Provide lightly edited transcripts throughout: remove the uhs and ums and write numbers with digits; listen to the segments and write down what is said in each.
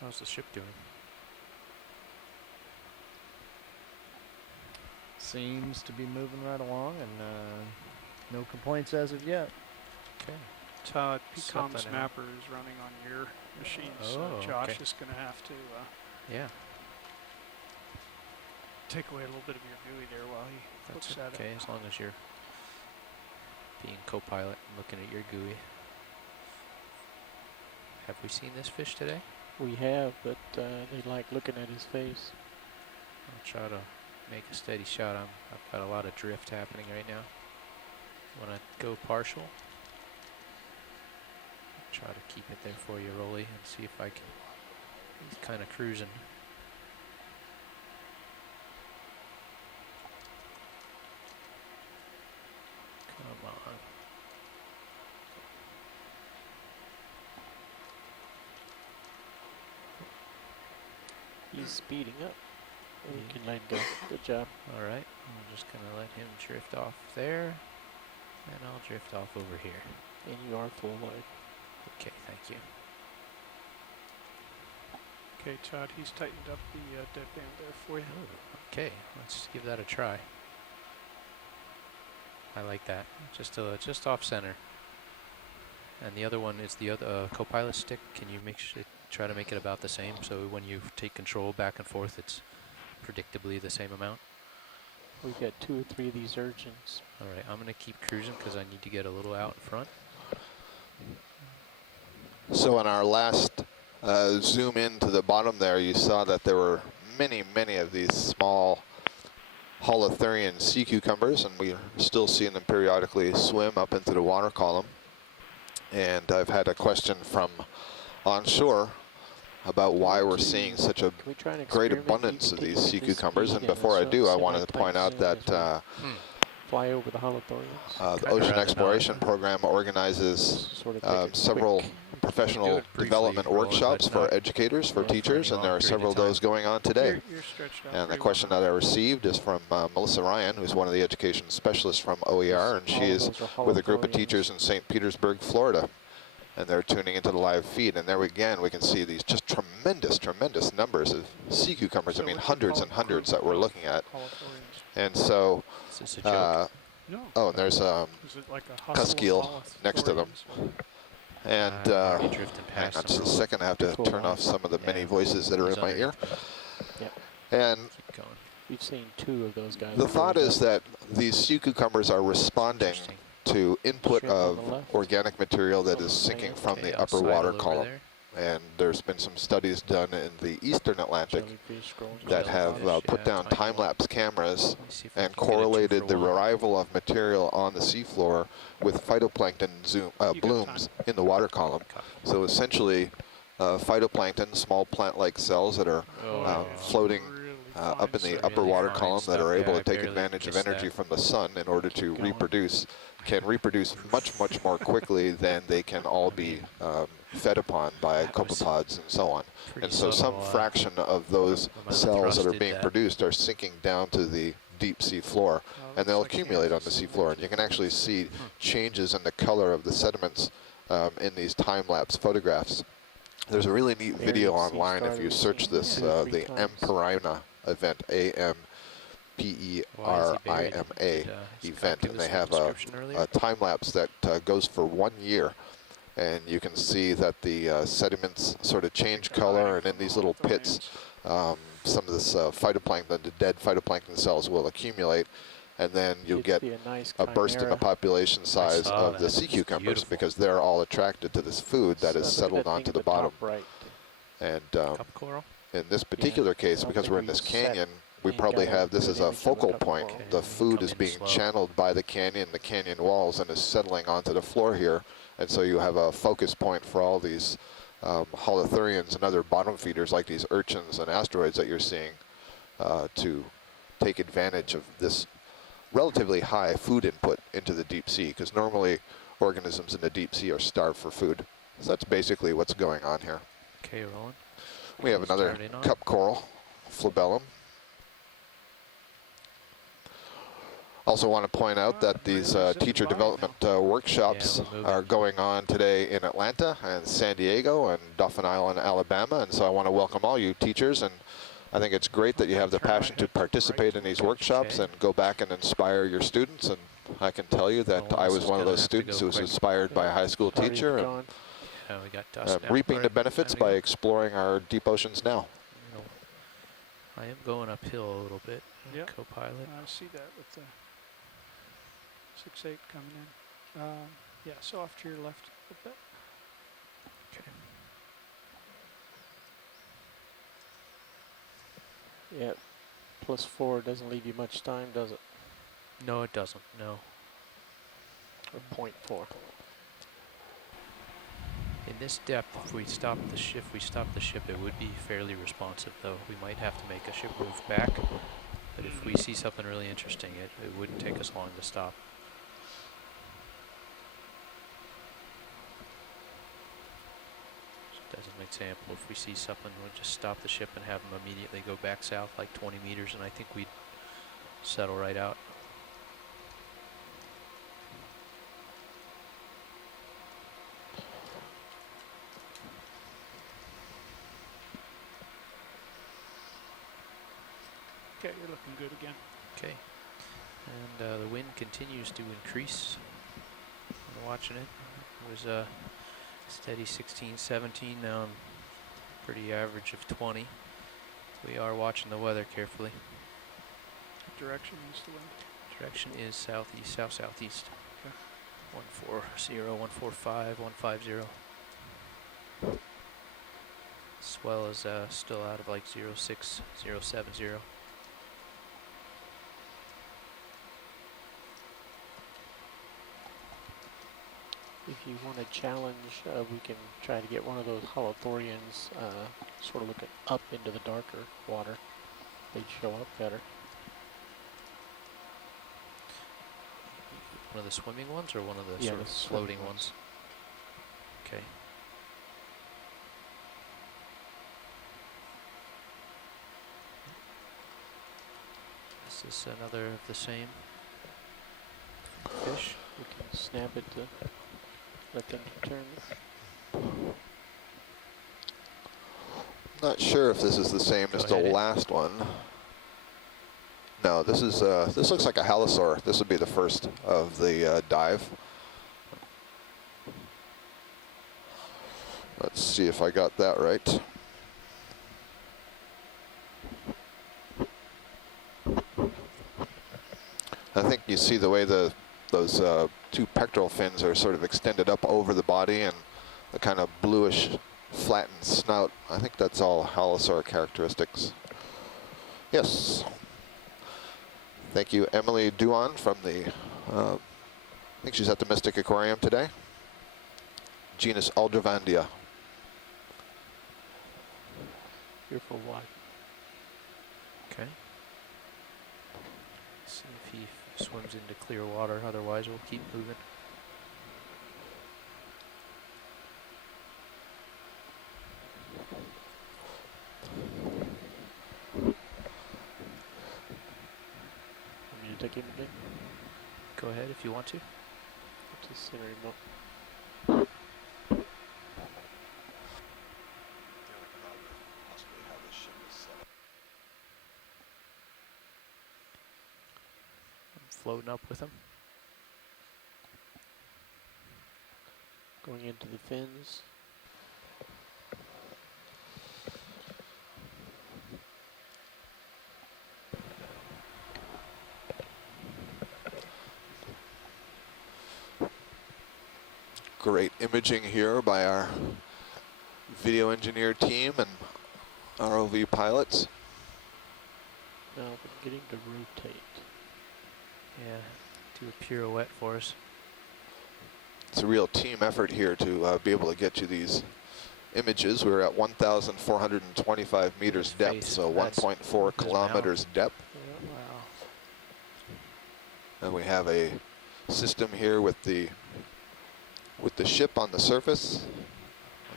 How's the ship doing? Seems to be moving right along, and no complaints as of yet. Okay. Todd, Set PCOM's that out. mapper is running on your machine, so Oh, Josh okay. is going to have to Yeah, take away a little bit of your GUI there while he that's looks at okay, it. as long as you're being co-pilot and looking at your GUI. Have we seen this fish today? We have, but they like looking at his face. I'll try to make a steady shot. I've got a lot of drift happening right now. Want to go partial? Try to keep it there for you, Rolly, and see if I can. He's kind of cruising. Come on. He's speeding up. You can let him go. Good job. All right, I'm just going to let him drift off there, and I'll drift off over here. And you are full wide. Okay, thank you. Okay, Todd, he's tightened up the deadband there for you. Oh, okay, let's give that a try. I like that. Just off center. And the other one is the other co-pilot stick. Can you try to make it about the same, so when you take control back and forth, it's predictably the same amount? We've got 2 or 3 of these urchins. All right, I'm going to keep cruising because I need to get a little out in front. So in our last zoom in to the bottom there, you saw that there were many, many of these small holothurian sea cucumbers, and we're still seeing them periodically swim up into the water column. And I've had a question from onshore about why we're seeing such a Can we try an great experiment? abundance You of can these take sea it with this cucumbers. speed And and before I so do, I sit wanted like to point tight out zoom that as we fly over the holothurians. the I'd Ocean rather Exploration not. Program organizes Sort of take it several quick. professional Do it briefly, development Roland, workshops but for not educators, for Yeah, for any teachers, and there long are period several of of those time. going on today. You're stretched out And the pretty question well. that I received is from Melissa Ryan, who's one of the education specialists from OER, and she All of is those are with a group of holothurians. teachers in St. Petersburg, Florida. And they're tuning into the live feed, and there again we can see these just tremendous, tremendous numbers of sea cucumbers. So I mean, what's it hundreds called? and hundreds Group that we're of looking at. holothurians? And so, Is this a joke? No. oh, and there's Is it like a hustle of Cuskeel next to them. holothurians? and already drifting hang past on them, just a Roland. second, I have to Full turn on. off some of the many Yeah, voices that are he's in my ear. underneath. Yep. And Keep going. We've seen 2 of those guys. the thought before, is that these sea cucumbers are responding Interesting. to input Shrimp on of the left. organic material that is On the sinking right. from Okay, the I'll upper sidle water over column. there. And there's been some studies done in the eastern Atlantic Jellyfish scrolling that down have the bottom. put yeah, down tiny one. time-lapse cameras Let me see if I and can get a 2 correlated for the 1. arrival of material on the seafloor with phytoplankton got blooms in the water column. Copy. So essentially, phytoplankton, small plant-like cells that are Oh, yeah. floating Really up in fine the stuff. upper Really water fine column that stuff. are able Yeah, to I take barely advantage of missed energy that. from the sun in order to going. reproduce, can reproduce much, much more quickly than they can all be fed upon by That was copepods and so on. Pretty And so some subtle, fraction of those when my cells that thrust are did being that. produced are sinking down to the deep sea floor, Oh, and they'll looks like accumulate on the Kansas. sea floor. And you can actually see changes in the color of the sediments in these time-lapse photographs. There's a really neat video Bering Sea online if starter you we've search seen this, 2 or 3 the times. Amperina event, AMPERIMA Did, event, Scott give and us they a have description earlier? a time lapse that goes for 1 year. And you can see that the sediments sort of change color, and in these little pits, some of this phytoplankton, the dead phytoplankton cells will accumulate, and then you'll It'd get be a nice a burst in the chimera. population size saw of the that. sea It's cucumbers beautiful. because they're all attracted to this food that So is look at settled that thing onto in the bottom. top right. And Cup coral? in this particular case, I don't because think we're in we this set canyon, we any probably kind of have this good as a image of the focal cup point. coral. The Okay, food come is in being slow. channeled by the canyon walls, and is settling onto the floor here. And so you have a focus point for all these holothurians and other bottom feeders like these urchins and asteroids that you're seeing to take advantage of this relatively high food input into the deep sea, because normally organisms in the deep sea are starved for food. So that's basically what's going on here. Okay, Roland. We have Let's another turn it on. cup coral, flabellum. Also want to point out that these teacher development workshops we're moving. are going on today in Atlanta and San Diego and Dauphin Island, Alabama. And so I want to welcome all you teachers, and I think it's great that you have the passion to participate in these workshops and go back and inspire your students. And I can tell you that Oh, I this was is one of gonna those have to students go who was quick. inspired by a high school Sorry, teacher and John. Yeah, we got dust now. reaping the Alright, benefits time to by go. exploring our deep oceans now. No. I am going uphill a little bit. Yep. Co-pilot. I see that with the 6.8 coming in. Yeah, so off to your left a bit. Okay. Yeah, +4 doesn't leave you much time, does it? No, it doesn't. No. Or 0.4. In this depth, if we stop the ship, it would be fairly responsive, though. We might have to make a ship move back. But if we see something really interesting, it wouldn't take us long to stop. Just as an example, if we see something, we'll just stop the ship and have them immediately go back south like 20 meters, and I think we'd settle right out. Okay, you're looking good again. Okay. And the wind continues to increase. I'm watching it. It was steady 16, 17. Now I'm pretty average of 20. We are watching the weather carefully. What direction is the wind? Direction is southeast, south-southeast. Okay. 140, 145, 150. Swell is still out of like 06, 070. If you want a challenge, we can try to get one of those Halosaurians sort of looking up into the darker water. They'd show up better. One of the swimming ones or one of the Yeah, sort the of swimming floating ones? Okay. This is another of the same fish. We can snap it to let them determine. Not sure if this is the same as the ahead. last one. No, this is this looks like a Halosaur. This would be the first of the dive. Let's see if I got that right. I think you see the way those two pectoral fins are sort of extended up over the body and the kind of bluish flattened snout. I think that's all Halosaur characteristics. Yes. Thank you, Emily Duan from the, I think she's at the Mystic Aquarium today. Genus Aldravandia. Here for what? Okay. See if he swims into clear water, otherwise we'll keep moving. Want me to take him again? Go ahead if you want to. What's the center remote? I'm floating up with him. Going into the fins. Great imaging here by our video engineer team and ROV pilots. Now we're getting to rotate. Yeah, do a pirouette for us. It's a real team effort here to be able to get you these images. We're at 1,425 meters depth, Face. so That's 1.4 his kilometers depth. Yeah, wow. And we have a system here with the ship on the surface.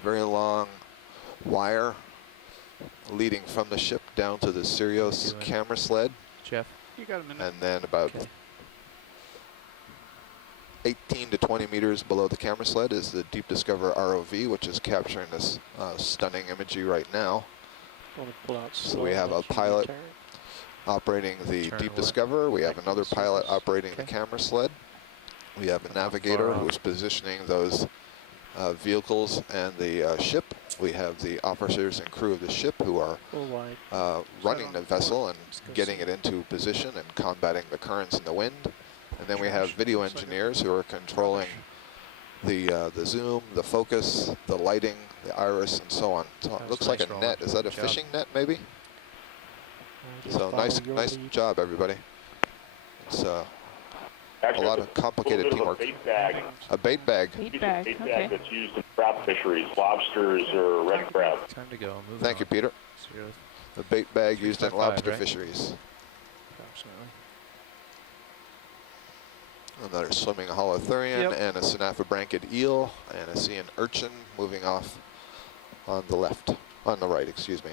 A very long wire leading from the ship down to the Sirius Doing. camera sled. Jeff? You got a minute. And then about Okay. 18 to 20 meters below the camera sled is the Deep Discover ROV, which is capturing this stunning imagery right now. Want to pull out So we have a pilot operating the Turn Deep what? Discover. We have Back to another the pilot surface. operating the Okay. camera sled. We have a navigator off? who's positioning those vehicles and the ship. We have the officers and crew of the ship who are Full wide. running the vessel and Let's go getting see. it into position and combating the currents and the wind. And then we have Trash. video Looks like a engineers who are controlling the zoom, the focus, the lighting, the iris, and so on. So it That's looks like nice, a Roland. net. Is that a Good job. fishing net, maybe? Just So follow nice, your nice lead. job, everybody. It's a Actually, lot it's of complicated little bit of teamwork. a bait bag. A bait bag. Bait bag, Bait okay. bag that's used in crab fisheries, lobsters or red crab. Time to go. Move Thank on. you, Peter. Zero. The bait bag used in 6.5, lobster right? fisheries. Approximately. Another swimming holothurian Yep. and a synaphobranchid eel and a sea urchin moving off on the left, on the right, excuse me.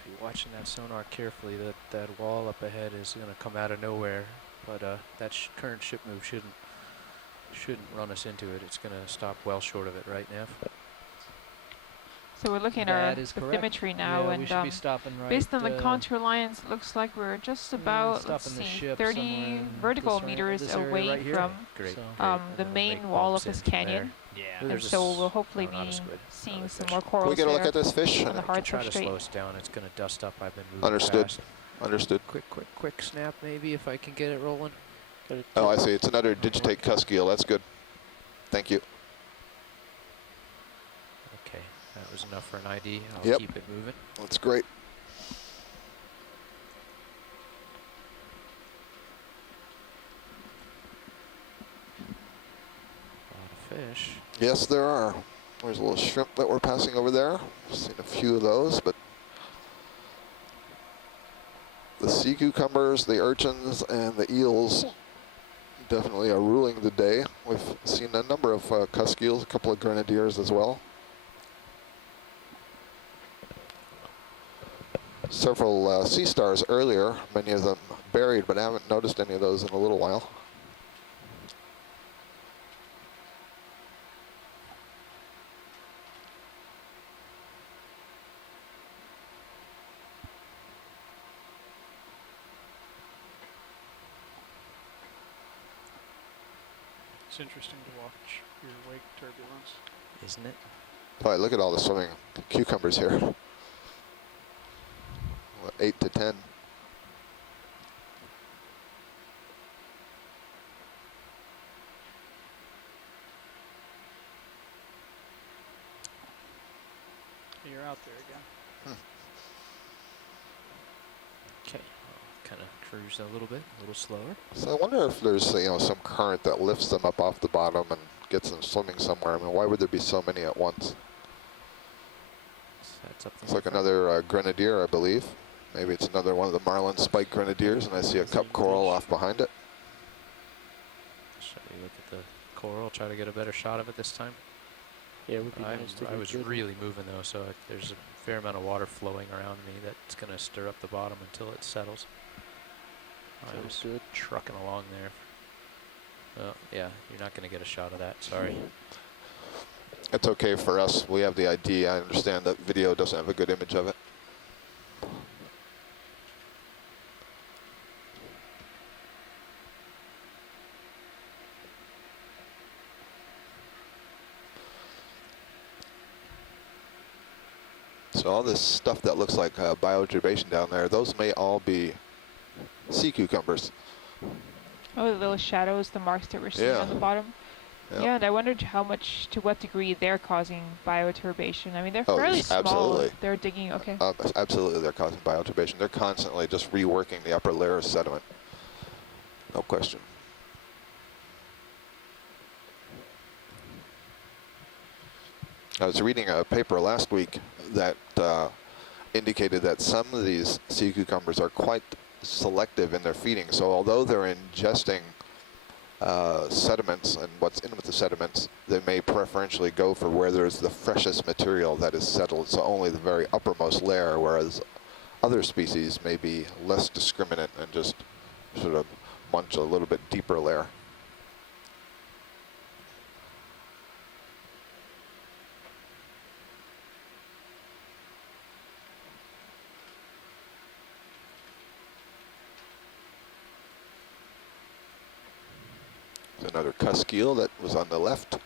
If you're watching that sonar carefully, that wall up ahead is going to come out of nowhere, but that current ship move shouldn't run us into it. It's going to stop well short of it, right, Nev? So we're looking at our That is correct. bathymetry now, Yeah, we and should be stopping right. based on the contour lines, it looks like we're just about, let's stopping the see, ship 30 somewhere in vertical this meters this area away right here. from Great. So- great. the And then we'll main make wall of bumps this in from canyon. Yeah. There's And a so s- we'll hopefully no, not a be squid, seeing another some fish. more Can corals we get a look there at this fish? on the there. hard Try to substrate. slow us down. It's going to dust up. I've been moving Understood. fast. Understood. Quick snap maybe if I can get it rolling. Got it Oh, I tilt. see. It's another Digitate cusk eel. That's good. Thank you. Okay, that was enough for an ID. I'll Yep. keep it moving. That's great. A lot of fish. Yes, there are. There's a little shrimp that we're passing over there. Seen a few of those, but the sea cucumbers, the urchins, and the eels definitely are ruling the day. We've seen a number of cusk eels, a couple of grenadiers as well. Several sea stars earlier, many of them buried, but I haven't noticed any of those in a little while. It's interesting to watch your wake turbulence. Isn't it? Boy, look at all the swimming cucumbers here. What, 8 to 10. You're out there again. Okay, kind of cruise a little bit, a little slower. So I wonder if there's some current that lifts them up off the bottom and gets them swimming somewhere. I mean, why would there be so many at once? That's up It's like another grenadier, I believe. Maybe it's another one of the marlin spike grenadiers, and I see a cup coral off behind it. Shall we look at the coral, try to get a better shot of it this time? Yeah, it would be nice to I get was good. really moving though, so there's a fair amount of water flowing around me that's going to stir up the bottom until it settles. I Sounds was good. trucking along there. Well, yeah, you're not going to get a shot of that, sorry. It's okay for us. We have the ID. I understand that video doesn't have a good image of it. So all this stuff that looks like bioturbation down there, those may all be sea cucumbers. Oh, the little shadows, the marks that we're seeing Yeah. on the bottom. Yep. Yeah, and I wondered to what degree they're causing bioturbation. I mean, they're Oh, fairly yes, small. absolutely. They're digging, okay. Absolutely, they're causing bioturbation. They're constantly just reworking the upper layer of sediment. No question. I was reading a paper last week that indicated that some of these sea cucumbers are quite selective in their feeding. So although they're ingesting sediments and what's in with the sediments, they may preferentially go for where there's the freshest material that is settled, so only the very uppermost layer, whereas other species may be less discriminate and just sort of munch a little bit deeper layer. There's another cusk eel that was on the left.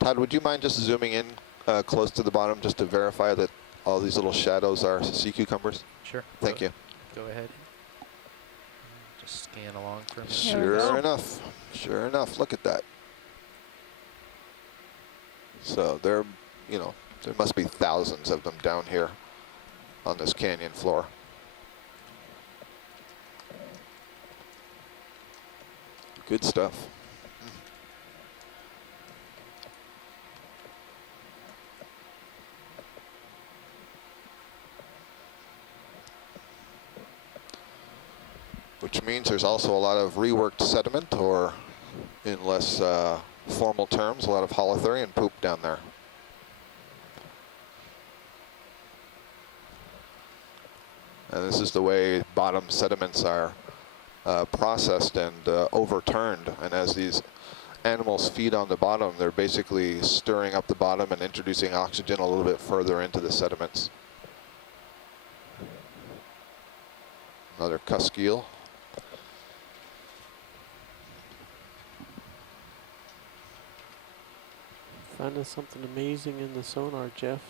Todd, would you mind just zooming in close to the bottom just to verify that all these little shadows are sea cucumbers? Sure. Thank you. Go ahead. Just scan along for a minute. Sure enough. Sure enough. Look at that. So there, you know, there must be thousands of them down here on this canyon floor. Good stuff. Which means there's also a lot of reworked sediment, or in less formal terms, a lot of holothurian poop down there. And this is the way bottom sediments are processed and overturned. And as these animals feed on the bottom, they're basically stirring up the bottom and introducing oxygen a little bit further into the sediments. Another cusk eel. Find us something amazing in the sonar, Jeff.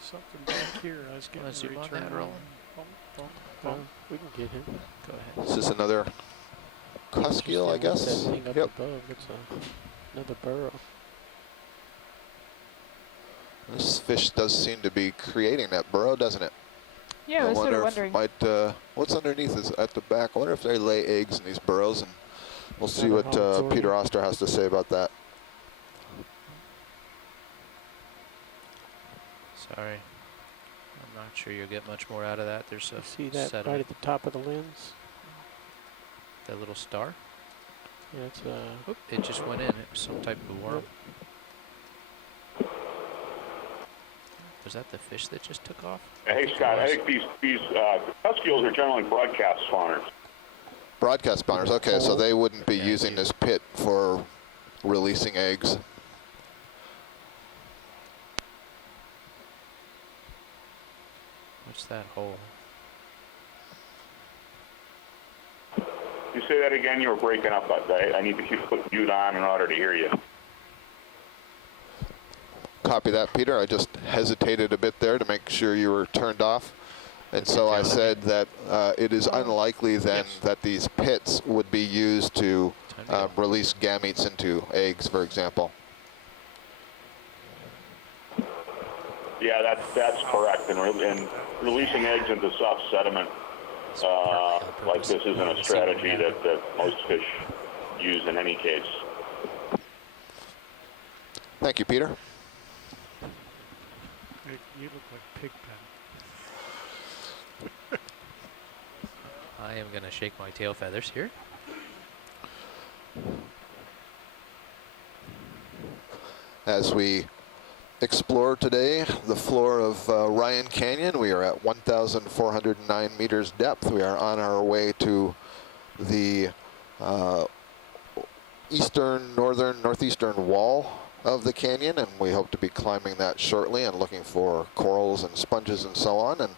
Something back here. I was getting Wanna zoom ready on to turn that, around. Roland? We can get him. Go ahead. Is this another cusk eel, I Just guess? that thing up Yep. above. It's another burrow. This fish does seem to be creating that burrow, doesn't it? Yeah, I was sort of wondering. What's underneath is at the back. I wonder if they lay eggs in these burrows, and we'll see Another what holothurian. Peter Oster has to say about that. Sorry. I'm not sure you'll get much more out of that. There's a You see that sediment. right at the top of the lens? That little star. Yeah, it's Oop, it just went in. It was some type of worm. Was that the fish that just took off? Hey, Scott, I think these cusk eels are generally broadcast spawners. Broadcast spawners. Okay, so they wouldn't be using this pit for releasing eggs. What's that hole? You say that again? You were breaking up. I need to put mute on in order to hear you. Copy that, Peter. I just hesitated a bit there to make sure you were turned off. And so I said that it is unlikely then that these pits would be used to release gametes into eggs, for example. Yeah, that's correct. And releasing eggs into soft sediment like this isn't a strategy that most fish use in any case. Thank you, Peter. You look like Pigpen. I am going to shake my tail feathers here. As we explore today the floor of Ryan Canyon, we are at 1,409 meters depth. We are on our way to the northeastern wall of the canyon, and we hope to be climbing that shortly and looking for corals and sponges and so on. And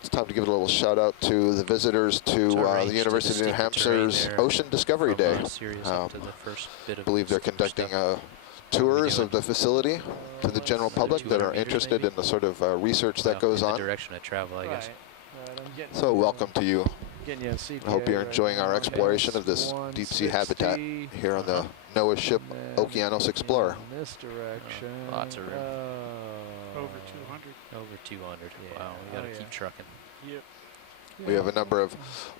It's time to give a little shout out to the visitors to It's the arranged to University of New distinct terrain Hampshire's there Ocean Discovery from, Day. Sirius up to the first bit I of believe they're stuff. conducting What are we tours doing? of the facility to the general Another public that 200 are meters interested maybe? in the sort of research that Well, goes in on. the direction of travel, I guess. Right, I'm getting So welcome to you. Getting you a CPA I hope you're right enjoying our now. exploration of this deep sea habitat here on the NOAA ship And then Okeanos Explorer. in this direction. lots of room. Over 200. Over 200. Yeah. Wow, we got to Oh, keep yeah. trucking. Yep. We have a number of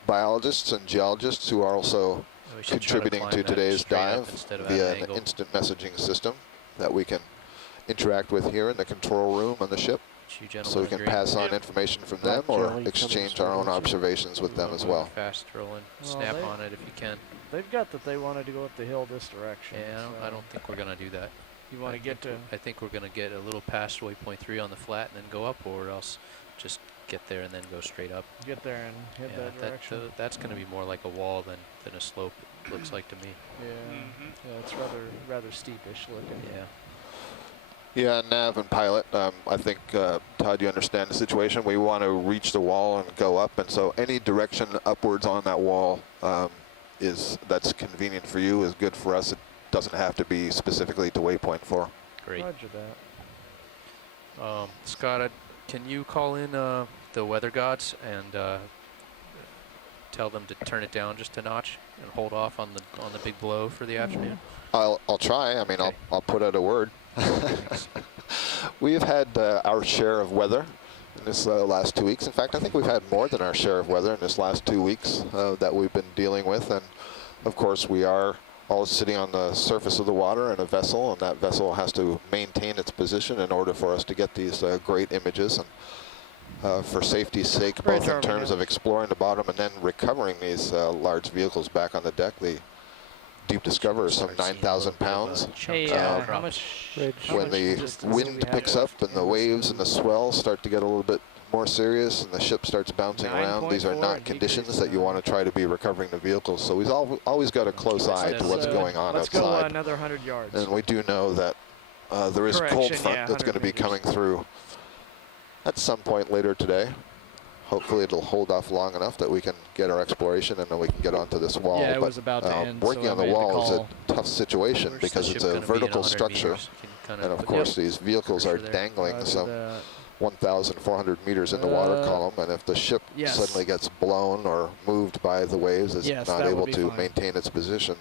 biologists and geologists who are also We should try contributing climb to that today's straight up dive instead of at via an an angle. instant messaging system that we can interact with here in the control room on the ship, You gentlemen so we can agree? pass on Yep. information from Black them or jelly exchange coming our own straight at you. observations with them as well. Fast rolling. Well, Snap they- on it if you can. They've got that they wanted to go up the hill this direction. Yeah, I so don't think we're going to do that. You want to get to. I think we're going to get a little past waypoint 3 on the flat and then go up, or else just get there and then go straight up. Get there and head Yeah, that direction. that's going to be more like a wall than a slope, it looks like to me. Yeah, yeah, it's rather steepish looking. Yeah. Yeah, nav and pilot, I think, Todd, you understand the situation. We want to reach the wall and go up, and so any direction upwards on that wall that's convenient for you is good for us. It doesn't have to be specifically to waypoint 4. Great. Roger that. Scott, can you call in the weather gods and tell them to turn it down just a notch and hold off on the big blow for the afternoon? I'll try. I mean, Okay. I'll put out a word. We've had our share of weather in this last 2 weeks. In fact, I think we've had more than our share of weather in this last 2 weeks that we've been dealing with. And of course, we are all sitting on the surface of the water in a vessel, and that vessel has to maintain its position in order for us to get these great images. And for safety's sake, both in terms of exploring the bottom and then recovering these large vehicles back on the deck, the Deep Discoverer is some 9,000 pounds. Hey, how how much? How When much the distance do we wind have picks left up and the in this waves thing? and the swell start to get a little bit more serious and the ship starts bouncing around, these are 9.4 not and conditions decrease that you want to try to be recovering the vehicles. So we've always got a close eye to what's going on let's go outside. another 100 yards. And we do know that there is a cold Correction, front yeah, that's going to 100 be meters. coming through at some point later today. Hopefully it'll hold off long enough that we can get our exploration and then we can get onto this wall. Yeah, it but was about to end, working so I on the made the wall is call. a tough situation Where's the because ship it's a gonna be in vertical 100 structure. meters? Can you kind And of put- course, these vehicles are Pressure there. dangling Roger some that. 1,400 meters in the water column, and if the ship yes. suddenly gets blown or moved by the waves, is Yes, not that would able be to fine. maintain its position,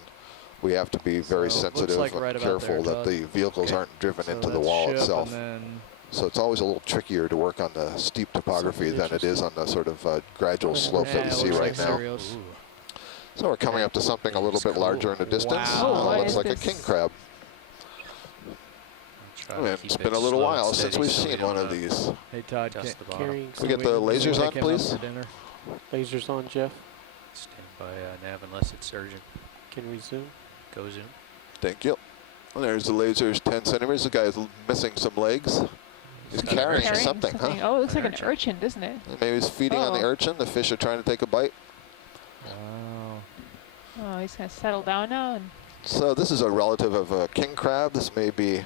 we have to be very So, looks sensitive like and right about careful there, that Todd. the vehicles Okay. aren't driven So into the that's wall ship, itself. And then So it's always a little trickier to work on the steep topography than it is on the sort of gradual slope that we Yeah, see looks right like now. Sirius. Ooh. So we're coming up to something a little bit larger in the distance. Wow. Oh, what Looks is like a this? king crab. Try to And keep it's it been a little slow while and since steady we've so we seen one don't, of these. hey Todd, dust the bottom. Carrying we get the some lasers can we on, take him up please? for dinner? lasers on, Jeff. Stand by nav unless it's urgent. Can we zoom? Go zoom. Thank you. Well, there's the lasers, 10 centimeters. The guy's missing some legs. He's got an carrying urchin. something, huh? Oh, it looks An like urchin. an urchin, doesn't it? Maybe he's feeding on the Oh. urchin. The fish are trying to take a bite. Wow. Oh, he's gonna settle down now and So this is a relative of a king crab. This may be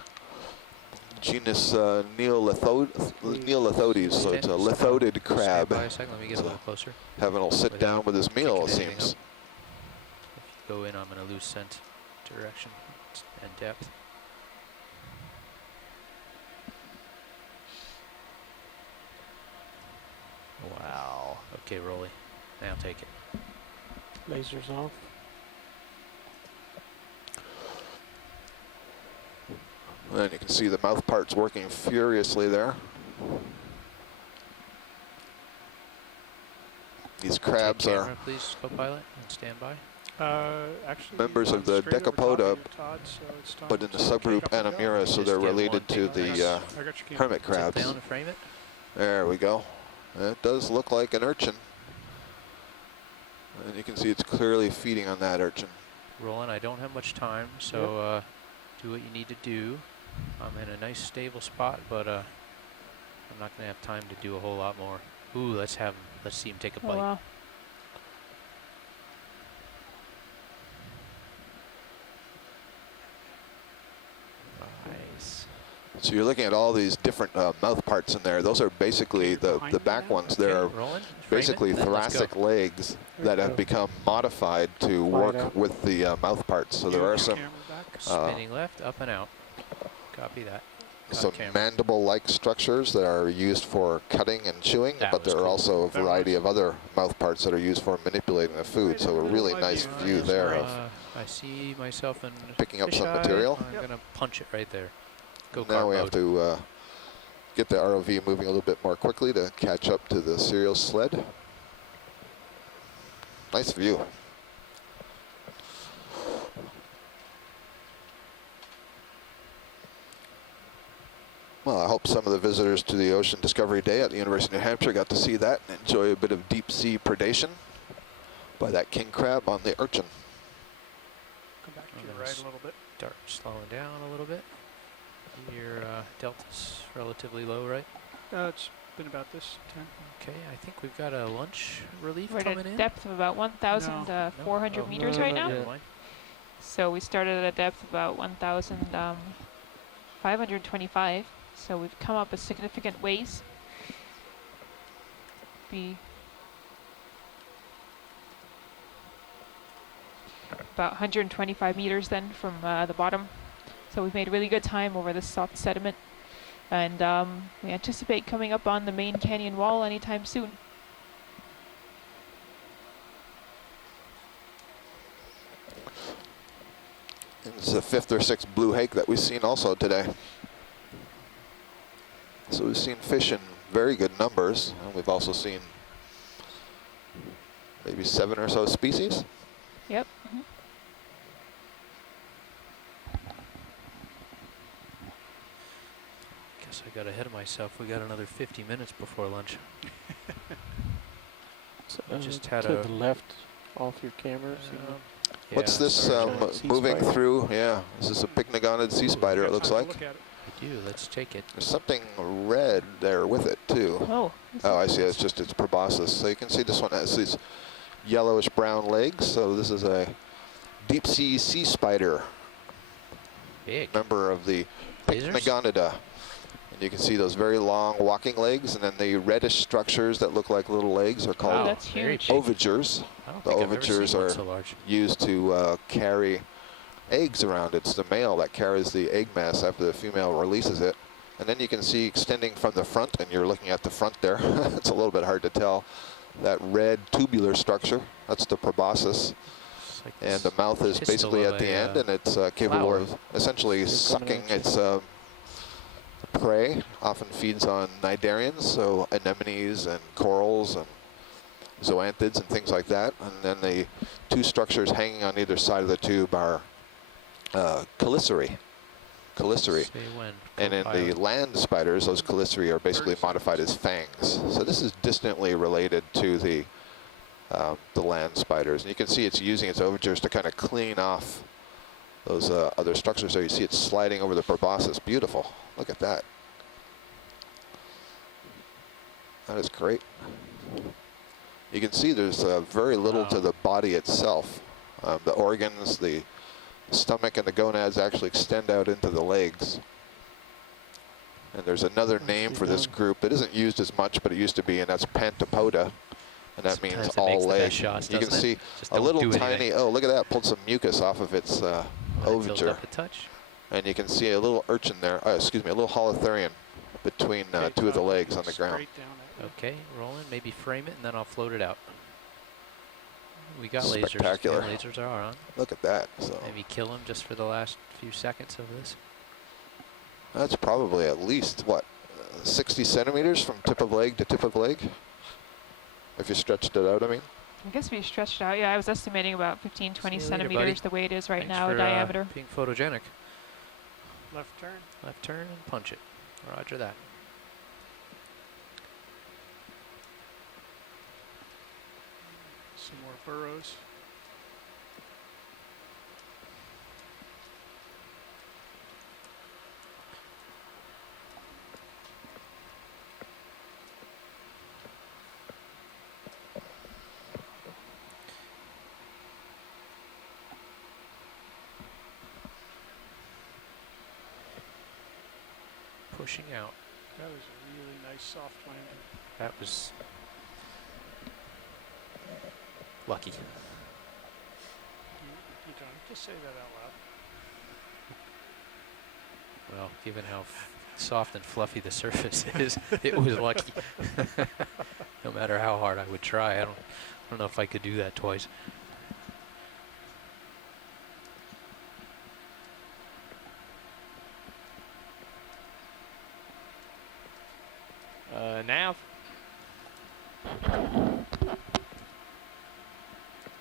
genus Neolithodes. So it's a lithodid crab. Stand by a second. Let me get a little closer. Having a sit Without down with his meal, it kicking anything seems. up. If you go in, I'm going to lose scent direction and depth. Wow. Okay, Rolly. Now take it. Lasers off. And you can see the mouth parts working furiously there. These crabs Take are camera, please, co-pilot, and stand by. Actually, members of the straight over top Decapoda, of you, Todd, so it's time but in the to subgroup pick up and go. Anemone, so Just they're get related one to thing the I got your camera. hermit Sit crabs. down and frame it. There we go. It does look like an urchin. And you can see it's clearly feeding on that urchin. Roland, I don't have much time, so do what you need to do. I'm in a nice stable spot, but I'm not going to have time to do a whole lot more. Ooh, let's see him take a oh bite. wow. Nice. So you're looking at all these different mouth parts in there. Those are basically the back ones. They're rolling. basically Frame it, and then let's go. thoracic legs that have become modified to work out. with the mouth parts. So there are some Camera back. Spinning left, up and out. Copy that. Got some camera. mandible-like structures that are used for cutting and chewing, That but was there are cool. also a That variety was- of other mouth parts that are used for manipulating the food. So a really nice view there of I see myself in picking up some fisheye. material. I'm gonna punch it right there. Go Now kart we mode. have to get the ROV moving a little bit more quickly to catch up to the serial sled. Nice view. Well, I hope some of the visitors to the Ocean Discovery Day at the University of New Hampshire got to see that and enjoy a bit of deep sea predation by that king crab on the urchin. Come back to I'm your gonna right a little bit. Start slowing down a little bit. Your delta's relatively low, right? It's been about this time. Okay, I think we've got a lunch relief We're at coming a in. depth of about 1,400 Oh, meters no, right not now. yet. Never mind. So we started at a depth of about 1,525. So we've come up a significant ways. Be about 125 meters then from the bottom. So we've made really good time over this soft sediment. And we anticipate coming up on the main canyon wall anytime soon. It's the 5th or 6th blue hake that we've seen also today. So we've seen fish in very good numbers, and we've also seen maybe 7 or so species. Yep. Guess I got ahead of myself. We got another 50 minutes before lunch. So, Just had to a- the left off your camera. so you know. What's Yeah, this sorry. Giant sea moving spider. through? Yeah, is this a pycnogonid sea spider, it looks Time to like? Look at it. We do. Let's take it. There's something red there with it, too. Oh. Oh, I see. It's just its proboscis. So you can see this one has these yellowish brown legs. So this is a deep sea spider, Big. member of the Lasers? Pycnogonida. And you can see those very long walking legs, and then the reddish structures that look like little legs are Oh, called that's very huge. big. ovagers, I don't the think I've ever overtures seen one are- so large. used to carry eggs around. It's the male that carries the egg mass after the female releases it. And then you can see extending from the front, and you're looking at the front there. It's a little bit hard to tell. That red tubular structure, that's the proboscis. It's like And this the mouth is pistil basically of at the a, end, and it's capable flower. of essentially They're coming sucking at you. its prey. Often feeds on cnidarians, so anemones and corals and zoanthids and things like that. And then the two structures hanging on either side of the tube are chelicerae. Say when. And in the Co-pilot. land spiders, those chelicerae are basically 30 modified as fangs. So this is distantly related to the land spiders. And you can see it's using its overtures to kind of clean off those other structures there. You see it sliding over the proboscis. Beautiful. Look at that. That is great. You can see there's very little to Wow. the body itself. The organs, the stomach, and the gonads actually extend out into the legs. And there's another name for this group. It isn't used as much, but it used to be, and that's Pantopoda. And that means Sometimes it all makes the best leg. shots, You can doesn't see it? Just a don't little do anything. tiny, oh, look at that, pulled some mucus off of its When it fills overture. up a touch. And you can see a little urchin there, excuse me, a little holothurian between Okay, two of the Todd, legs on looking the ground. straight down at you. Okay, rolling. Maybe frame it, and then I'll float it out. We got lasers. Spectacular. Yeah, lasers are on. Look at that. So Maybe kill them just for the last few seconds of this. that's probably at least, what, 60 centimeters from tip of leg to tip of leg? If you stretched it out, I mean. I guess we stretched it out. Yeah, I was estimating about 15, 20 See you later, centimeters buddy. the way it is right Thanks now, for, diameter. being photogenic. Left turn. Left turn and punch it. Roger that. Some more burrows. pushing out. That was a really nice soft landing. That was lucky. You don't have to say that out loud. Well, given how soft and fluffy the surface is, it was lucky. No matter how hard I would try, I don't know if I could do that twice. Nav.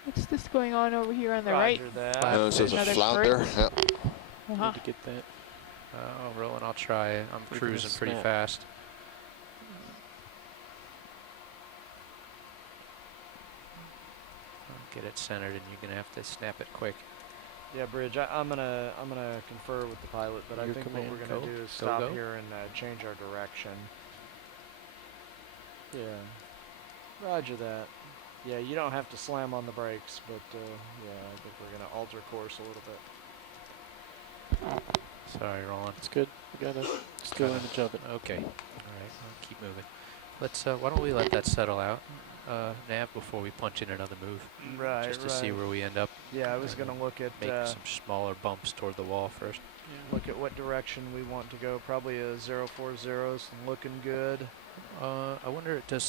What's this going on over here on the right? Roger that. This is a Another flounder. squirt. Yep. Uh-huh. Need to get that. Oh, Roland, I'll try it. I'm We're gonna cruising pretty snap. fast. I'll get it centered, and you're gonna have to snap it quick. Yeah, Bridge. I'm gonna confer with the pilot, but I Your think what command. we're gonna Go. do is Go, stop go. here and change our direction. Yeah. Roger that. Yeah, you don't have to slam on the brakes, but yeah, I think we're gonna alter course a little bit. Sorry, Roland. It's good. We got a still image of it. Okay. All right. I'll keep moving. Let's. Why don't we let that settle out, Nav, before we punch in another move, Right. just to see where we end up. Yeah, I was gonna look at Make some smaller bumps toward the wall first. Yeah. look at what direction we want to go. Probably a 040's looking good. I wonder, do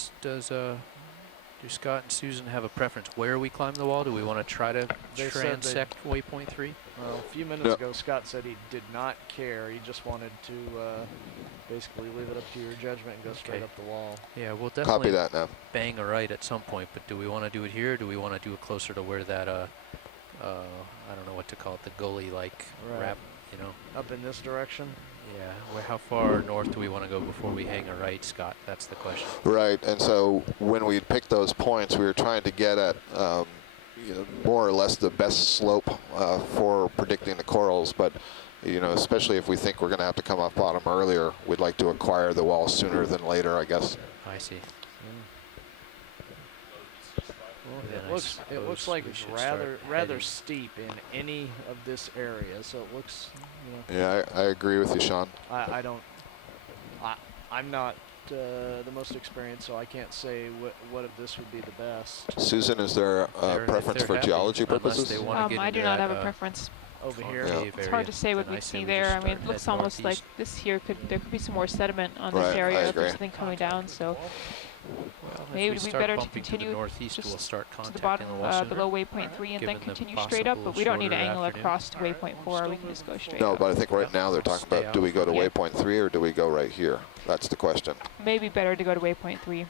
Scott and Susan have a preference where we climb the wall? Do we want to try to They said they- transect waypoint 3? Well, a few minutes Yeah. ago, Scott said he did not care. He just wanted to basically leave it up to your judgment and go straight Okay. up the wall. Yeah, we'll Copy definitely that now. bang a right at some point, but do we want to do it here, or do we want to do it closer to where that, I don't know what to call it, the gully-like Right. wrap, you know? Up in this direction? Yeah, how far north do we want to go before we hang a right, Scott? That's the question. Right, and so when we picked those points, we were trying to get at more or less the best slope for predicting the corals, but especially if we think we're going to have to come off bottom earlier, we'd like to acquire the wall sooner than later, I guess. I see. Well, Then I it looks suppose like we it's should start rather heading. steep in any of this area. So it looks, Yeah, I agree with you, Sean. I'm not the most experienced, so I can't say what of this would be the best. Susan, is there a They're- preference they're for happy, geology unless purposes? they want to get I into do not that, have a preference. Over here. Yeah. It's hard to say what we see there. I mean, it looks almost like this here there could be some more sediment on Right, this I area if agree. there's something coming down. So maybe Maybe it'd be start better to bumping continue to the northeast, just we'll start to the contacting bottom the wall sooner. below waypoint 3 and then given the continue straight up. But we don't need to possible angle shorter across to afternoon. waypoint Alright, 4. I'm We still can just go moving straight No, up. but I think right Yeah. now they're talking Stay about, out do we go to Yeah. waypoint 3 or do we go right here? That's the question. Maybe better to go to waypoint 3.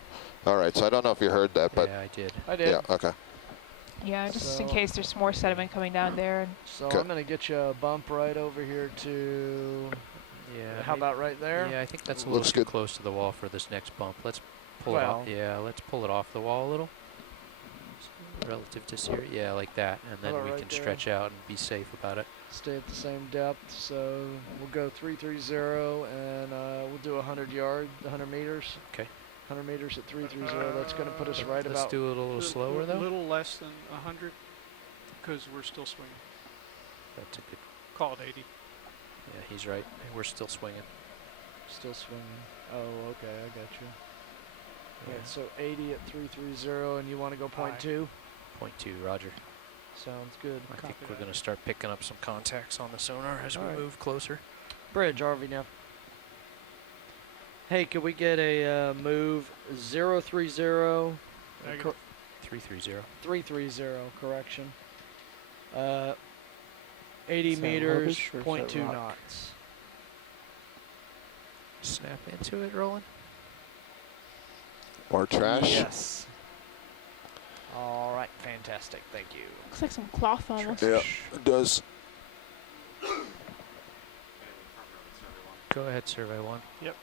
All right, so I don't know if you heard that, but Yeah, I did. I did. yeah, okay. Yeah, just in So- case there's more sediment coming down there. And So Okay. I'm gonna get you a bump right over here to. Yeah. How about right there? Yeah, I think that's a little Looks too good. close to the wall for this next bump. Let's pull it Well- off. Yeah, let's pull it off the wall a little. Relative to Syria. Yeah, like that. And then about we right can there? stretch out and be safe about it. Stay at the same depth. So we'll go 330 and we'll do 100 meters. Okay. 100 meters at 330. That's gonna put us right Let's about. do it a little slower, A though. little less than 100, because we're still swinging. That's a good. Call it 80. Yeah, he's right. We're still swinging. Still swinging. Oh, okay, I got you. Yeah. Yeah, so 80 at 330, and you want to go point Aye. 2? Point 2, Roger. Sounds good. I think Copy we're that. going to start picking up some contacts on the sonar as we Alright. move closer. Bridge, RV now. Hey, could we get a move 030? Negative. 330. 330, correction. 80 Is that meters, rubbish or is 0.2 that rock? knots. Snap into it, Roland. Or trash? Yes. All right, fantastic. Thank you. looks like some cloth almost. Yeah, it does. Go ahead, Survey 1. Yep.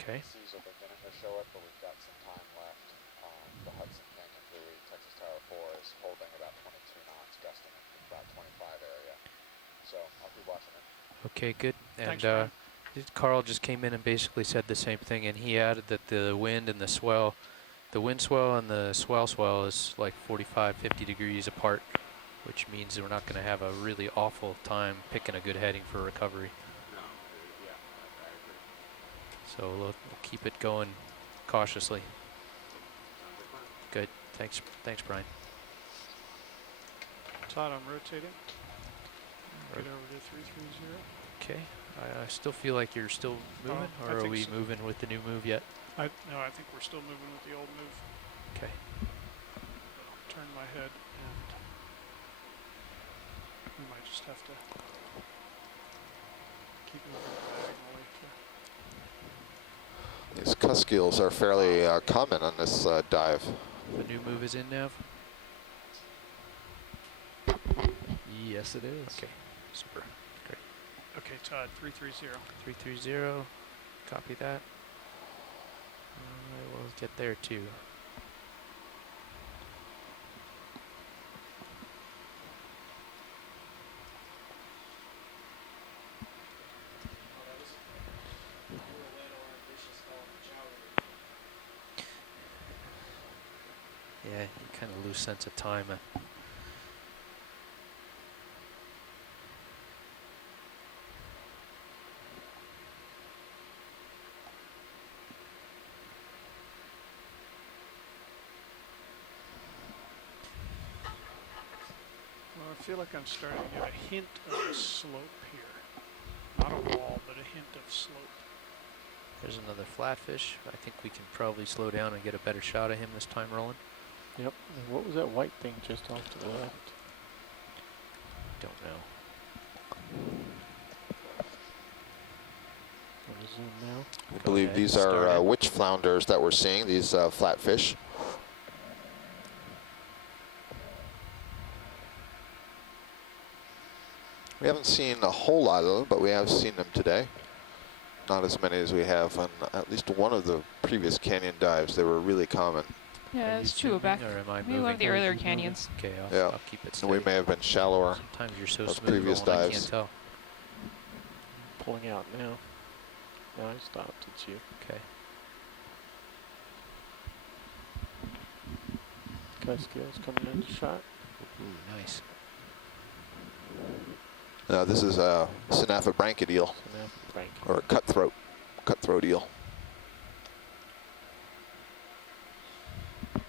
Okay. Seas are beginning to show it, but we've got some time left. The Hudson Canyon buoy, Texas Tower 4, is holding about 22 knots, gusting at about 25 area. So I'll keep watching it. Okay, good. Thanks, And Ryan. Carl just came in and basically said the same thing, and he added that the wind and the swell The wind swell and the swell is like 45, 50 degrees apart, which means we're not going to have a really awful time picking a good heading for recovery. So we'll keep it going cautiously. Good. Thanks, Brian. Todd, I'm rotating. Get over to 330. Okay. I still feel like you're still moving, I or are think we so. moving with the new move yet? No, I think we're still moving with the old move. Okay. Turn my head, and we might just have to keep moving diagonally. These cuskills are fairly common on this dive. The new move is in now? Yes, it is. Okay. Super. Great. Okay, Todd, 330. 330. Copy that. I will get there too. Yeah, you kind of lose sense of time. Well, I feel like I'm starting to get a hint of a slope here. Not a wall, but a hint of slope. There's another flatfish. I think we can probably slow down and get a better shot of him this time, Roland. Yep. And what was that white thing just off to the left? Don't know. Want to zoom now? I Go believe ahead, these start are it. witch flounders that we're seeing, these flatfish. We haven't seen a whole lot of them, but we have seen them today. Not as many as we have on at least one of the previous canyon dives. They were really common. Yeah, Are you that's true. zooming Back or am I maybe one of moving? the earlier canyons. Okay, Yeah. I'll keep it And we steady. may have been shallower. Sometimes you're so those smooth, previous Roland, I dives. can't tell. Pulling out now. Now I stopped. It's you. Okay. Cuskills coming into shot. Ooh, nice. This is a Synaphobranchid eel, So now Frank. or a cutthroat eel. Do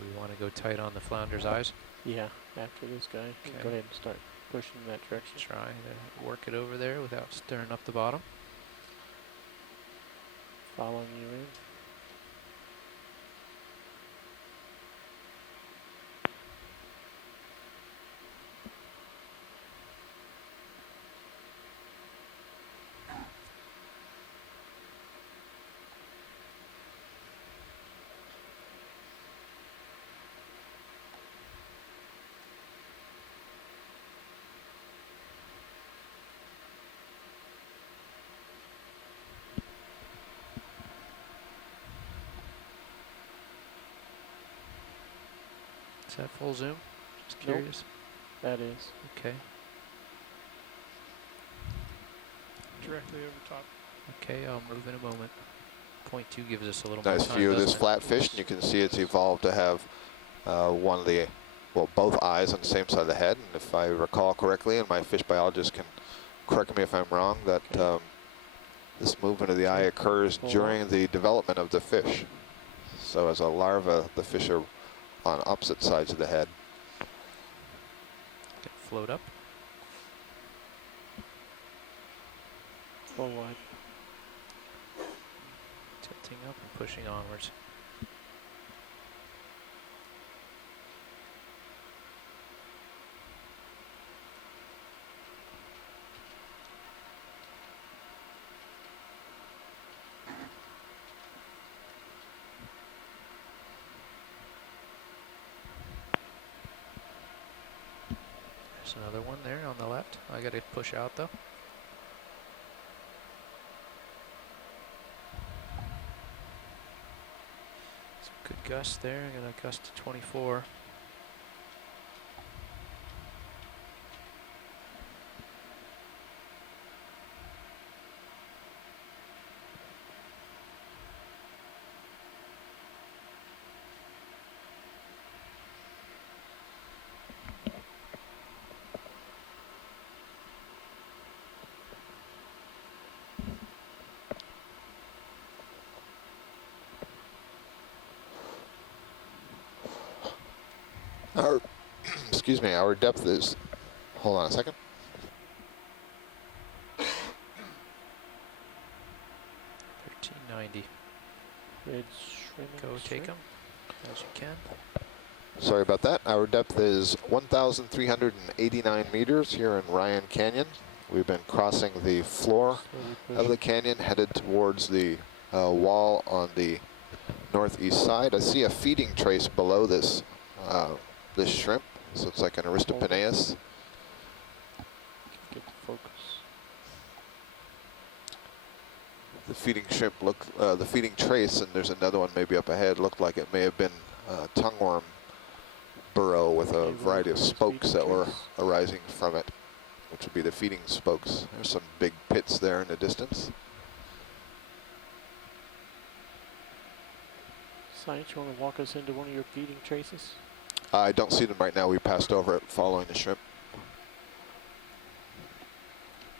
we want to go tight on the flounder's eyes? Yeah, after this guy. Okay. Go ahead and start pushing in that direction. Try to work it over there without stirring up the bottom. Following you in. Is that full zoom? Just Nope. curious. That is. Okay. Directly over top. Okay, I'll move in a moment. 0.2 gives us a little more Nice time. view of this doesn't it? flatfish, and you can see it's evolved to have one of the, well, both eyes on the same side of the head. And if I recall correctly, and my fish biologist can correct me if I'm wrong, that this movement of the eye occurs during the development of the fish. So as a larva, the fish are on opposite sides of the head. Okay, float up. Full wide. Tilting up and pushing onwards. There's another one there on the left. I gotta push out though. Some good gust there. I got a gust to 24. Our, excuse me, our depth is, hold on a second. 1390. Red shrimming Go take shrimp. them as you can. Sorry about that. Our depth is 1,389 meters here in Ryan Canyon. We've been crossing the floor of the canyon, headed towards the wall on the northeast side. I see a feeding trace below this this shrimp. This looks like an Aristopenaeus. Get the focus. The feeding shrimp the feeding trace, and there's another one maybe up ahead, looked like it may have been a tongueworm burrow with a variety of spokes that were arising from it, which would be the feeding spokes. There's some big pits there in the distance. Science, you want to walk us into one of your feeding traces? I don't see them right now. We passed over it following the shrimp.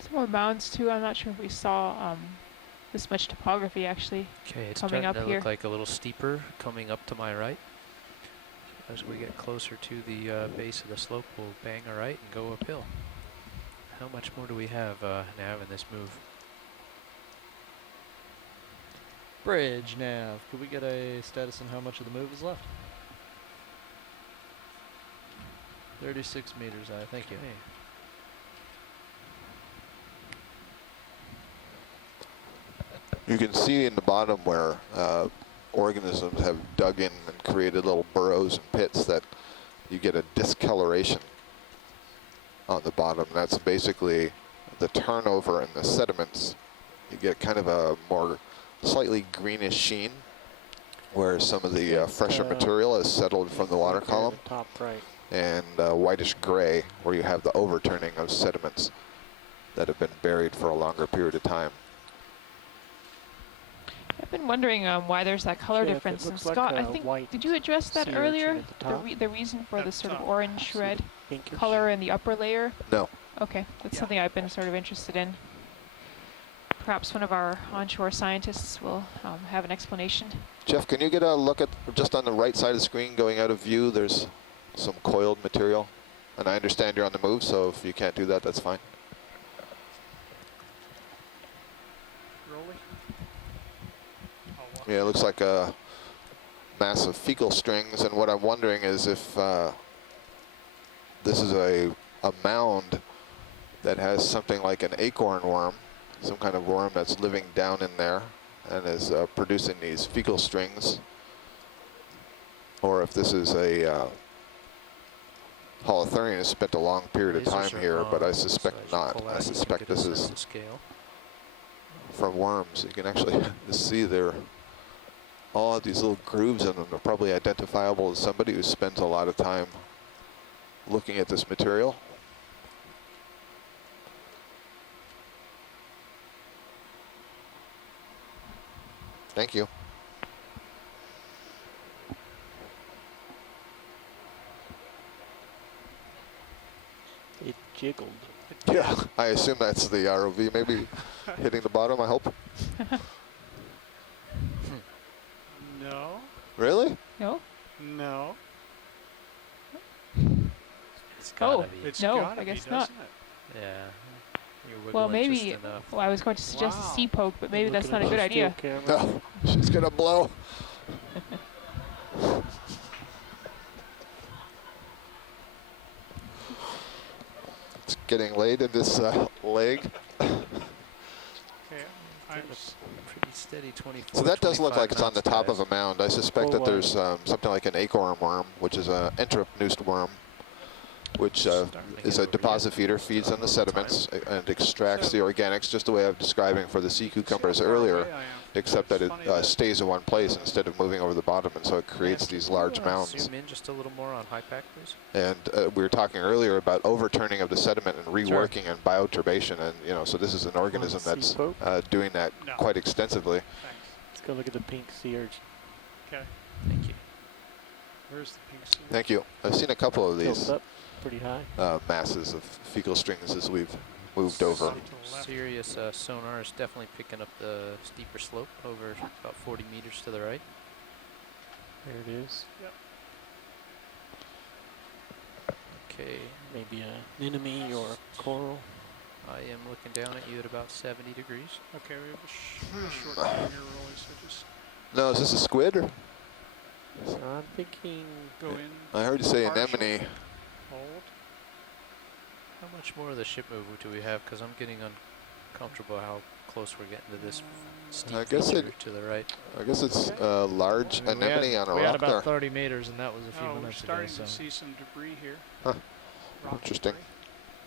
Some more mounds too. I'm not sure if we saw this much topography actually. Okay, it's Coming starting up to here. look like a little steeper coming up to my right. As we get closer to the base of the slope, we'll bang a right and go uphill. How much more do we have now in this move? Bridge nav. Could we get a status on how much of the move is left? 36 meters, thank you. Okay. You can see in the bottom where organisms have dug in and created little burrows and pits that you get a discoloration on the bottom. That's basically the turnover in the sediments. You get kind of a more slightly greenish sheen where some of the fresher material is settled from the water column, Top right. and whitish gray where you have the overturning of sediments that have been buried for a longer period of time. I've been wondering why there's that color Yeah, it difference. And looks like Scott, I a think, white did you address that sea urchin earlier? at the top. The reason for At the the sort of top. orange red Pinkish. color in the upper layer? No. Okay, that's Yeah. something I've been sort of interested in. Perhaps one of our onshore scientists will have an explanation. Jeff, can you get a look at just on the right side of the screen going out of view? There's some coiled material. And I understand you're on the move, so if you can't do that, that's fine. Rolly? I'll walk Yeah, it looks like a mass of fecal strings. And what I'm wondering is if this is a mound that has something like an acorn worm, some kind of worm that's living down in there and is producing these fecal strings, or if this is a Halothurian has spent a long period of time Lasers are here, but I on, suspect so as you not. pull I out, you can suspect get a this sense is of scale. from worms. You can actually see there all of these little grooves in them are probably identifiable as somebody who spends a lot of time looking at this material. Thank you. It jiggled. Yeah, I assume that's the ROV maybe hitting the bottom, I hope. No, Really? No? no. It's gotta Oh, be. It's No, gotta I guess be, not. doesn't it? Yeah. You're Well, wiggling just maybe. enough. Well, I was going to suggest Wow. a sea poke, but maybe that's Looking not a at good your idea. steel camera. No, she's gonna blow. It's getting laid in this leg. Okay, I'm s- Pretty steady 24. So that does look 25 like it's on the knots, top guys. of a mound. I suspect Oh, that there's something like an acorn worm, which is an enterapneuste worm, which Starting to is get a over deposit here. feeder, feeds on the All the time. sediments and extracts So- the organics, just the way I was describing for the sea see how cucumbers far earlier, away I am? except that It's it funny that- stays in one place instead of moving over the bottom, and so it creates these large mounds. Zoom in just a little more on high pack, please. And we were talking earlier about overturning of the sediment and reworking and bioturbation, and so this is an organism sea that's poke? doing that No. quite extensively. Thanks. Let's go look at the pink sea urchin. Okay, Thank you. where's the pink sea? Thank you. I've seen a couple of Tilts these up pretty high. masses of fecal strings as we've moved over. To the left. Serious sonar is definitely picking up the steeper slope over about 40 meters to the right. There it is. Okay, Maybe an anemone or a coral. I am looking down at you at about 70 degrees. Okay, we have a short time here, Roy, so just No, is this a squid? Or? So I'm thinking go in, I heard you say Partial. anemone. hold. How much more of the ship move do we have? Because I'm getting uncomfortable how close we're getting to this steep I guess feature it- to the right. I guess it's a large I mean, we anemone had, on a we had rock about there. 30 meters, and that was a few Oh, we're minutes ago. starting So to see some debris here. Huh. Rock Interesting. debris.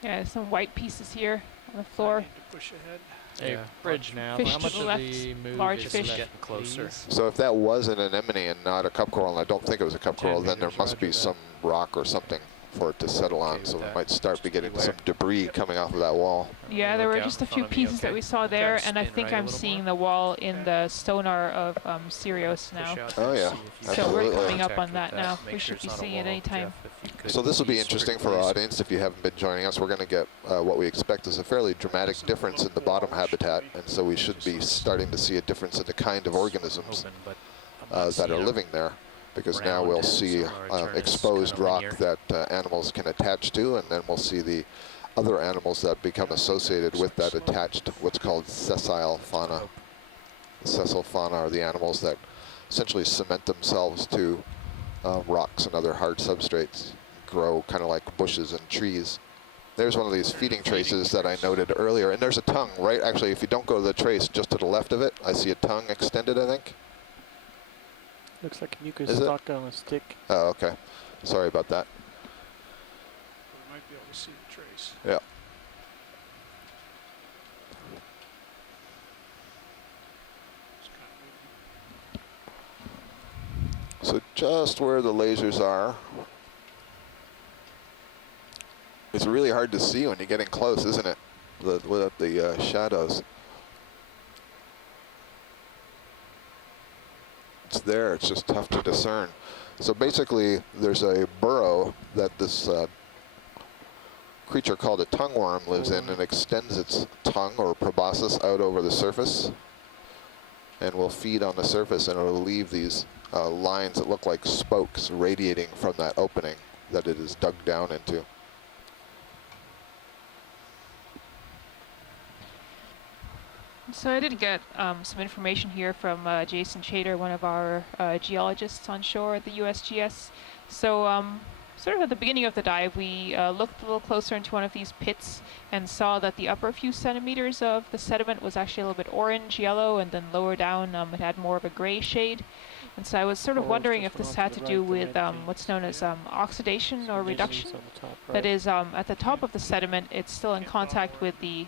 Yeah, some white pieces here on the I floor. need to push ahead. hey, Yeah. bridge now. Fish How to much the of left, the move large is fish. left, Getting closer. please? So if that was an anemone and not a cup coral, and I don't think it was a cup 10 coral, then there meters, must roger be that. some rock or something for it to settle Okay on. with So we that. might start Just be getting beware. some debris coming off of that wall. Yeah, there Look were out just in a few front of me, pieces that okay? we saw Gotta there, and I spin think right a I'm little seeing more. the wall in the sonar of Sirius now. Push out Oh, and yeah. see if you So can we're make coming up contact on with that now. Make We sure should it's be not a seeing it wall, anytime. Jeff, if you could So this will be please, interesting pretty for our please. audience. If you haven't been joining us, we're going to get what we expect is a fairly dramatic difference in the bottom habitat, and so we should be starting to see a difference in the kind of organisms Hoping, but I'm not that are seeing a living there, because now round we'll see sonar return is exposed kinda rock linear. that animals can attach to, and then we'll see the other animals that become associated with that attached, what's called sessile fauna. Nope. The sessile fauna are the animals that essentially cement themselves to rocks and other hard substrates, grow kind of like bushes and trees. There's one of these feeding traces that I noted earlier, and there's a tongue, right? Actually, if you don't go to the trace, just to the left of it, I see a tongue extended, I think. looks like a mucus Is it? stuck on a stick. Oh, okay. Sorry about that. We might be able to see the trace. Yeah. It's kind of moving. So just where the lasers are, it's really hard to see when you're getting close, isn't it? Without the shadows. It's there, it's just tough to discern. So basically, there's a burrow that this creature called a tongueworm lives in, and extends its tongue or proboscis out over the surface, and will feed on the surface, and it'll leave these lines that look like spokes radiating from that opening that it is dug down into. So I did get some information here from Jason Chater, one of our geologists on shore at the USGS. So sort of at the beginning of the dive, we looked a little closer into one of these pits and saw that the upper few centimeters of the sediment was actually a little bit orange, yellow, and then lower down it had more of a gray shade. And so I was sort of Oh, wondering just if this went had on to to the do right, the with red what's things, known as yeah. oxidation or Some reduction. lesions on the top, That right. is, at the top of the sediment, it's still in contact with the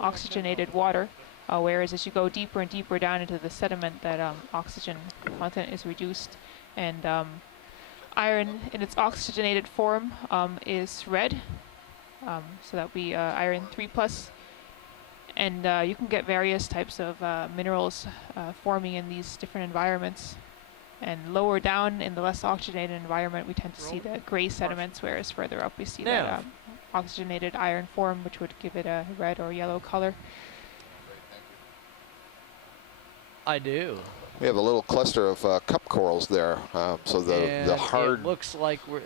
oxygenated water, whereas as you go deeper and deeper down into the sediment, that oxygen content is reduced. And iron in its oxygenated form is red, so that would be iron 3+. And you can get various types of minerals forming in these different environments. And lower down in the less oxygenated environment, we tend to see the gray sediments, whereas further up we see that oxygenated iron form, which would give it a red or yellow color. I do. We have a little cluster of cup corals there. So the hard It looks like we're,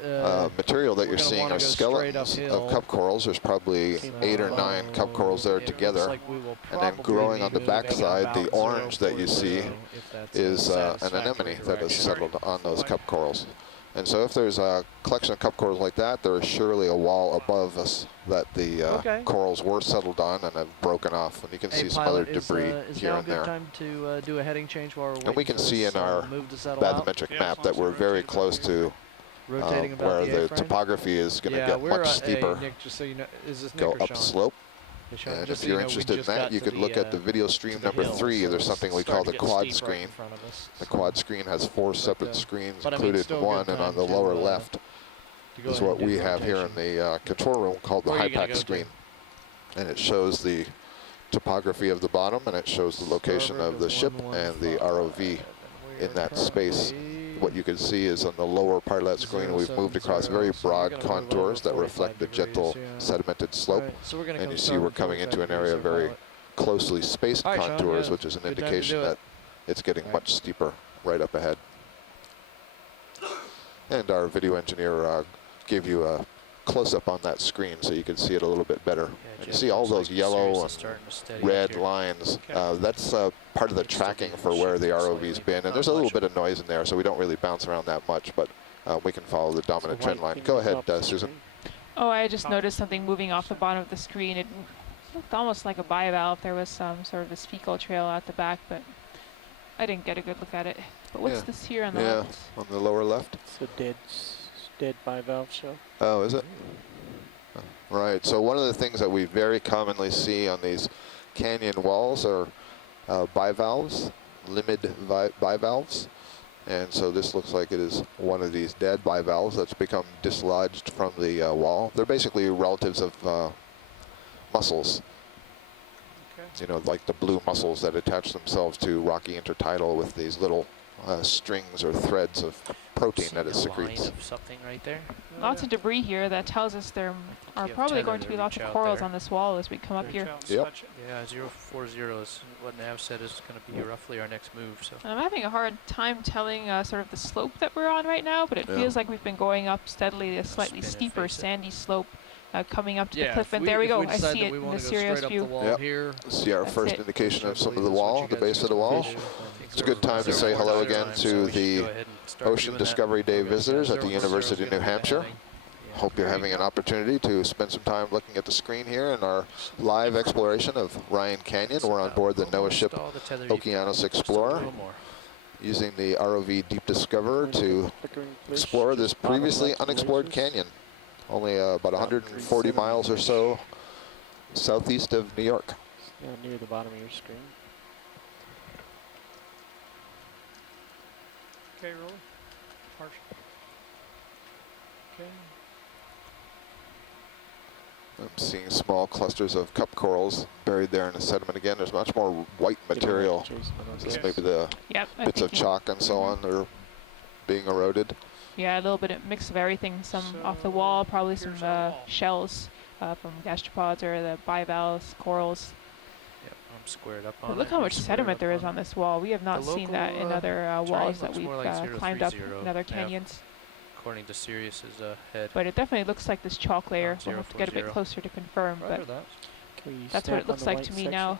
material that we're you're gonna seeing wanna are go straight skeletons uphill. of cup corals. There's probably 8 or 9 cup corals there it looks together. like we will And then probably growing be on the moving backside, the about orange that you 0.0 see if that's is a an satisfactory anemone that has direction. settled on those cup corals. And so if there's a collection of cup corals like that, there is surely a wall above us that the Okay. corals were settled on and have broken off. And you can Hey, see some other pilot, debris is here now a and good there. time to do a heading change while we're waiting And we can for see this, in our move to settle out? bathymetric Yeah, as map long that as we we're very rotate close about to Rotating about where the the A-frame? topography is going to Yeah, get we're much steeper, Nick, just so you know, is this Nick go or up Sean? slope. Hey, Sean, And just if so you're you know, we interested in just that, got you to could the, look at the video to stream the number hill, 3. so There's it's something we call starting the to get quad steep right screen. in front of us, The so- quad screen has 4 separate screens but I mean, included still in a one, good and on time the to, lower left to go is ahead what and do we the have here in rotation. the control room called the Where are high you gonna pack go screen. to? And it shows the topography of the bottom, and it shows the location Starboard of the to ship and the 115, ROV. and we in are that space. currently What you can see is on the lower part of that screen, we've moved across 070, very so we're broad gonna move over contours that 45 reflect the gentle degrees, yeah. sedimented slope. Alright, so we're gonna And come you see we're starboard coming 45 into an degrees area there, very pilot. closely spaced All right, Sean, contours, yeah, which is an good time to indication do it. that it's getting Right. much steeper right up ahead. And our video engineer gave you a close-up on that screen so you can see it a little bit better. Yeah, And you Jeff, see all looks those like yellow Sirius is and starting to steady up red here. lines. Okay. That's part of the Looks to tracking be for where the shifting ROV's slightly. been. And Not there's a little much. bit of noise in there, so we don't really bounce around that much, but we can follow the dominant The trend white line. thing Go goes ahead, off the Susan. screen. Oh, I just noticed something moving off the bottom of the screen. It looked almost like a bivalve. There was some sort of this fecal trail out the back, but I didn't get a good look at it. But what's Yeah. this here on the Yeah, left? on the lower left. It's a dead bivalve shell. Oh, is it? Right, so one of the things that we very commonly see on these canyon walls are bivalves, bivalves. And so this looks like it is one of these dead bivalves that's become dislodged from the wall. They're basically relatives of mussels. Okay. You know, like the blue mussels that attach themselves to rocky intertidal with these little strings or threads of protein See that it a secretes. line of something right there. Lots of debris here that tells us there are you have probably 10 going of to be them lots reach of out corals there. on this wall as we come up Reach here. out and Yep. touch it. Yeah, 040 is what Nav said is going to be roughly our next move. So I'm having a hard time telling sort of the slope that we're on right now, but it Yeah. feels like we've been going up steadily, a slightly Spin and steeper face it. sandy slope coming up to the Yeah, cliff. if And we, there we if go. we I decide see that it we in want the to go Sirius straight up view. the wall Yep. here. See our That's first it. indication which I of some of believe the is what wall, you the guys base are of the wall. gonna do. It's a good time to say hello again to the Ocean Discovery Day visitors at the University of New Hampshire. Hope you're having an opportunity to spend some time looking at the screen here in our live exploration of Ryan Canyon. We're on board the NOAA ship Okeanos Explorer, using the ROV Deep Discoverer to explore this previously unexplored canyon, only about 140 miles or so southeast of New York. Near the bottom of your screen. Okay, roll. Partial. Okay. I'm seeing small clusters of cup corals buried there in the sediment again. There's much more white material. This Yes. may be the Yep. I bits of think you- chalk and so on that are being eroded. Yeah, a little bit of mix of everything. Some off the So, wall, probably some here's our wall. shells from gastropods or the bivalves, corals. Yep, I'm squared up on But look it. how You're much squared sediment up there is it. on this wall. We have not The seen that in local, other terrain walls that looks we've more like climbed up 030 in other nav. canyons. According to Sirius's head. But it definitely looks like this chalk layer. We'll have to get a bit 040. closer to confirm, Roger but that. that's what it looks like to me now.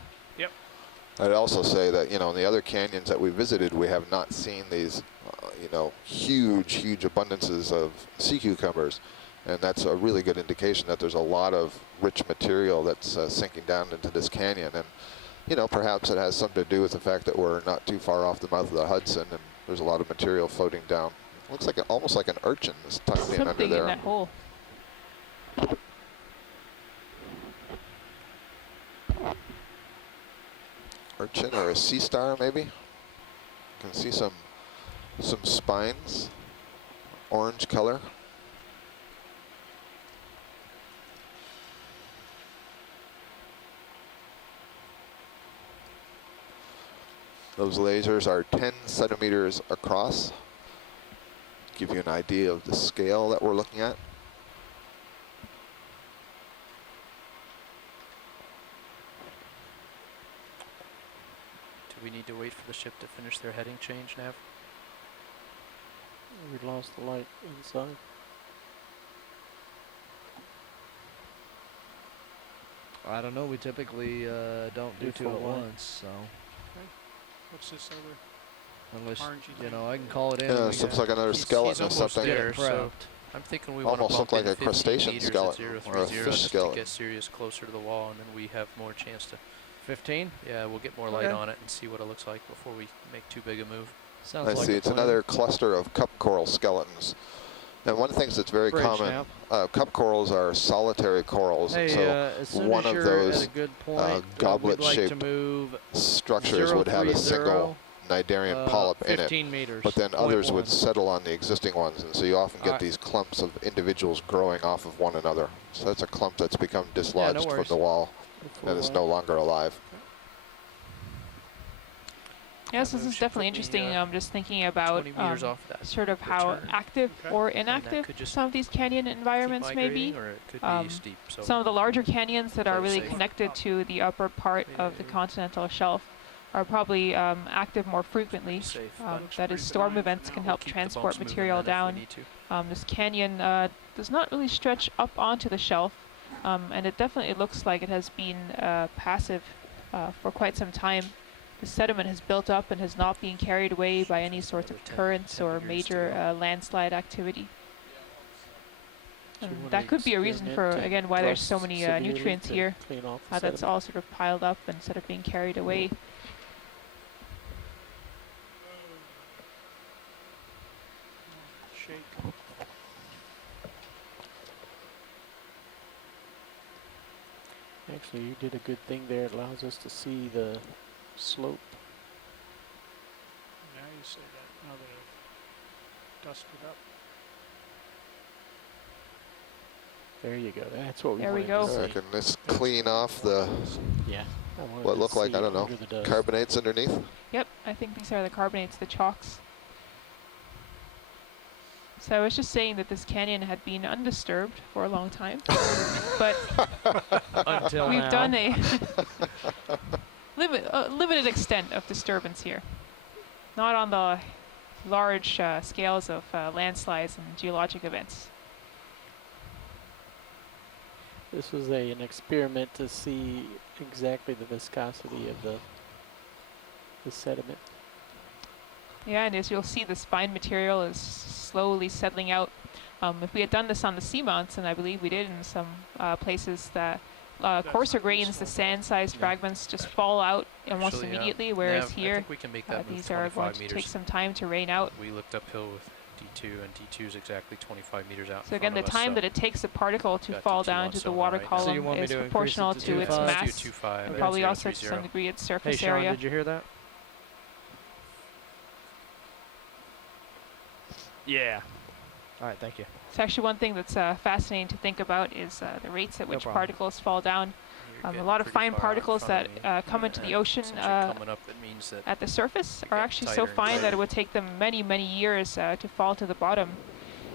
I'd also say that, you know, in the other canyons that we visited, we have not seen these, you know, huge abundances of sea cucumbers. And that's a really good indication that there's a lot of rich material that's sinking down into this canyon. And, you know, perhaps it has something to do with the fact that we're not too far off the mouth of the Hudson and there's a lot of material floating down. Looks like almost like an urchin is tucked in under Something in there. that hole. Urchin or a sea star, maybe. You can see some spines, orange color. Those lasers are 10 centimeters across. Give you an idea of the scale that we're looking at. Do we need to wait for the ship to finish their heading change, Nav? We lost the light inside. I don't know. We typically don't do Do two full at one. once, so What's this other unless orangey you thing? know, I can call it in. Yeah, we this looks got- like another He's skeleton or almost something. there, Getting so prepped. I'm thinking we want to Almost bump look like in a 15 crustacean meters skeleton at or a 030 fish just skeleton. to get Sirius closer to the wall, and then we have more chance to. 15. Yeah, we'll get more light Okay. on it and see what it looks like before we make too big a move. Sounds I like see. a It's plan. another cluster of cup coral skeletons. And one of the things that's very Bridge common, now. cup corals are solitary corals. Hey, and so as soon one as of you're those at a good point, we'd goblet-shaped like to move structures would have a single cnidarian polyp in it. 15 meters. But then others would 0.1. settle on the existing ones, and so you often get Alright. these clumps of individuals growing off of one another. So that's a clump that's become dislodged from worries. the wall Full and is light. no longer alive. Yes, Yeah, this move is should definitely put me, interesting. uh, I'm just thinking about 20 meters off that. sort of how return. active Okay. or And that inactive could just some of these canyon environments Keep may be. migrating, or it could be Um, steep. So Some of the larger canyons that are Play really safe. connected to the upper part of the continental shelf are probably active more frequently. safe. That Looks is, pretty storm benign for events now. can We'll help keep the transport bumps moving material then if we down. need to. This canyon does not really stretch up onto the shelf, and it definitely looks like it has been passive for quite some time. The sediment has built up and has not been carried away by any sort of currents or major landslide activity. That could be a reason for, again, why there's so many nutrients here, how that's all sort of piled up instead of being carried away. Shake. Actually, you did a good thing there. It allows us to see the slope. Now you say that, now that I've dusted up. There you go. That's what we There we wanted go. to I see. can just clean off the, Yeah. I wanted what to look like, see I don't know, under the dust. carbonates underneath. Yep, I think these are the carbonates, the chalks. So I was just saying that this canyon had been undisturbed for a long time, but Until we've now. done a limited extent of disturbance here. Not on the large scales of landslides and geologic events. This was an experiment to see exactly the viscosity of the sediment. Yeah, and as you'll see, this fine material is slowly settling out. If we had done this on the seamounts, and I believe we did in some places, that coarser grains, the sand-sized fragments, just fall out almost Actually, immediately, yeah, whereas I here, think we can make that move these are going 25 to meters. take some time to rain out. We looked uphill with D2, and D2 is exactly 25 meters out. So in again, front the of us, time so that it takes a particle to got fall D2 down on to the sonar water right now. So you column want me is to increase it proportional to to its 2.5? mass, Let's do 2.5 and at probably also to 0.030. some degree its Hey, surface Sean, area. did you hear that? Yeah. All right, thank you. It's actually one thing that's fascinating to think about is the rates at No which problem. particles fall down. You're A getting lot of pretty fine far out in particles front that of me. come into the And ocean since you're coming up, it means that at the surface You're are getting actually tighter so and fine that tighter. it would take them many, many years to fall to the bottom.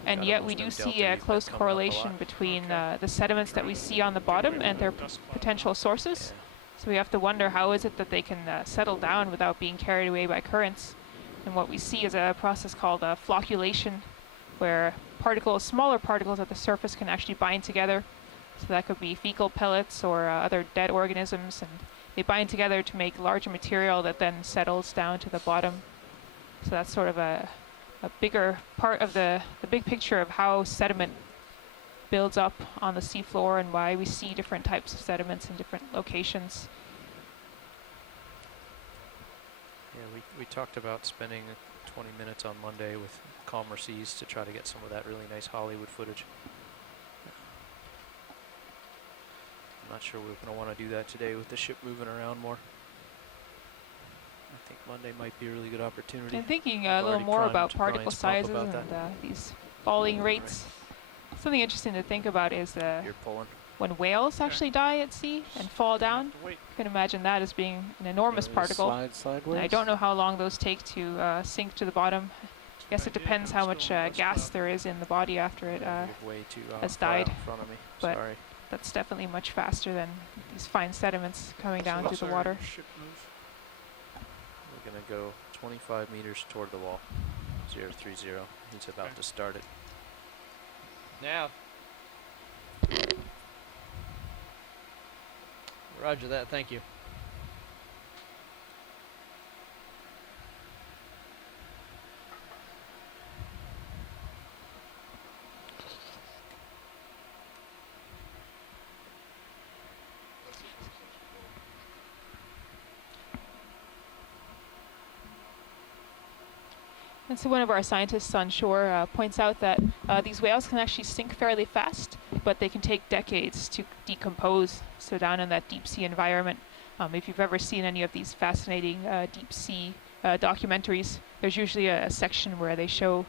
And got yet almost we no do delta. see a You've been close coming up a correlation lot. between Okay. the sediments that we see on the bottom and their potential sources. So we have to wonder, how is it that they can settle down without being carried away by currents? And what we see is a process called flocculation, where particles, smaller particles at the surface can actually bind together. So that could be fecal pellets or other dead organisms, and they bind together to make larger material that then settles down to the bottom. So that's sort of a bigger part of the big picture of how sediment builds up on the seafloor and why we see different types of sediments in different locations. Yeah, we talked about spending 20 minutes on Monday with calmer seas to try to get some of that really nice Hollywood footage. I'm not sure we're going to want to do that today with the ship moving around more. I think Monday might be a really good opportunity. And thinking I've a little already more primed about particle Brian's pump sizes about and that. these falling rates. Something interesting to think about is You're pulling. when whales actually die at sea and fall down. Wait, You can imagine that as being an enormous Just particle. Slide sideways. And I don't know how long those take to sink to the bottom. I guess it depends how much gas there is in the body after it. You're way too has far out died, in front of me. but Sorry. That's definitely much faster than these fine sediments coming down what's through the our water. ship move? We're going to go 25 meters toward the wall. 030. He's about Okay. to start it. Now. Roger that, thank you. And so one of our scientists on shore points out that these whales can actually sink fairly fast, but they can take decades to decompose. So down in that deep sea environment, if you've ever seen any of these fascinating deep sea documentaries, there's usually a section where they show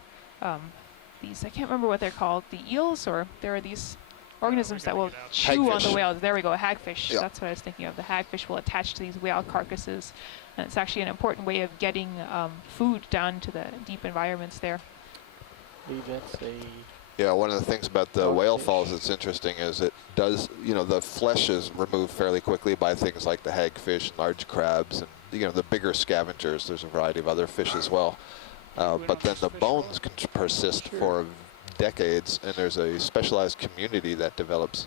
these, I can't remember what they're called, the eels, or there are these organisms that will chew on the Hagfish. whales. There we go, hagfish. Yeah. That's what I was thinking of. The hagfish will attach to these whale carcasses, and it's actually an important way of getting food down to the deep environments there. I believe that's a Yeah, one of the things about the whale Dogfish. falls that's interesting is it does, you know, the flesh is removed fairly quickly by things like the hagfish and large crabs and, you know, the bigger scavengers. There's a variety of other fish as well. But then the bones can persist for a decades, and there's a specialized community that develops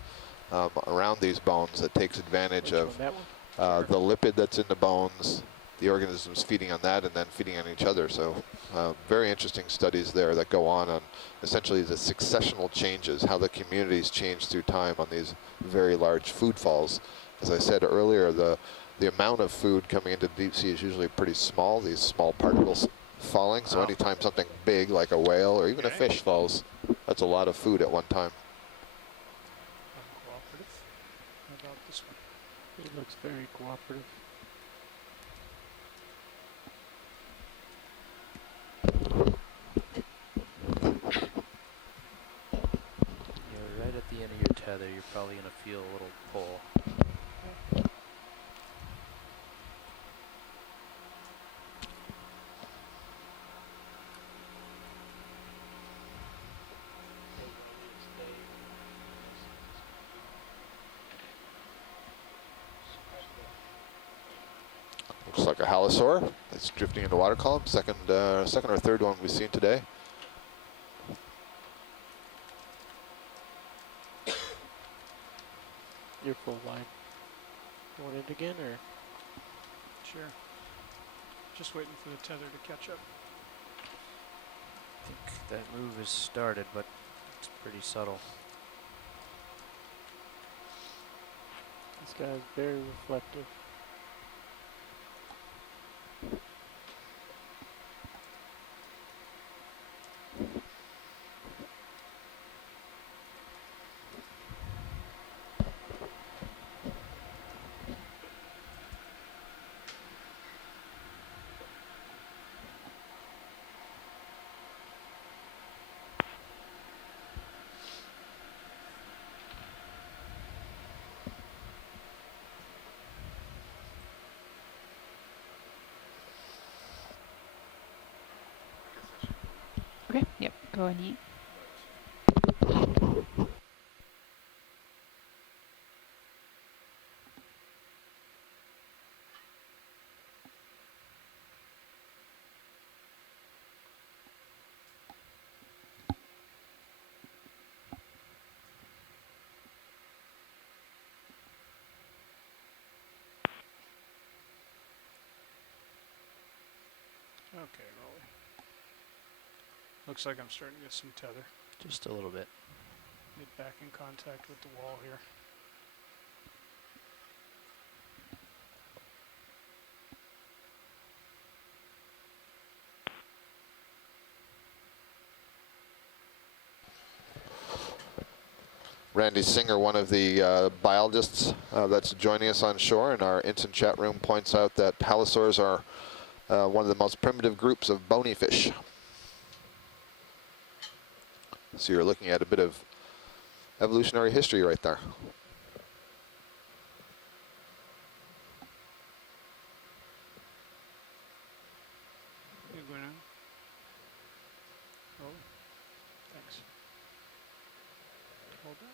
around these bones that takes advantage Which of one, that one? the lipid that's in the bones, the organisms feeding on that and then feeding on each other. So very interesting studies there that go on essentially the successional changes, how the communities change through time on these very large food falls. As I said earlier, the amount of food coming into the deep sea is usually pretty small, these small particles falling. So anytime something big like a whale or even a fish falls, that's a lot of food at one time. Uncooperative. How about this one? It looks very cooperative. Yeah, right at the end of your tether, you're probably going to feel a little pull. Looks like a halosaur. It's drifting into water column. Second or third one we've seen today. You're full line. Want it again, or? Sure. Just waiting for the tether to catch up. I think that move has started, but it's pretty subtle. This guy's very reflective. Okay, yep, go and eat. Okay, Rolly. Looks like I'm starting to get some tether. Just a little bit. Get back in contact with the wall here. Randy Singer, one of the biologists that's joining us on shore in our instant chat room, points out that halosaurs are one of the most primitive groups of bony fish. So you're looking at a bit of evolutionary history right there. You going on? Rolly. Thanks. Hold that.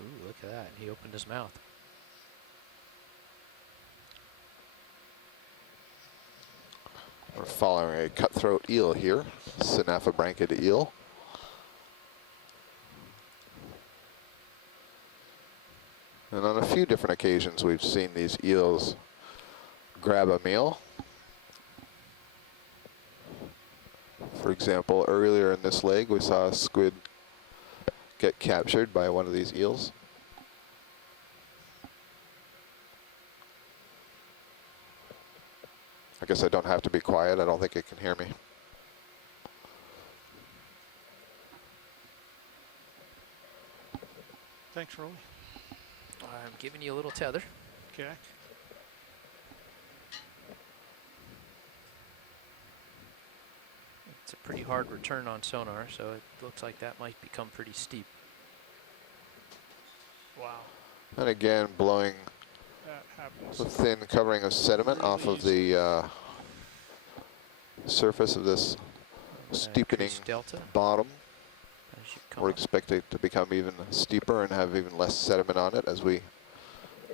Ooh, look at that. He opened his mouth. We're following a cutthroat eel here, synaphobranchid eel. And on a few different occasions we've seen these eels grab a meal. For example, earlier in this leg we saw a squid get captured by one of these eels. I guess I don't have to be quiet. I don't think it can hear me. Thanks, Rolly. I'm giving you a little tether. Okay. It's a pretty hard return on sonar, so it looks like that might become pretty steep. Wow, And again, blowing that happens. a thin covering of sediment off of the surface of this steepening Increased delta bottom. as you come We're up. expecting it to become even steeper and have even less sediment on it as we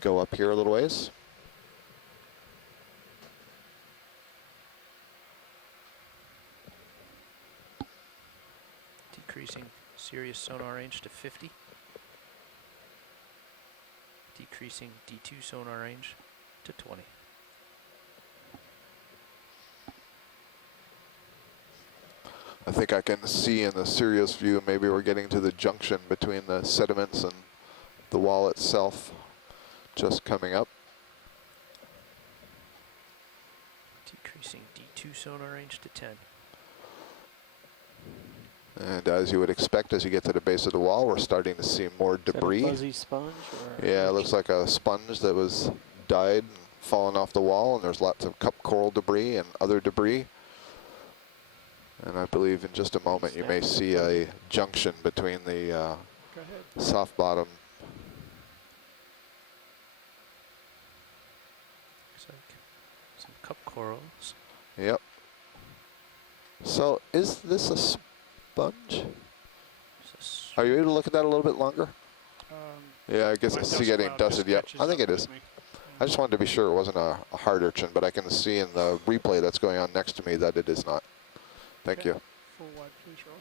go up here a little ways. Decreasing Sirius sonar range to 50. Decreasing D2 sonar range to 20. I think I can see in the Sirius view, maybe we're getting to the junction between the sediments and the wall itself, just coming up. Decreasing D2 sonar range to 10. And as you would expect, as you get to the base of the wall, we're starting to see more Is that a debris. fuzzy sponge? Or Yeah, it looks like a sponge that was dyed and fallen off the wall, and there's lots of cup coral debris and other debris. And I believe in just a moment you may see a junction between the Go ahead. soft bottom. Looks like some cup corals. Yep. So is this a sponge? This Are you able to look at that a little bit longer? Yeah, I guess my it's dust getting cloud dusted. just Yep, catches I think up it with is. me. I just wanted to be sure it wasn't a hard urchin, but I can see in the replay that's going on next to me that it is not. Thank Okay. you. Full wide, please roll.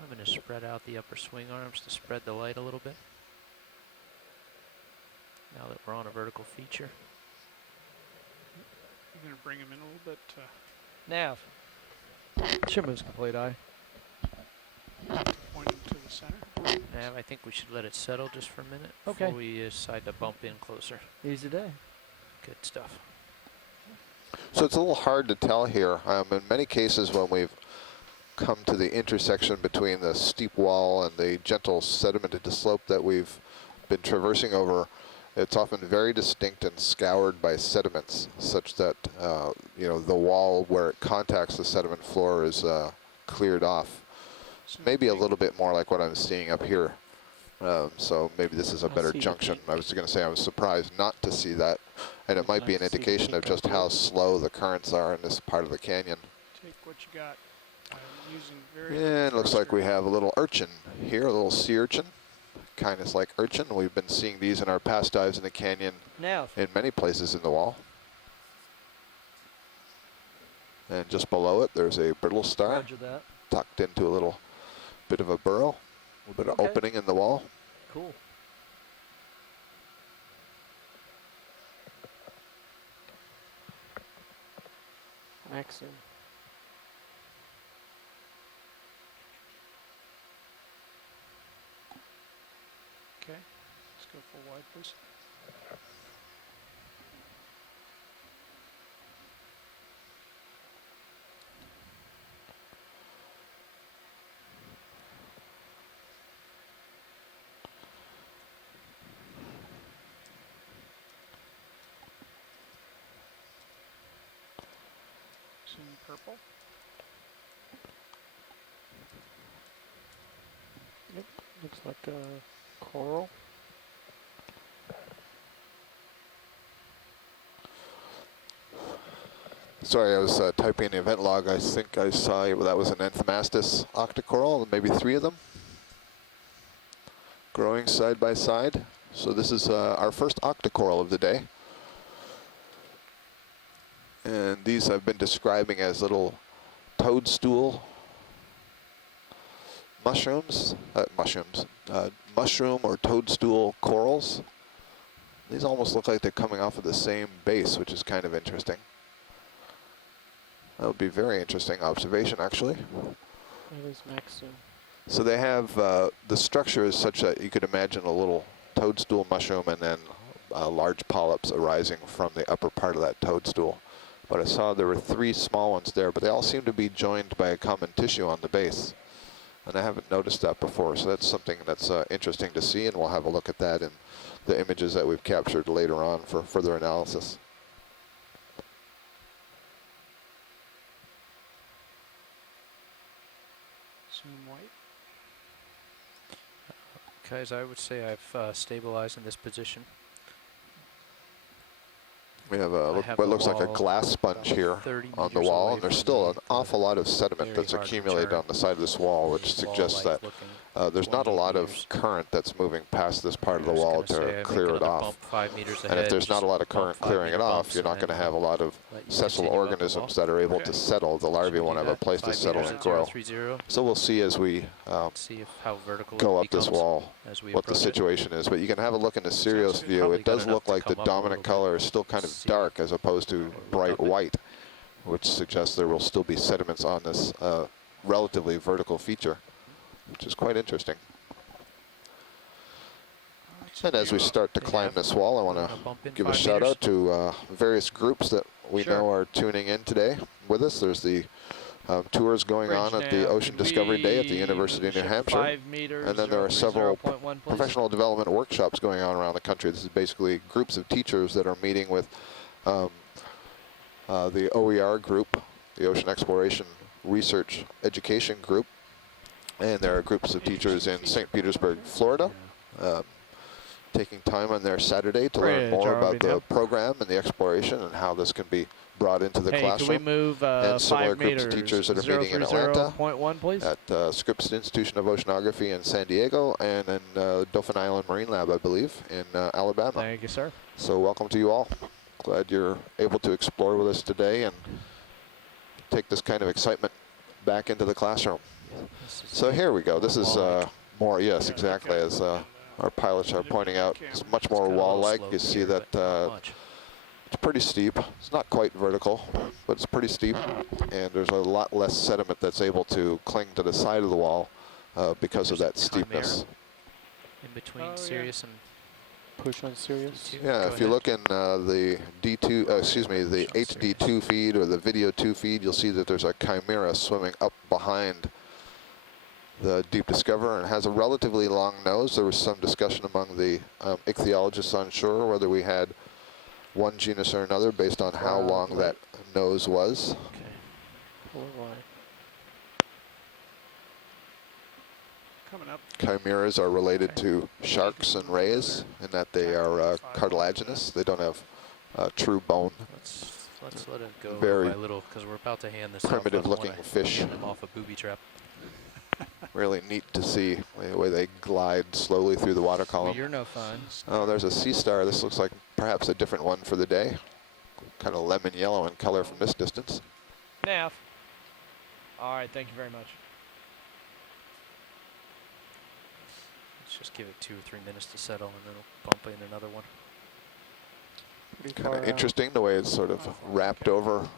I'm going to spread out the upper swing arms to spread the light a little bit. Now that we're on a vertical feature. I'm gonna bring him in a little bit. Nav. Shimu's complete eye. Point him to the center. Nav, I think we should let it settle just for a minute Okay. before we decide to bump in closer. Easy day. Good stuff. So it's a little hard to tell here. In many cases when we've come to the intersection between the steep wall and the gentle sedimented slope that we've been traversing over, it's often very distinct and scoured by sediments, such that you know, the wall where it contacts the sediment floor is cleared off. So Maybe a big- little bit more like what I'm seeing up here. So maybe this is a I better see the junction. peak. I was going to say I was surprised not to see that, and it might be an I see the indication of peak up just how here. slow the currents are in this part of the canyon. Take what you got. I'm using very. And it looks like we thruster. have a little urchin here, a little sea urchin, kind of like urchin. We've been seeing these in our past dives in the canyon Nav. in many places in the wall. And just below it, there's a brittle star Roger that. tucked into a little bit of a burrow, a little bit of Okay. opening in the wall. Cool. Maxim. Okay. Let's go full wide, please. Some purple. Yep, looks like a coral. Sorry, I was typing in the event log. I think I saw that was an Anthemastus octocoral, maybe 3 of them, growing side by side. So this is our first octocoral of the day. And these I've been describing as little toadstool mushrooms, mushroom or toadstool corals. These almost look like they're coming off of the same base, which is kind of interesting. That would be a very interesting observation, actually. That is Maxim. So they have, the structure is such that you could imagine a little toadstool mushroom and then large polyps arising from the upper part of that toadstool. but I saw there were 3 small ones there, but they all seem to be joined by a common tissue on the base. And I haven't noticed that before, so that's something that's interesting to see, and we'll have a look at that in the images that we've captured later on for further analysis. Zoom white. Guys, I would say I've stabilized in this position. We have I have what the looks like a wall glass sponge here 30 on the meters wall, away and there's from still me, an the awful lot of sediment very that's hard to accumulated chart. on the side of this wall, which The suggests that wall-like there's not a 28 lot meters. of current that's moving past this part of the I was wall gonna say, I to make clear it another off. bump 5 meters And if ahead, there's not just a lot of bump current 5 clearing meter it off, bumps, you're not and going to then have a lot of let you sessile continue up the organisms wall. that are able Okay. to settle. The larvae Should we won't do have a that? place to 5 settle meters and at grow. 030. So we'll see as we See if how vertical go it up this becomes wall as we what the approach it. situation is, but you can have a look in the Sirius good. view. Probably It does got enough look to like the come up a dominant little bit. color is still kind of See. dark as opposed to bright Up it. white, which suggests there will still be sediments on this relatively vertical feature, which is quite interesting. And as we start to They climb have this wall, I We're want gonna to bump in give a 5 shout meters. out to various groups that we Sure. know are tuning in today with us. There's the tours going on at the Bridge Ocean nav, Discovery Day at the we University of New ship Hampshire. 5 meters, And then there are several 030.1, please. professional development workshops going on around the country. This is basically groups of teachers that are meeting with the OER group, the Ocean Exploration Research Education Group, and there are groups of teachers in St. Petersburg, Florida, taking time on their Saturday to learn Bridge, more are we about the now? program and the exploration and how this can be brought into the Hey, classroom. can we move And similar 5 groups of meters? teachers that are meeting in Atlanta, 030.1, please. at Scripps Institution of Oceanography in San Diego, and in Dauphin Island Marine Lab, I believe, in Alabama. Thank you, sir. So welcome to you all. Glad you're able to explore with us today and take this kind of excitement back into the classroom. This is So here we go. This is wall-like. more, yes, exactly, as our pilots are pointing out. It's much more It's got a little wall-like. slope You see here, that but not much. it's pretty steep. It's not quite vertical, but it's pretty steep. And there's a lot less sediment that's able to cling to the side of the wall because of There's a that steepness. chimera in between Oh, yeah. Sirius and Push on Sirius. D2. Yeah, Go if you ahead. look in the D2, excuse me, the HD2 feed or the video 2 feed, you'll see that there's a chimera swimming up behind the Deep Discoverer and has a relatively long nose. There was some discussion among the ichthyologists on shore whether we had one genus or another based on how long that nose was. Okay. Or why? Coming up. Chimeras are related to sharks and rays in that they are cartilaginous. They don't have true bone. Let's let it go Very little by little because we're about to hand this off. primitive I don't looking wanna fish. hand them off a booby trap. Really neat to see the way they glide slowly through the water Well, column. you're no fun. Oh, there's a sea star. This looks like perhaps a different one for the day. Kind of lemon yellow in color from this distance. Nav. All right, thank you very much. Let's just give it 2 or 3 minutes to settle and then we'll bump in another one. Kind of interesting the way it's sort of wrapped over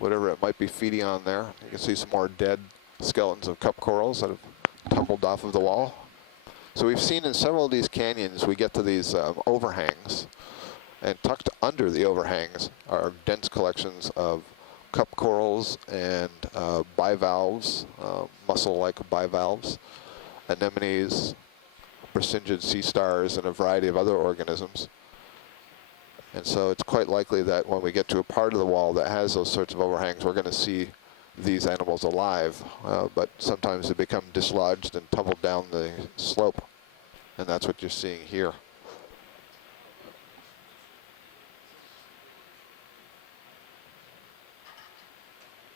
whatever it might be feeding on there. You can see some more dead skeletons of cup corals that have tumbled off of the wall. So we've seen in several of these canyons, we get to these overhangs, and tucked under the overhangs are dense collections of cup corals and bivalves, mussel-like bivalves, anemones, brisingid sea stars, and a variety of other organisms. And so it's quite likely that when we get to a part of the wall that has those sorts of overhangs, we're going to see these animals alive, but sometimes they become dislodged and tumble down the slope, and that's what you're seeing here.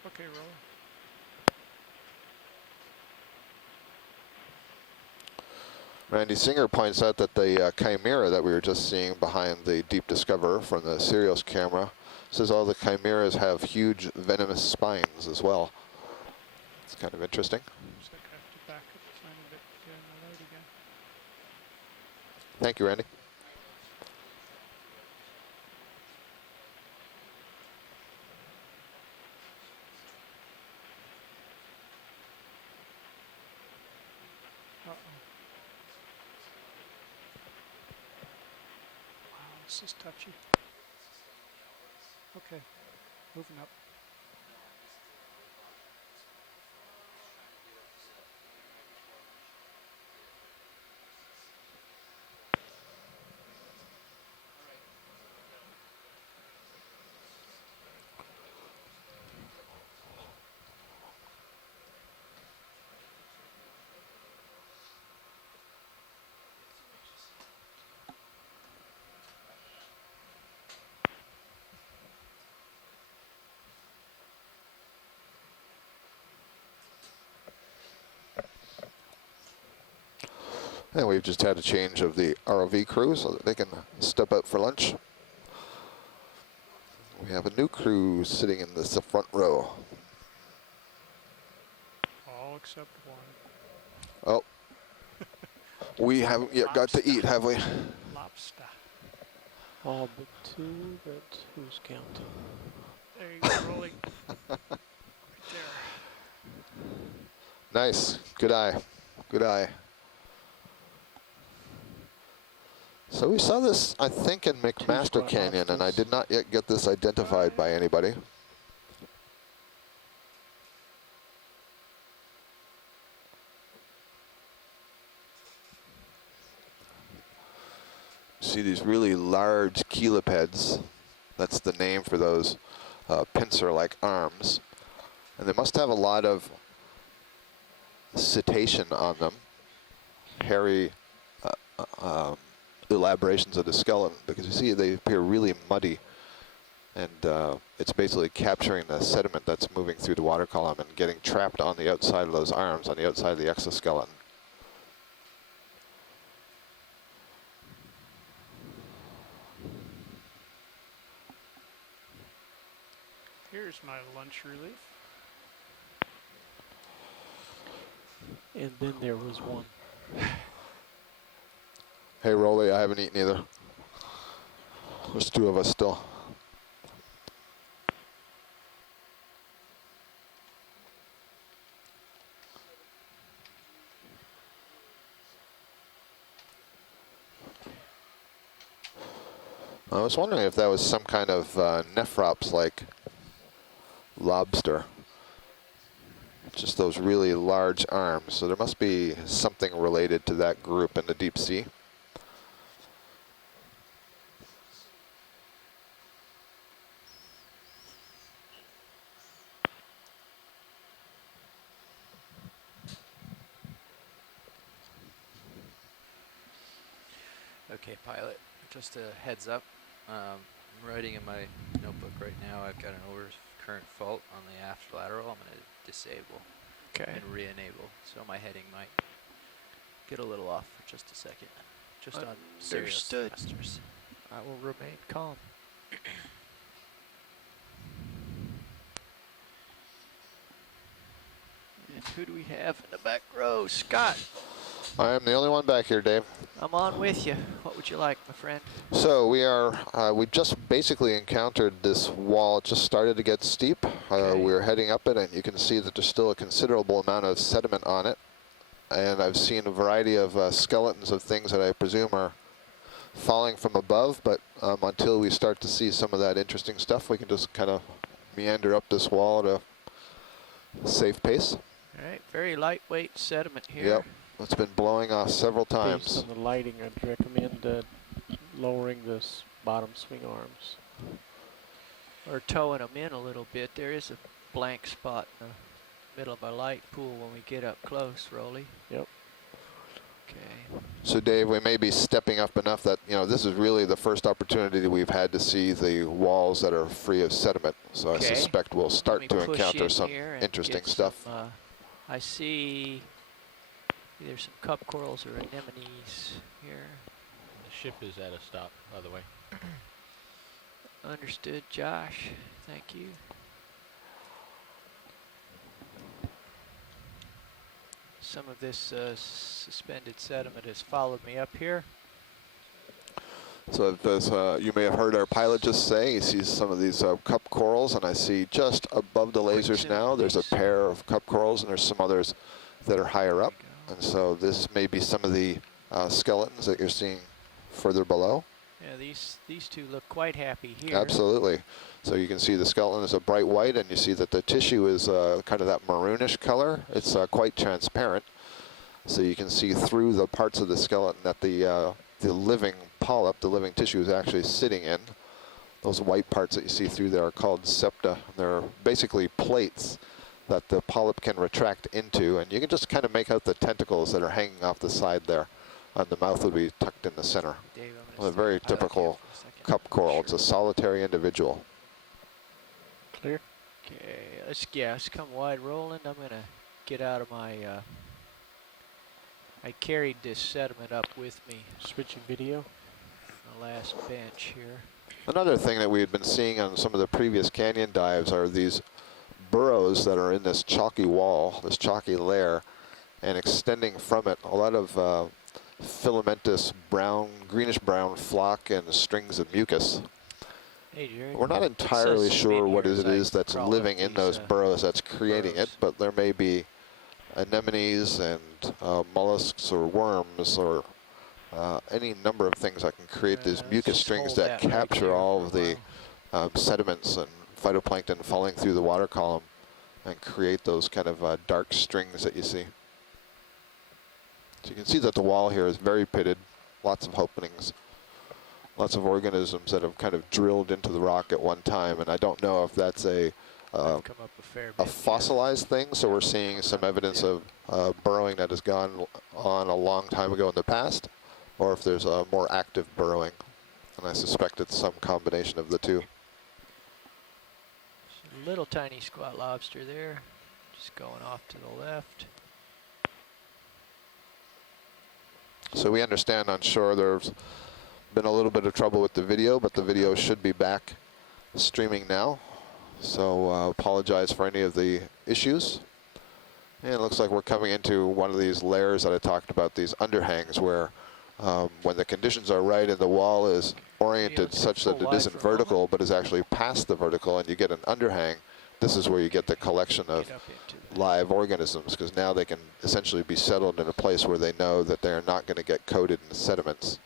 Okay, roll. Randy Singer points out that the chimera that we were just seeing behind the Deep Discoverer from the Sirius camera says all the chimeras have huge venomous spines as well. It's kind of interesting. Looks like I have to back up a tiny bit to get in the light again. Thank you, Randy. Uh-oh. Wow, this is touchy. Okay. Moving up. And we've just had a change of the ROV crew so that they can step out for lunch. We have a new crew sitting in this front row. All except one. Oh, we haven't yet got to eat, have we? Lobster. All but two, but who's counting? There you go, rolling. Right there. Nice. Good eye. Good eye. So we saw this, I think, in McMaster squat Canyon, and I lobsters. did not yet get this identified by anybody. See these really large cheilipeds. That's the name for those pincer-like arms. And they must have a lot of cetacean on them. Hairy elaborations of the skeleton, because you see they appear really muddy, and it's basically capturing the sediment that's moving through the water column and getting trapped on the outside of those arms, on the outside of the exoskeleton. Here's my lunch relief. And then there was one. Hey, Rolly, I haven't eaten either. There's two of us still. I was wondering if that was some kind of nephrops-like lobster. Just those really large arms. So there must be something related to that group in the deep sea. Okay, pilot, just a heads up. I'm writing in my notebook right now. I've got an overcurrent fault on the aft lateral. I'm going to disable and re-enable. So my heading might get a little off for just a second. Just on serious Understood. thrusters. I will remain calm. And who do we have in the back row? Scott, I am the only one back here, Dave. I'm on with you. What would you like, my friend? So we just basically encountered this wall. It just started to get steep. We're heading up it, and you can see that there's still a considerable amount of sediment on it. And I've seen a variety of skeletons of things that I presume are falling from above, but until we start to see some of that interesting stuff, we can just kind of meander up this wall at a safe pace. All right, very lightweight sediment here. Yep, it's been blowing off several Based times. on the lighting, I'd recommend lowering this bottom swing arms. Or towing them in a little bit. There is a blank spot in the middle of a light pool when we get up close, Rolly. Yep. Okay. So Dave, we may be stepping up enough that, you know, this is really the first opportunity that we've had to see the walls that are free of sediment. So Okay. I suspect we'll start to Let me push encounter in some here and interesting get stuff. some, I see either some cup corals or anemones here. The ship is at a stop, by the way. Understood, Josh. Thank you. Some of this suspended sediment has followed me up here. So as you may have heard our pilot just say, he sees some of these cup corals, and I see just above the lasers zoom, now, there's a please. pair of cup corals, and there's some others that are higher up. And so this may be some of the skeletons that you're seeing further below. Yeah, these two look quite happy here. Absolutely. So you can see the skeleton is a bright white, and you see that the tissue is kind of that maroonish color. It's quite transparent. So you can see through the parts of the skeleton that the living polyp, the living tissue, is actually sitting in. Those white parts that you see through there are called septa. They're basically plates that the polyp can retract into, and you can just kind of make out the tentacles that are hanging off the side there. And the mouth would be tucked in the center. Dave, A very typical cup coral. It's a solitary individual. Clear? Okay, let's come wide rolling. I'm gonna get out of my, I carried this sediment up with me. Switching video. The last bench here. Another thing that we had been seeing on some of the previous canyon dives are these burrows that are in this chalky wall, this chalky layer, and extending from it a lot of filamentous brown, greenish brown flock and strings of mucus. Hey, Jerry. We're not entirely sure what it is that's living in those burrows that's creating it, but there may be anemones and mollusks or worms or any number of things that can create these mucus strings that capture all of the sediments and phytoplankton falling through the water column and create those kind of dark strings that you see. So you can see that the wall here is very pitted, lots of openings, lots of organisms that have kind of drilled into the rock at one time, and I don't know if that's a fossilized thing, so we're seeing some evidence of burrowing that has gone on a long time ago in the past, or if there's a more active burrowing, and I suspect it's some combination of the two. Little tiny squat lobster there, just going off to the left. So we understand on shore there's been a little bit of trouble with the video, but the video should be back streaming now. So apologize for any of the issues. And it looks like we're coming into one of these layers that I talked about, these underhangs, where when the conditions are right and the wall is oriented such that it isn't vertical but is actually past the vertical and you get an underhang, this is where you get the collection of live organisms, because now they can essentially be settled in a place where they know that they're not going to get coated in sediments.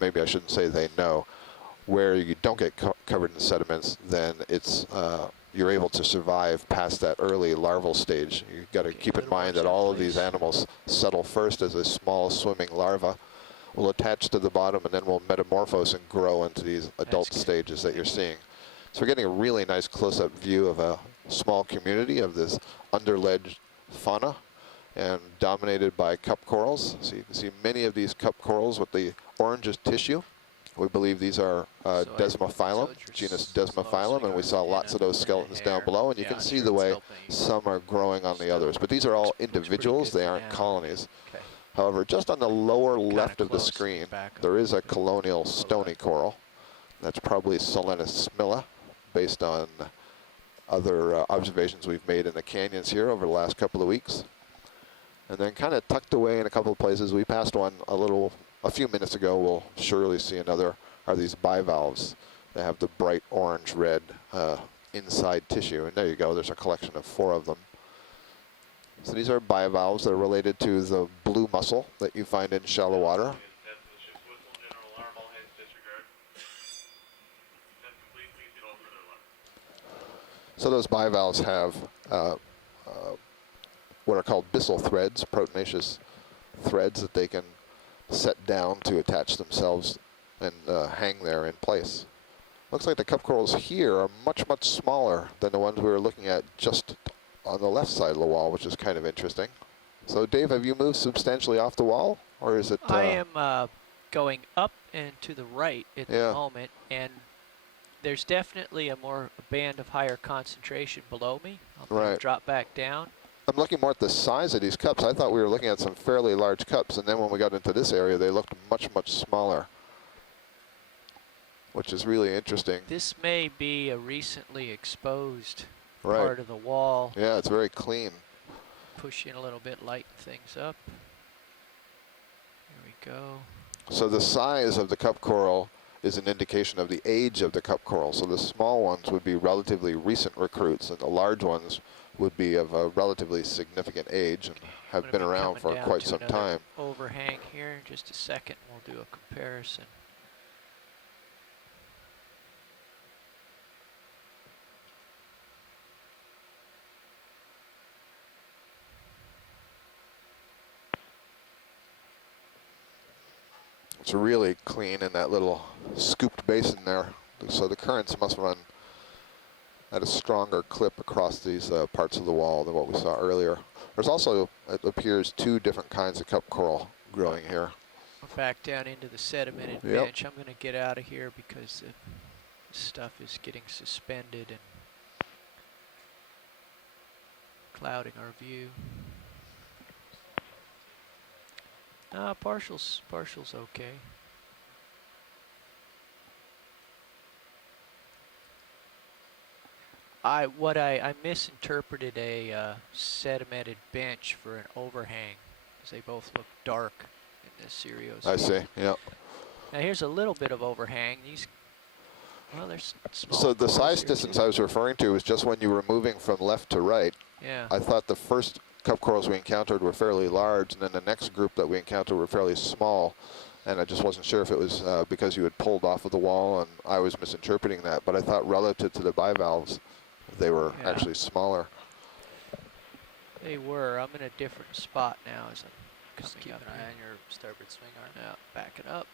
Maybe I shouldn't say they know. Where you don't get covered in sediments, then it's you're able to survive past that early larval stage. You've got to keep in mind that all of these animals settle first as a small swimming larva, will attach to the bottom, and then will metamorphose and grow into these adult stages that you're seeing. So we're getting a really nice close-up view of a small community of this underledge fauna, and dominated by cup corals. So you can see many of these cup corals with the orangish tissue. We believe these are Desmophyllum, genus Desmophyllum, and we saw lots of those skeletons down below, and you can see the way some are growing on the others. But these are all individuals, they aren't colonies. However, just on the lower left of the screen, there is a colonial stony coral. That's probably Solenus smilla, based on other observations we've made in the canyons here over the last couple of weeks. And then kind of tucked away in a couple of places, we passed one a few minutes ago. We'll surely see another, are these bivalves. They have the bright orange-red inside tissue, and there you go, there's a collection of 4 of them. So these are bivalves that are related to the blue mussel that you find in shallow water. So those bivalves have what are called byssal threads, proteinaceous threads that they can set down to attach themselves and hang there in place. Looks like the cup corals here are much, much smaller than the ones we were looking at just on the left side of the wall, which is kind of interesting. So Dave, have you moved substantially off the wall, or is it? I am going up and to the right at the moment, and there's definitely a band of higher concentration below me. I'm going to drop back down. I'm looking more at the size of these cups. I thought we were looking at some fairly large cups, and then when we got into this area, they looked much, much smaller, which is really interesting. This may be a recently exposed part of the wall. Yeah, it's very clean. Push in a little bit, lighten things up. Here we go. So the size of the cup coral is an indication of the age of the cup coral. So the small ones would be relatively recent recruits, and the large ones would be of a relatively significant age and have been around for quite some time. Overhang here in just a second. We'll do a comparison. it's really clean in that little scooped basin there. So the currents must run at a stronger clip across these parts of the wall than what we saw earlier. There's also, it appears, 2 different kinds of cup coral growing here. We're back down into the sedimented Yep. bench. I'm going to get out of here because the stuff is getting suspended and clouding our view. Partial's okay. I misinterpreted a sedimented bench for an overhang because they both look dark in this Sirios. I see, yep. Now here's a little bit of overhang. These, well, there's small. So the corals size here distance too. I was referring to was just when you were moving from left to right. Yeah. I thought the first cup corals we encountered were fairly large, and then the next group that we encountered were fairly small. And I just wasn't sure if it was because you had pulled off of the wall and I was misinterpreting that. But I thought relative to the bivalves, they were actually smaller. They were. I'm in a different spot now as I'm Just coming keep up an eye here. on your starboard swing arm. Yeah, backing up.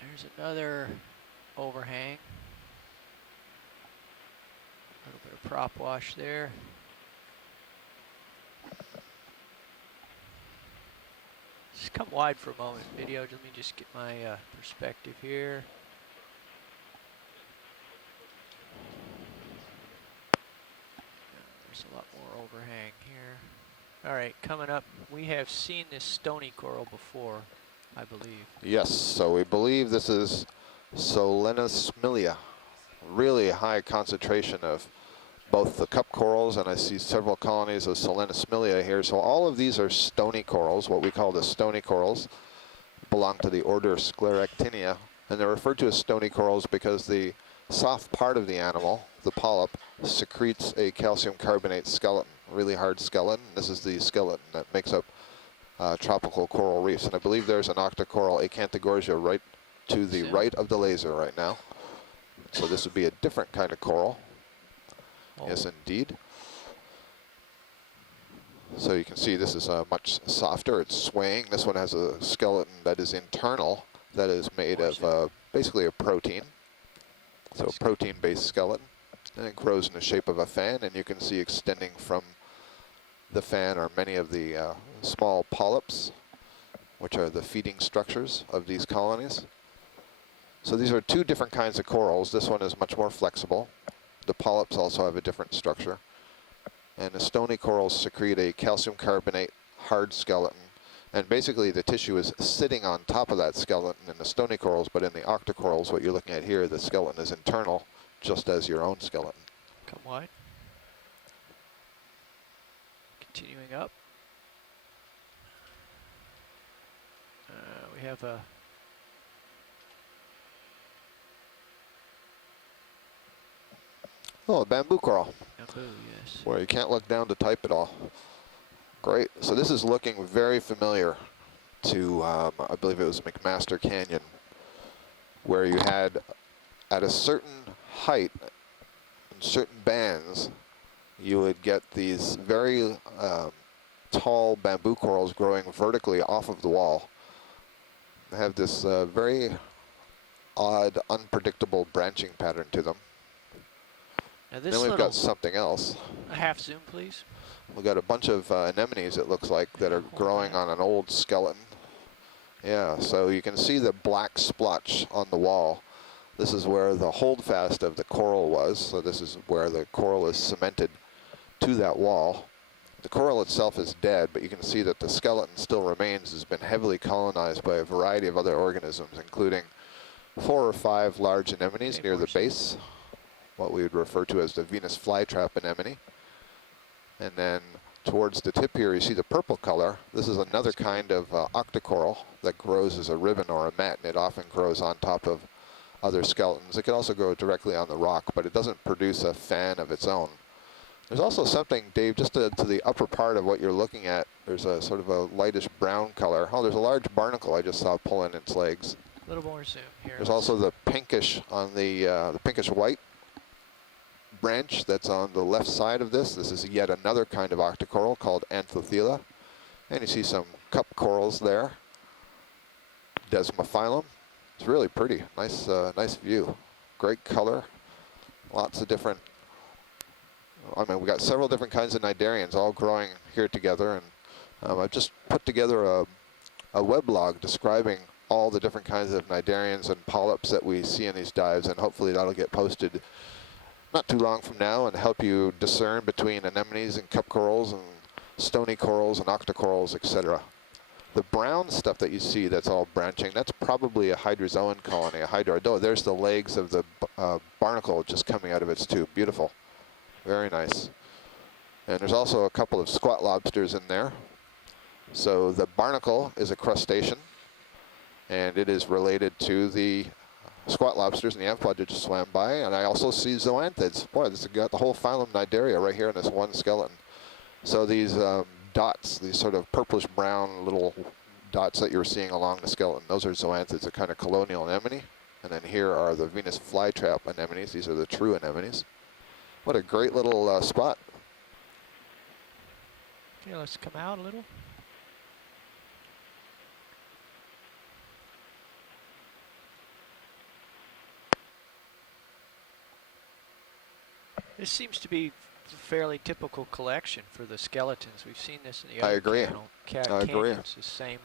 There's another overhang. A little bit of prop wash there. Just come wide for a moment, video. Let me just get my perspective here. There's a lot more overhang here. All right, coming up, we have seen this stony coral before, I believe. Yes, so we believe this is Solenosmilia. Really high concentration of both the cup corals, and I see several colonies of Solenosmilia here. So all of these are stony corals, what we call the stony corals, belong to the order Scleractinia, and they're referred to as stony corals because the soft part of the animal, the polyp, secretes a calcium carbonate skeleton, really hard skeleton. This is the skeleton that makes up tropical coral reefs, and I believe there's an octocoral Acanthogorgia right to the right of the laser right now. So this would be a different kind of coral. Oh. Yes, indeed. So you can see this is much softer. It's swaying. This one has a skeleton that is internal, that is made of basically a protein. So a protein-based skeleton. And it grows in the shape of a fan, and you can see extending from the fan are many of the small polyps, which are the feeding structures of these colonies. So these are 2 different kinds of corals. This one is much more flexible. The polyps also have a different structure. And the stony corals secrete a calcium carbonate hard skeleton. And basically the tissue is sitting on top of that skeleton in the stony corals, but in the octocorals, what you're looking at here, the skeleton is internal, just as your own skeleton. Come wide. Continuing up. We have a Oh, a bamboo coral, bamboo, yes. where you can't look down to type it all. Great. So this is looking very familiar to, I believe it was McMaster Canyon, where you had, at a certain height, in certain bands, you would get these very tall bamboo corals growing vertically off of the wall. They have this very odd, unpredictable branching pattern to them. Now this Then we've little, got something else. a half zoom, please. We've got a bunch of anemones, it looks like, that are growing on an old skeleton. Yeah, so you can see the black splotch on the wall. This is where the holdfast of the coral was, so this is where the coral is cemented to that wall. The coral itself is dead, but you can see that the skeleton still remains, has been heavily colonized by a variety of other organisms, including 4 or 5 large anemones near the base, what we would refer to as the Venus flytrap anemone. And then towards the tip here, you see the purple color. This is another kind of octocoral that grows as a ribbon or a mat, and it often grows on top of other skeletons. It can also grow directly on the rock, but it doesn't produce a fan of its own. There's also something, Dave, just to the upper part of what you're looking at. There's a sort of a lightish brown color. Oh, there's a large barnacle I just saw pulling its legs. A little more zoom here. There's also the pinkish on the pinkish white branch that's on the left side of this. This is yet another kind of octocoral called Anthothela. And you see some cup corals there. Desmophilum. It's really pretty. Nice, nice view. Great color. Lots of different. I mean, we got several different kinds of cnidarians all growing here together, and I've just put together a weblog describing all the different kinds of cnidarians and polyps that we see in these dives, and hopefully that'll get posted not too long from now and help you discern between anemones and cup corals and stony corals and octocorals, etc. The brown stuff that you see that's all branching, that's probably a hydrozoan colony, a hydro. There's the legs of the barnacle just coming out of its tube. Beautiful. Very nice. And there's also a couple of squat lobsters in there. So the barnacle is a crustacean, and it is related to the squat lobsters and the amphipod that just swam by. And I also see zoanthids. Boy, this has got the whole phylum Cnidaria right here in this one skeleton. So these dots, these sort of purplish brown little dots that you're seeing along the skeleton, those are zoanthids, a kind of colonial anemone. And then here are the Venus flytrap anemones. These are the true anemones. What a great little spot. Okay, let's come out a little. This seems to be a fairly typical collection for the skeletons. We've seen this in the other canyons, the same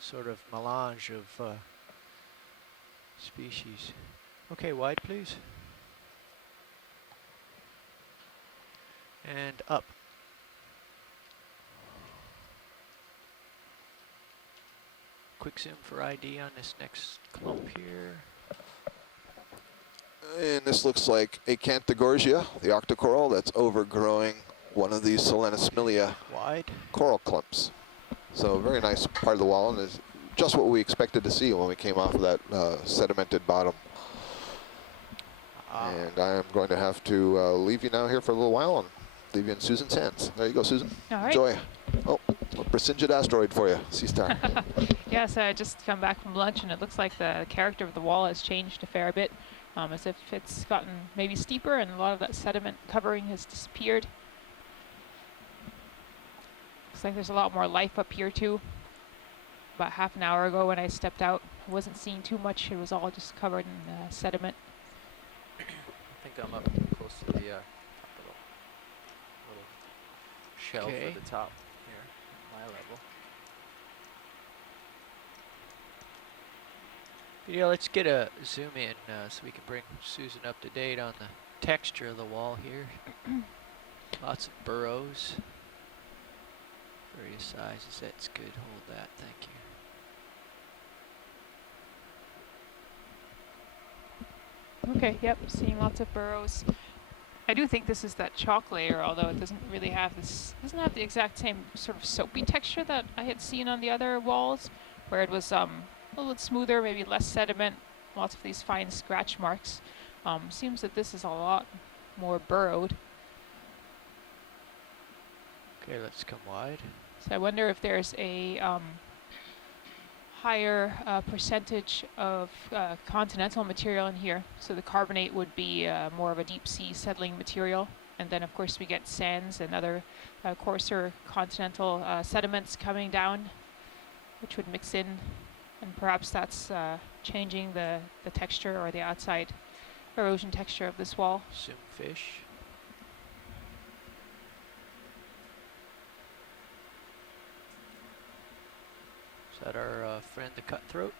sort of melange of species. Okay, wide please. And up. Quick zoom for ID on this next clump here. And this looks like Acanthogorgia, the octocoral that's overgrowing one of these Selenosmilia coral clumps. So a very nice part of the wall, and is just what we expected to see when we came off of that sedimented bottom. And I am going to have to leave you now here for a little while and leave you in Susan's hands. There you go, Susan. All right. Enjoy. Oh, a Persingid asteroid for you, sea star. Yes, I just come back from lunch, and it looks like the character of the wall has changed a fair bit. As if it's gotten maybe steeper and a lot of that sediment covering has disappeared. Looks like there's a lot more life up here too. About half an hour ago when I stepped out, I wasn't seeing too much. It was all just covered in sediment. I think I'm up close to the top of the little shelf at the top here, my level. Yeah, let's get a zoom in so we can bring Susan up to date on the texture of the wall here. Lots of burrows, various sizes. That's good. Hold that. Thank you. Okay, yep, seeing lots of burrows. I do think this is that chalk layer, although it doesn't really have this, doesn't have the exact same sort of soapy texture that I had seen on the other walls, where it was a little bit smoother, maybe less sediment, lots of these fine scratch marks. Seems that this is a lot more burrowed. Okay, let's come wide. So I wonder if there's a higher percentage of continental material in here. So the carbonate would be more of a deep sea settling material. And then of course we get sands and other coarser continental sediments coming down, which would mix in. And perhaps that's changing the texture or the outside erosion texture of this wall. Zoom fish. Is that our friend the cutthroat?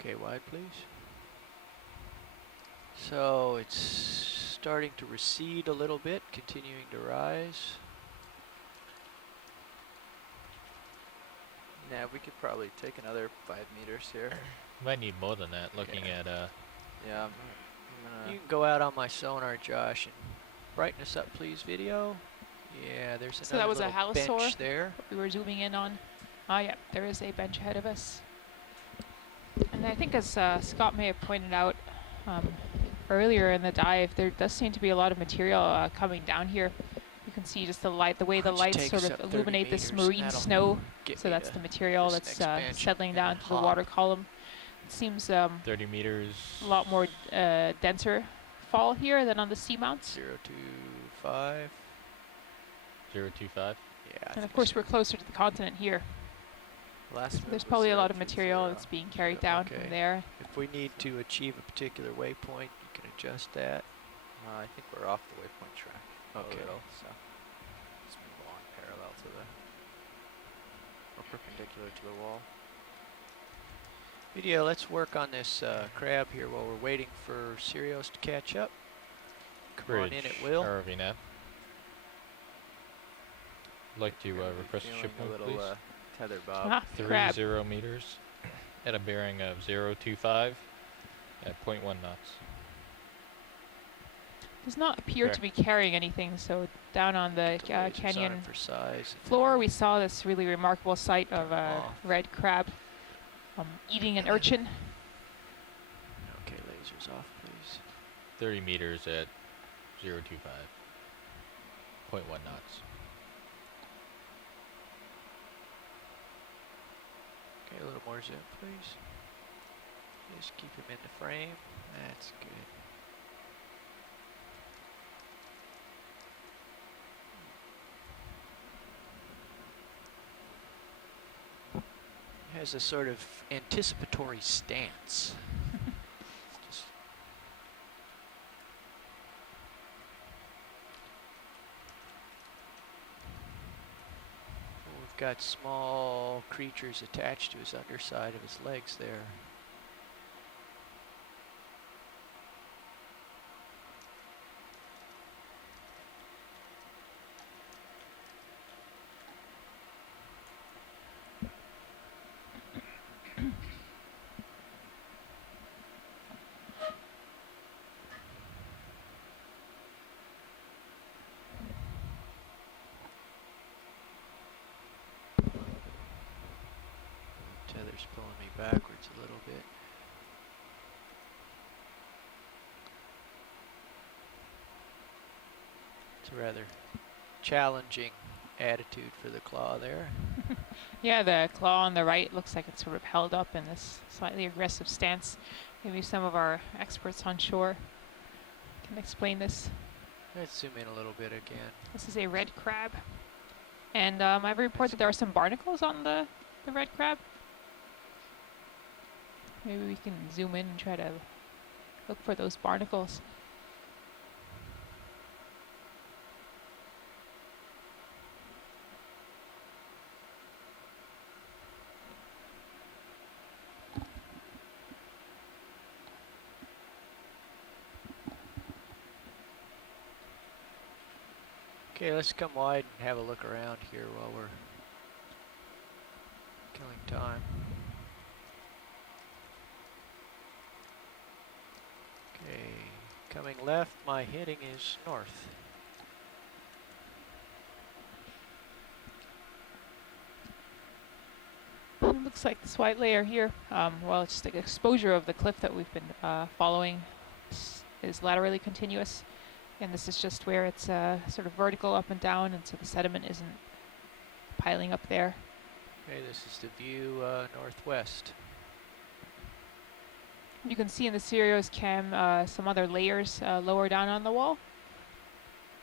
Okay, wide please. So it's starting to recede a little bit, continuing to rise. Yeah, we could probably take another 5 meters here. Might need more than that, looking at Yeah, I'm gonna... You can go out on my sonar, Josh, and brighten us up, please, video. Yeah, there's another So that was a little Halosaur bench there. we were zooming in on. Ah, yeah, there is a bench ahead of us. And I think as Scott may have pointed out earlier in the dive, there does seem to be a lot of material coming down here. You can see just the light, the way the lights sort of illuminate this marine snow. So that's the material that's settling down to the water column. It seems 30 meters. a lot more denser, fall here than on the seamounts. 025. 025. Yeah. And of course, we're closer to the continent here. Last So move there's was probably a lot of 020. material that's being carried down Okay. from there. If we need to achieve a particular waypoint, you can adjust that. I think we're off the waypoint track. Okay. A little, so just move along parallel to the, or perpendicular to the wall. Video, let's work on this crab here while we're waiting for Sirios to catch up. Come on in at will. RVNAV. Like to request a Feeling ship a move, little please. tether bob. Ah, crab. 30 meters at a bearing of 025 at 0.1 knots. Does not appear to be carrying anything, so down on the Put the lasers on canyon it for size. floor we saw this really remarkable sight of a off. red crab eating an urchin. Okay, lasers off, please. 30 meters at 025. 0.1 knots. Okay, a little more zoom, please. Just keep him in the frame. That's good. Has a sort of anticipatory stance. Just we've got small creatures attached to his underside of his legs there. Tether's pulling me backwards a little bit. It's a rather challenging attitude for the claw there. Yeah, the claw on the right looks like it's sort of held up in this slightly aggressive stance. Maybe some of our experts on shore can explain this. Let's zoom in a little bit again. This is a red crab. And I've reported there are some barnacles on the red crab. Maybe we can zoom in and try to look for those barnacles. Okay, let's come wide and have a look around here while we're killing time. Okay, coming left, my heading is north. It looks like this white layer here, well, it's just the exposure of the cliff that we've been following is laterally continuous. And this is just where it's sort of vertical up and down, and so the sediment isn't piling up there. Okay, this is the view northwest. You can see in the Sirios cam some other layers lower down on the wall.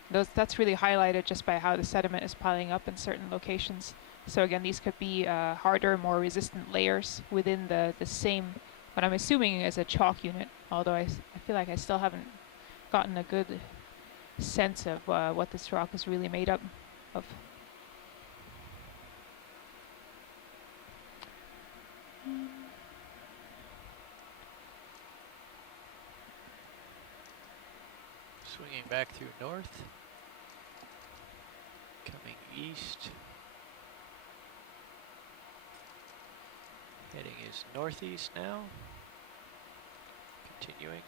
That's really highlighted just by how the sediment is piling up in certain locations. So again, these could be harder, more resistant layers within the same, what I'm assuming is a chalk unit, although I feel like I still haven't gotten a good sense of what this rock is really made up of. Swinging back through north, coming east. Heading is northeast now, continuing.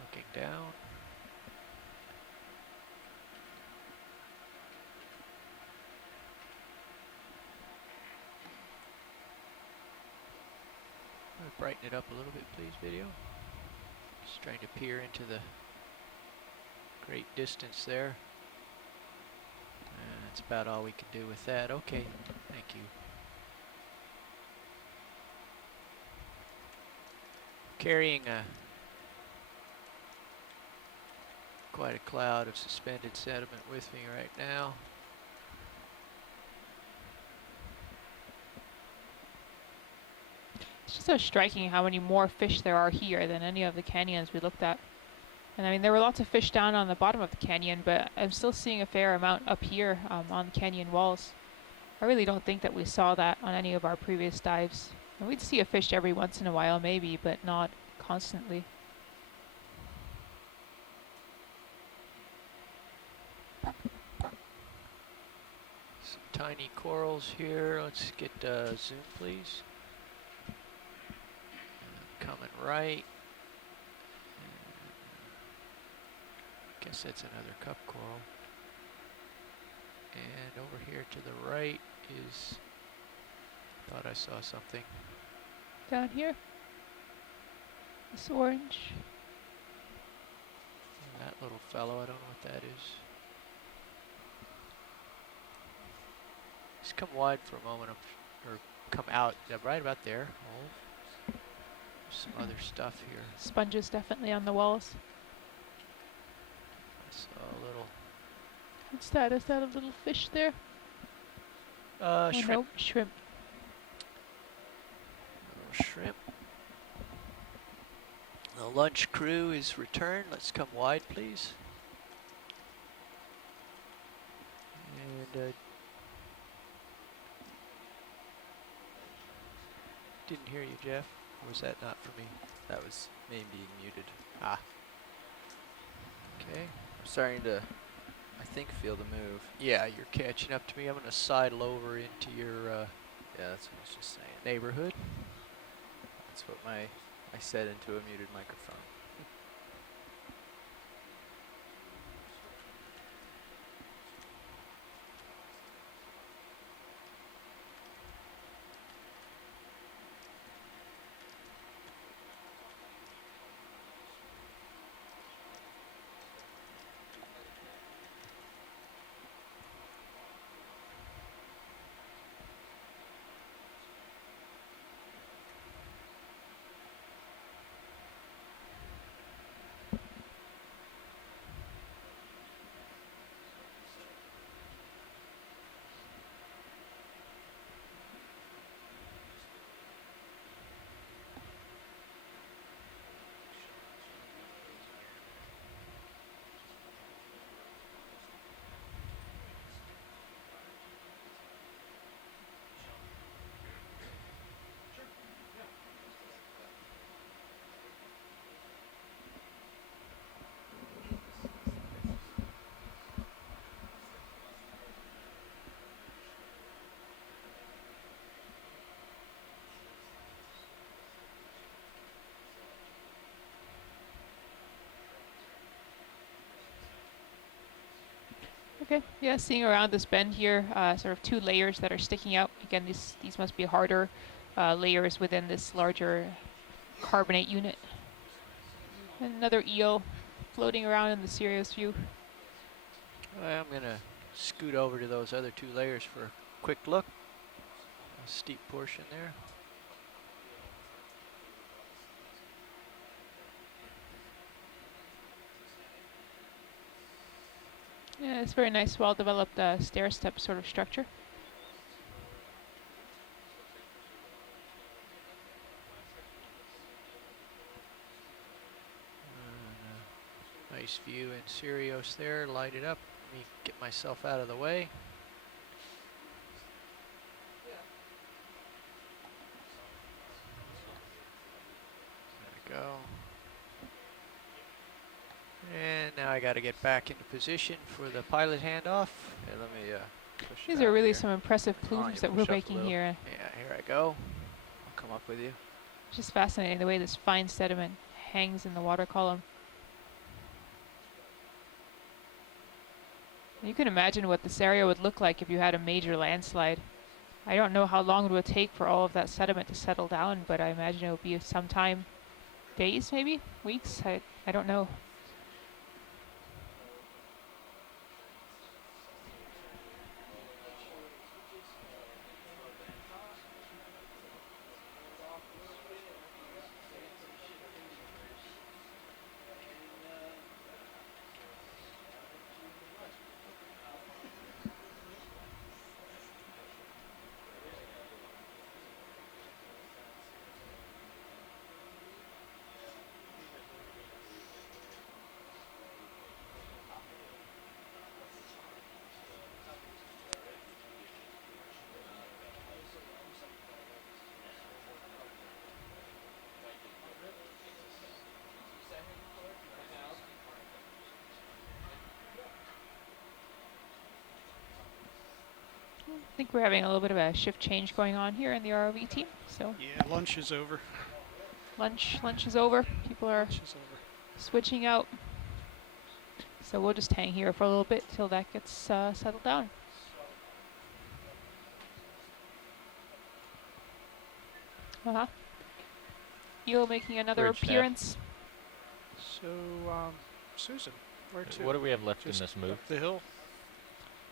Looking down. Brighten it up a little bit, please, video. Just trying to peer into the great distance there. That's about all we can do with that. Okay, thank you. carrying quite a cloud of suspended sediment with me right now. It's just so striking how many more fish there are here than any of the canyons we looked at. And I mean, there were lots of fish down on the bottom of the canyon, but I'm still seeing a fair amount up here on the canyon walls. I really don't think that we saw that on any of our previous dives. And we'd see a fish every once in a while maybe, but not constantly. Some tiny corals here. Let's get zoom, please. Coming right. Guess that's another cup coral. And over here to the right is, thought I saw something. Down here. This orange. And that little fellow, I don't know what that is. Just come wide for a moment, or come out, right about there. Oh, some other stuff here. Sponges definitely on the walls. I saw a little. What's that? Is that a little fish there? Shrimp. No, shrimp. Little shrimp. The lunch crew is returned. Let's come wide, please. And didn't hear you, Jeff. Or was that not for me? That was me being muted. Ah. Okay. I'm starting to, I think, feel the move. Yeah, you're catching up to me. I'm going to sidle over into your yeah, that's what I was just saying. neighborhood. That's what I said into a muted microphone. Okay, yeah, seeing around this bend here, sort of two layers that are sticking out. Again, these must be harder layers within this larger carbonate unit. And another eel floating around in the Sirius view. I'm going to scoot over to those other two layers for a quick look. A steep portion there. Yeah, it's very nice, well-developed stair-step sort of structure. Nice view in Sirius there, light it up. Let me get myself out of the way. There we go. And now I got to get back into position for the pilot handoff. Yeah, let me push These back are really here. some impressive plumes that we're making here. Yeah, here I go. I'll come up with you. It's just fascinating the way this fine sediment hangs in the water column. You can imagine what this area would look like if you had a major landslide. I don't know how long it would take for all of that sediment to settle down, but I imagine it would be some time, days maybe, weeks, I don't know. I think we're having a little bit of a shift change going on here in the ROV team. So Yeah, lunch is over. lunch is over. People are Lunch is over. switching out. So we'll just hang here for a little bit till that gets settled down. Eel making another Bridge staff. appearance. So, Susan, where to? What do we have left Just in this move? up the hill?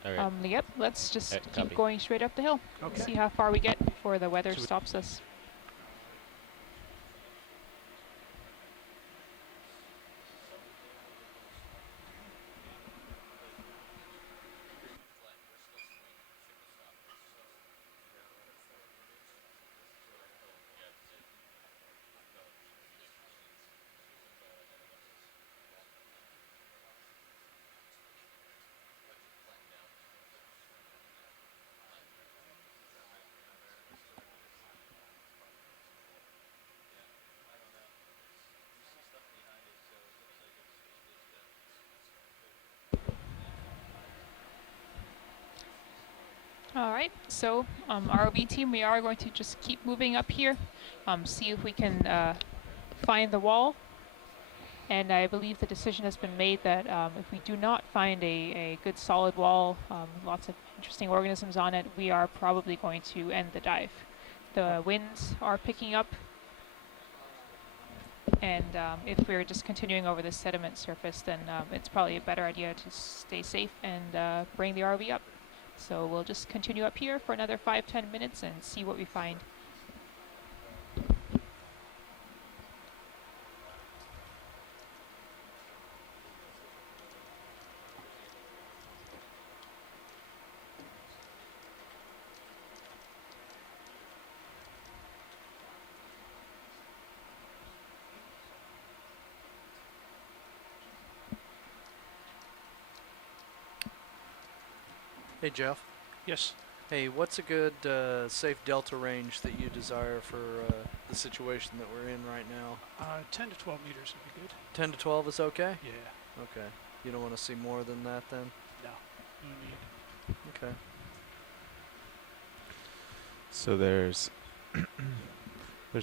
All right. Yep, let's just keep copy. going straight up the hill. Okay. See how far we get before the weather So we- stops us. All right, so ROV team, we are going to just keep moving up here, see if we can find the wall. And I believe the decision has been made that if we do not find a good solid wall, lots of interesting organisms on it, we are probably going to end the dive. The winds are picking up, and if we're just continuing over this sediment surface, then it's probably a better idea to stay safe and bring the ROV up. So we'll just continue up here for another 5-10 minutes and see what we find. Hey, Jeff. Yes. Hey, what's a good safe delta range that you desire for the situation that we're in right now? 10 to 12 meters would be good. 10 to 12 is okay? Yeah. Okay. You don't want to see more than that then? No. No need. Okay. So there's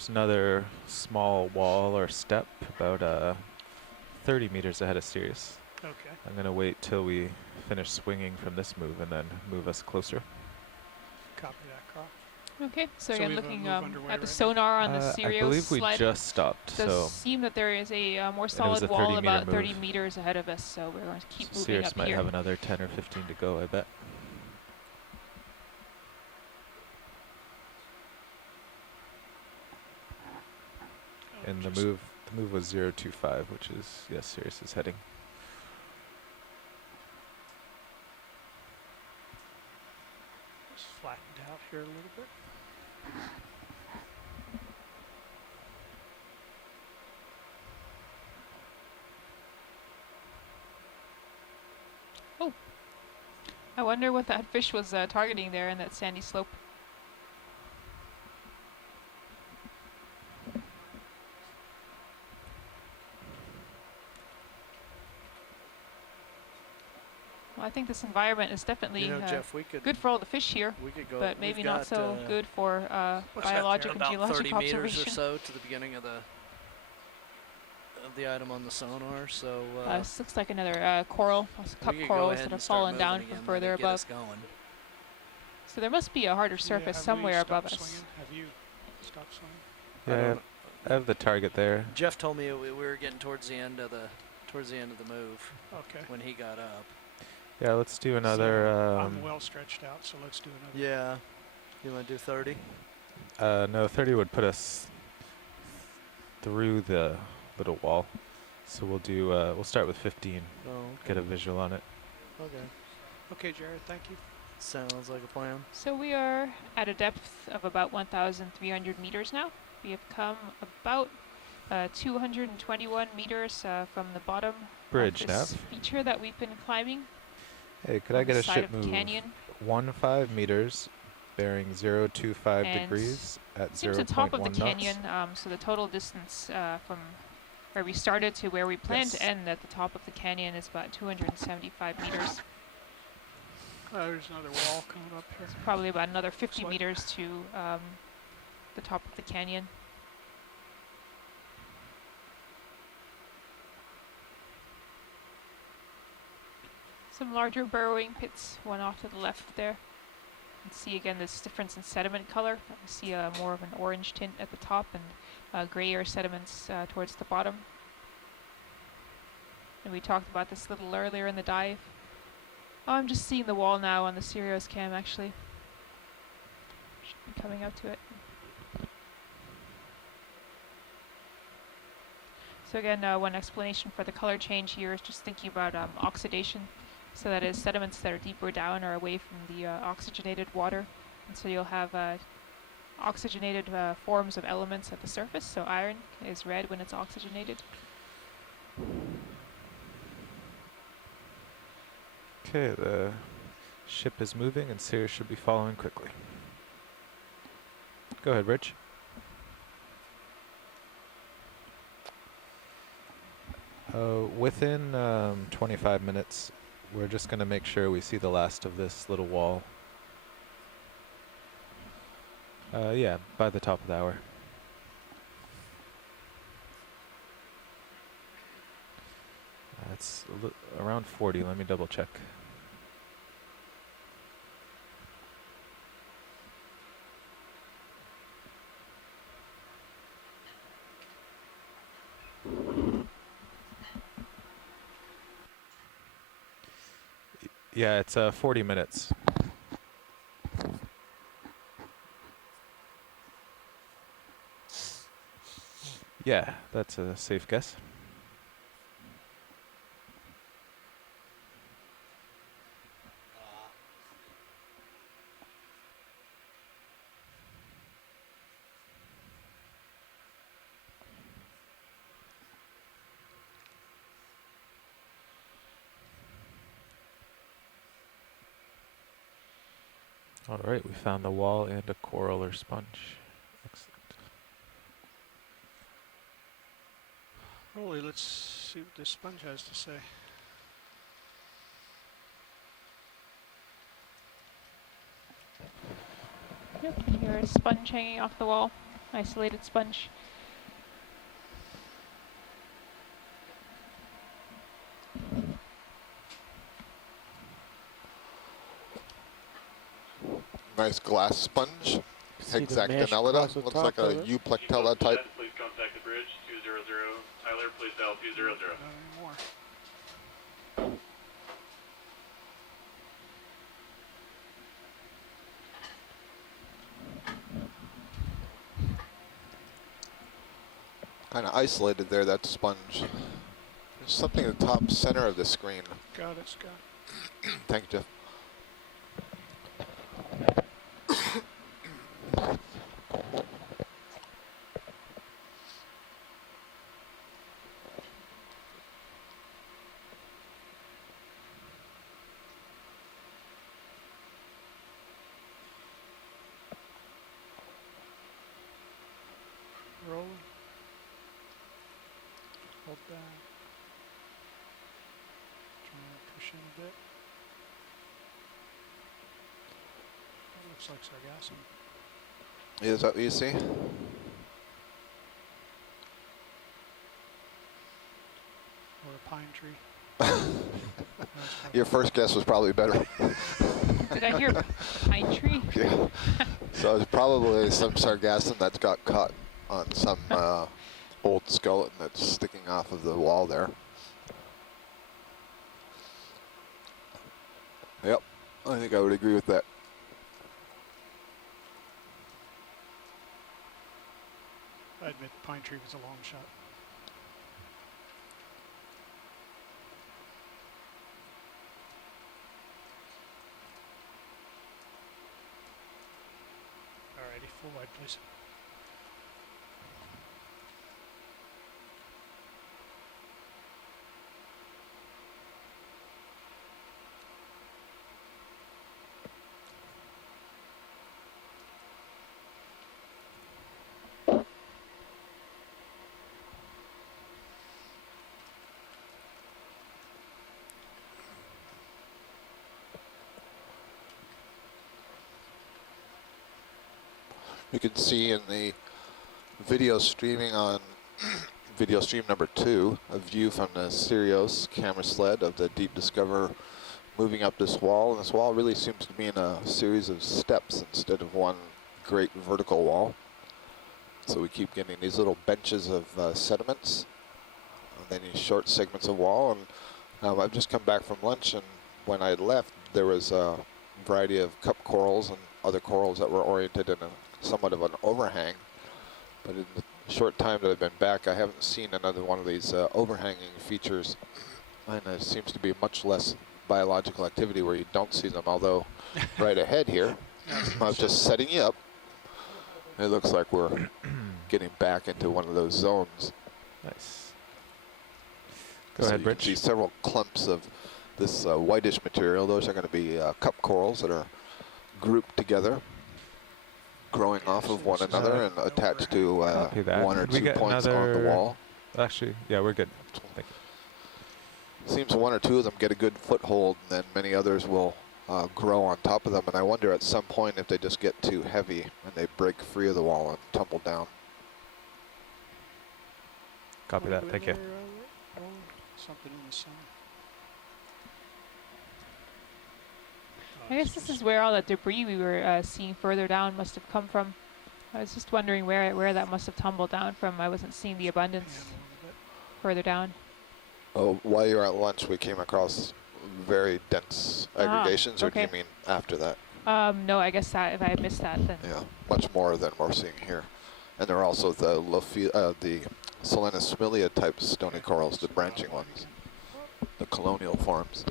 another small wall or step about 30 meters ahead of Sirius. Okay. I'm going to wait till we finish swinging from this move and then move us closer. Copy that, Carl. Okay, so So again, we've a looking move underway at the right sonar on the I Sirius believe we sled. just stopped, Does so seem that there is a more was solid a wall 30 meter about 30 move. meters ahead of us, so we're going to keep moving Sirius up might here. have another 10 or 15 to go, I bet. And the move was 025, which is, yes, Sirius is heading. Just flattened out here a little bit. Oh, I wonder what that fish was targeting there in that sandy slope. Well, I think this environment is definitely Jeff, we could good for all the fish here, we could go. but maybe we've not got, so good for What's that biologic there? and about 30 geologic meters or observation. so to the beginning of the item on the sonar. So This looks like another coral, cup we could go corals ahead that have and start fallen moving down again, from let further it get us above. going. So there must be a harder Yeah, surface have we somewhere above stopped us. swinging? Have you stopped swinging? Yeah, I have the target there. Jeff told me we were getting towards the end of the move Okay. when he got up. Yeah, let's do another. I'm well stretched out, so let's do another. Yeah. You want to do 30? No, 30 would put us through the little wall. So we'll do. We'll start with 15. Oh, okay. Get a visual on it. Okay. Okay, Jared, thank you. Sounds like a plan. So we are at a depth of about 1,300 meters now. We have come about 221 meters from the bottom Bridge of this nav. feature that we've been climbing. Hey, could on I get the a side ship of the move? canyon. 15 meters, bearing 025 And degrees at Seems 0.1 the top of the knots. canyon, so the total distance from where we started to where we plan to end at the top of the canyon is about 275 meters. There's another wall coming up here. It's probably about another 50 like. meters to the top of the canyon. Some larger burrowing pits, one off to the left there. You can see again this difference in sediment color. You see more of an orange tint at the top and grayer sediments towards the bottom. And we talked about this a little earlier in the dive. Oh, I'm just seeing the wall now on the Sirius cam actually. Should be coming up to it. So again, one explanation for the color change here is just thinking about oxidation. So that is sediments that are deeper down or away from the oxygenated water. And so you'll have oxygenated forms of elements at the surface. So iron is red when it's oxygenated. Okay, the ship is moving and Sirius should be following quickly. Go ahead, Rich. Within 25 minutes, we're just going to make sure we see the last of this little wall. Yeah, by the top of the hour. It's around 40. Let me double check. Yeah, it's 40 minutes. Yeah, that's a safe guess. All right, we found the wall and a coral or sponge. Excellent. Rolly, let's see what this sponge has to say. Yep, here's a sponge hanging off the wall, isolated sponge. Nice glass sponge. See the mesh Hexactinellida. across the Looks top like a of it? euplectella type. Please contact the bridge 200. Tyler, please dial 200. Not anymore. Kind of isolated there, that sponge. There's something in the top center of the screen. Got it, Scott. Thank you, Jeff. Rolling. Hold back. Try to push in a bit. That looks like sargassum. Is that what you see? Or a pine tree. Your first guess was probably better. Did I hear pine tree? Yeah. So it's probably some sargassum that's got caught on some old skeleton that's sticking off of the wall there. Yep, I think I would agree with that. I admit pine tree was a long shot. Alrighty, full wide, please. You can see in the video streaming on video stream number 2, a view from the Sirius camera sled of the Deep Discover moving up this wall. And this wall really seems to be in a series of steps instead of one great vertical wall. So we keep getting these little benches of sediments, and then these short segments of wall. And I've just come back from lunch, and when I left, there was a variety of cup corals and other corals that were oriented in somewhat of an overhang. But in the short time that I've been back, I haven't seen another one of these overhanging features. And there seems to be much less biological activity where you don't see them, although right ahead here, I was just setting you up. It looks like we're getting back into one of those zones. Nice. Go ahead, You Rich. can see several clumps of this whitish material. Those are going to be cup corals that are grouped together, growing off of one another and attached to one or two points on the wall. Actually, yeah, we're good. Thank you. Seems one or two of them get a good foothold, and then many others will grow on top of them. And I wonder at some point if they just get too heavy and they break free of the wall and tumble down. Copy that. Thank you. Something in the sun. I guess this is where all the debris we were seeing further down must have come from. I was just wondering where that must have tumbled down from. I wasn't seeing the abundance further down. Oh, while you were at lunch, we came across very dense aggregations, or do you mean after that? No, I guess that if I missed that, then. Yeah, much more than we're seeing here. And there are also the Selenosmilia type stony corals, the branching ones, the colonial forms.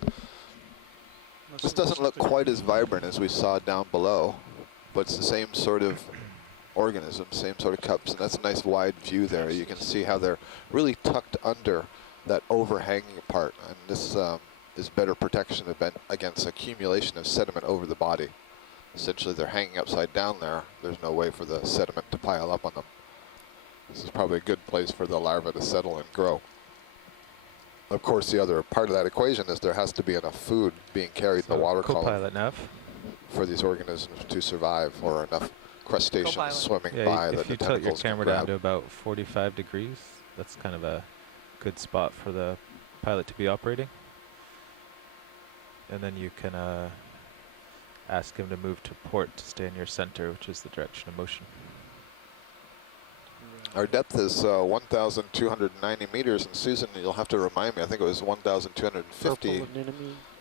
This doesn't look quite as vibrant as we saw down below, but it's the same sort of organism, same sort of cups, and that's a nice wide view there. You can see how they're really tucked under that overhanging part, and this is better protection against accumulation of sediment over the body. Essentially, they're hanging upside down there. There's no way for the sediment to pile up on them. This is probably a good place for the larvae to settle and grow. Of course, the other part of that equation is there has to be enough food being carried in the water column for these organisms to survive, or enough crustaceans swimming by that the tentacles can grab. If you tilt your camera down to about 45 degrees, that's kind of a good spot for the pilot to be operating. And then you can ask him to move to port to stay in your center, which is the direction of motion. Our depth is 1,290 meters, and Susan, you'll have to remind me, I think it was 1,250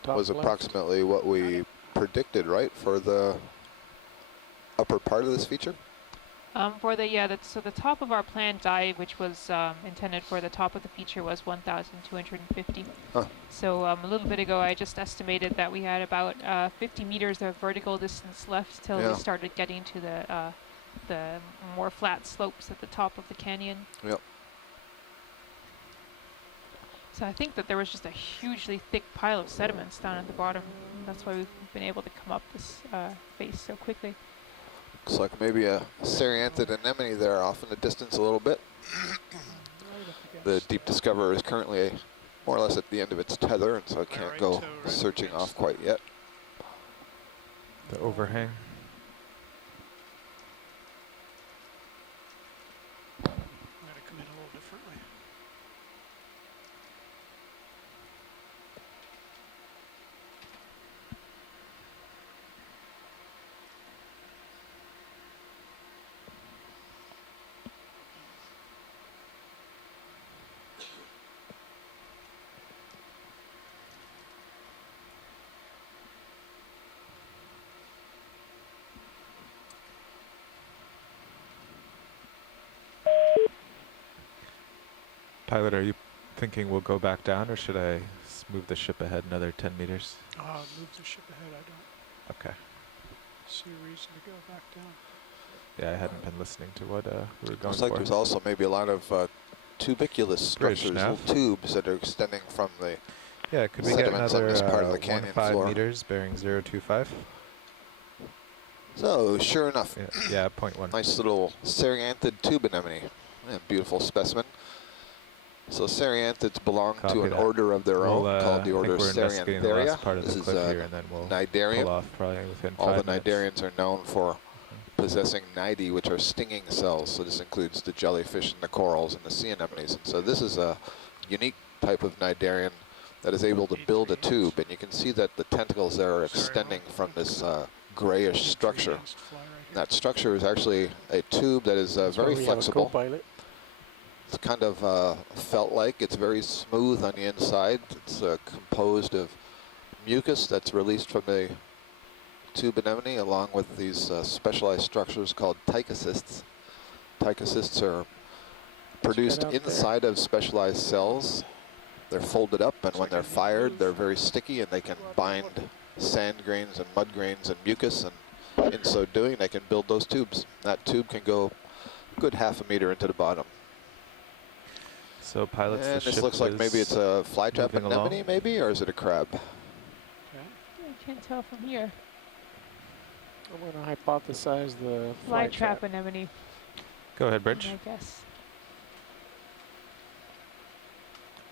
was approximately what we predicted, right, for the upper part of this feature? For the so the top of our planned dive, which was intended for the top of the feature, was 1,250. So a little bit ago, I just estimated that we had about 50 meters of vertical distance left till we started getting to the more flat slopes at the top of the canyon. Yep. So I think that there was just a hugely thick pile of sediments down at the bottom. That's why we've been able to come up this face so quickly. Looks like maybe a Sarianthid anemone there off in the distance a little bit. The Deep Discoverer is currently more or less at the end of its tether, and so it can't go searching off quite yet. The overhang. Come in a little differently. Pilot, are you thinking we'll go back down, or should I move the ship ahead another 10 meters? Move the ship ahead, I don't Okay. see a reason to go back down. Yeah, I hadn't been listening to what we were going Looks like for. there's also maybe a lot of tubiculous structures, little tubes that are extending from the Yeah, could we get sediments another on this part of the canyon 5 floor. meters bearing 025? So, sure enough, yeah, 0.1. Nice little Sarianthid tube anemone. Yeah, beautiful specimen. So Sarianthids belong to an order of their own called the order Sariantheria. This is a cnidarian. Pull off probably within All 5 the minutes. cnidarians are known for possessing cnidae, which are stinging cells. So this includes the jellyfish and the corals and the sea anemones. And so this is a unique type of cnidarian that is able to build a tube. And you can see that the tentacles there are extending from this grayish structure. That structure is actually a tube that is very flexible. It's kind of felt-like. It's very smooth on the inside. It's composed of mucus that's released from the tube anemone, along with these specialized structures called tychocysts. Tychocysts are produced inside of specialized cells. They're folded up, and when they're fired, they're very sticky, and they can bind sand grains and mud grains and mucus, and in so doing, they can build those tubes. That tube can go a good half a meter into the bottom. So pilots, and the this ship looks like maybe it's a flytrap moving anemone, along. maybe, or is it a crab? I can't tell from here. I'm going to hypothesize the Flytrap anemone, Go ahead, Bridge. I guess.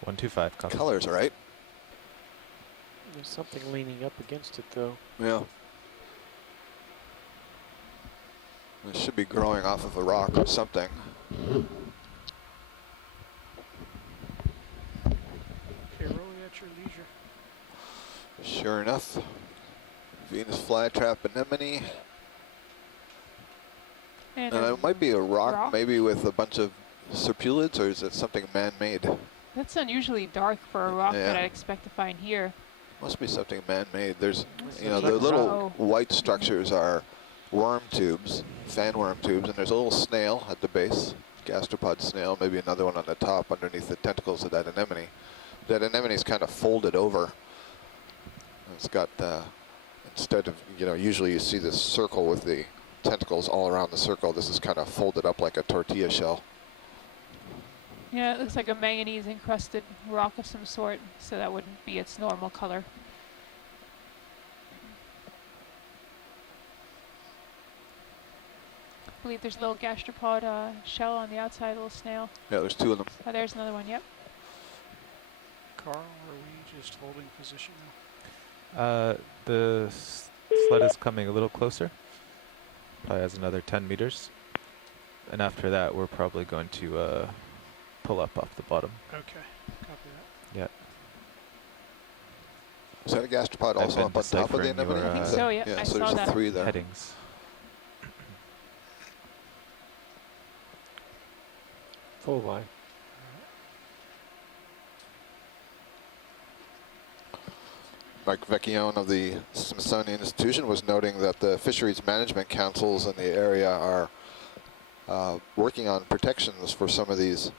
125, copy. Colors, right? There's something leaning up against it, though. Yeah. It should be growing off of a rock or something. Okay, rolling at your leisure. Sure enough, Venus flytrap anemone. And It might be a rock, maybe with a bunch of serpulids, or is it something man-made? that's unusually dark for a rock Yeah. that I expect to find here. Must be something man-made. There's, you know, the little white structures are worm tubes, fan worm tubes, and there's a little snail at the base, gastropod snail, maybe another one on the top underneath the tentacles of that anemone. That anemone is kind of folded over. It's got, instead of, you know, usually you see this circle with the tentacles all around the circle. This is kind of folded up like a tortilla shell. Yeah, it looks like a manganese encrusted rock of some sort, so that wouldn't be its normal color. I believe there's a little gastropod shell on the outside, a little snail. Yeah, there's two of them. Oh, there's another one, yep. Carl, are we just holding position now? The sled is coming a little closer. Probably has another 10 meters. And after that, we're probably going to pull up off the bottom. Okay, copy that. Yeah. Is that a gastropod also up on top of the anemone? I think so, yeah. Yeah, I so saw there's that. 3 there. Headings. Full line. Mike Vecchione of the Smithsonian Institution was noting that the fisheries management councils in the area are working on protections for some of these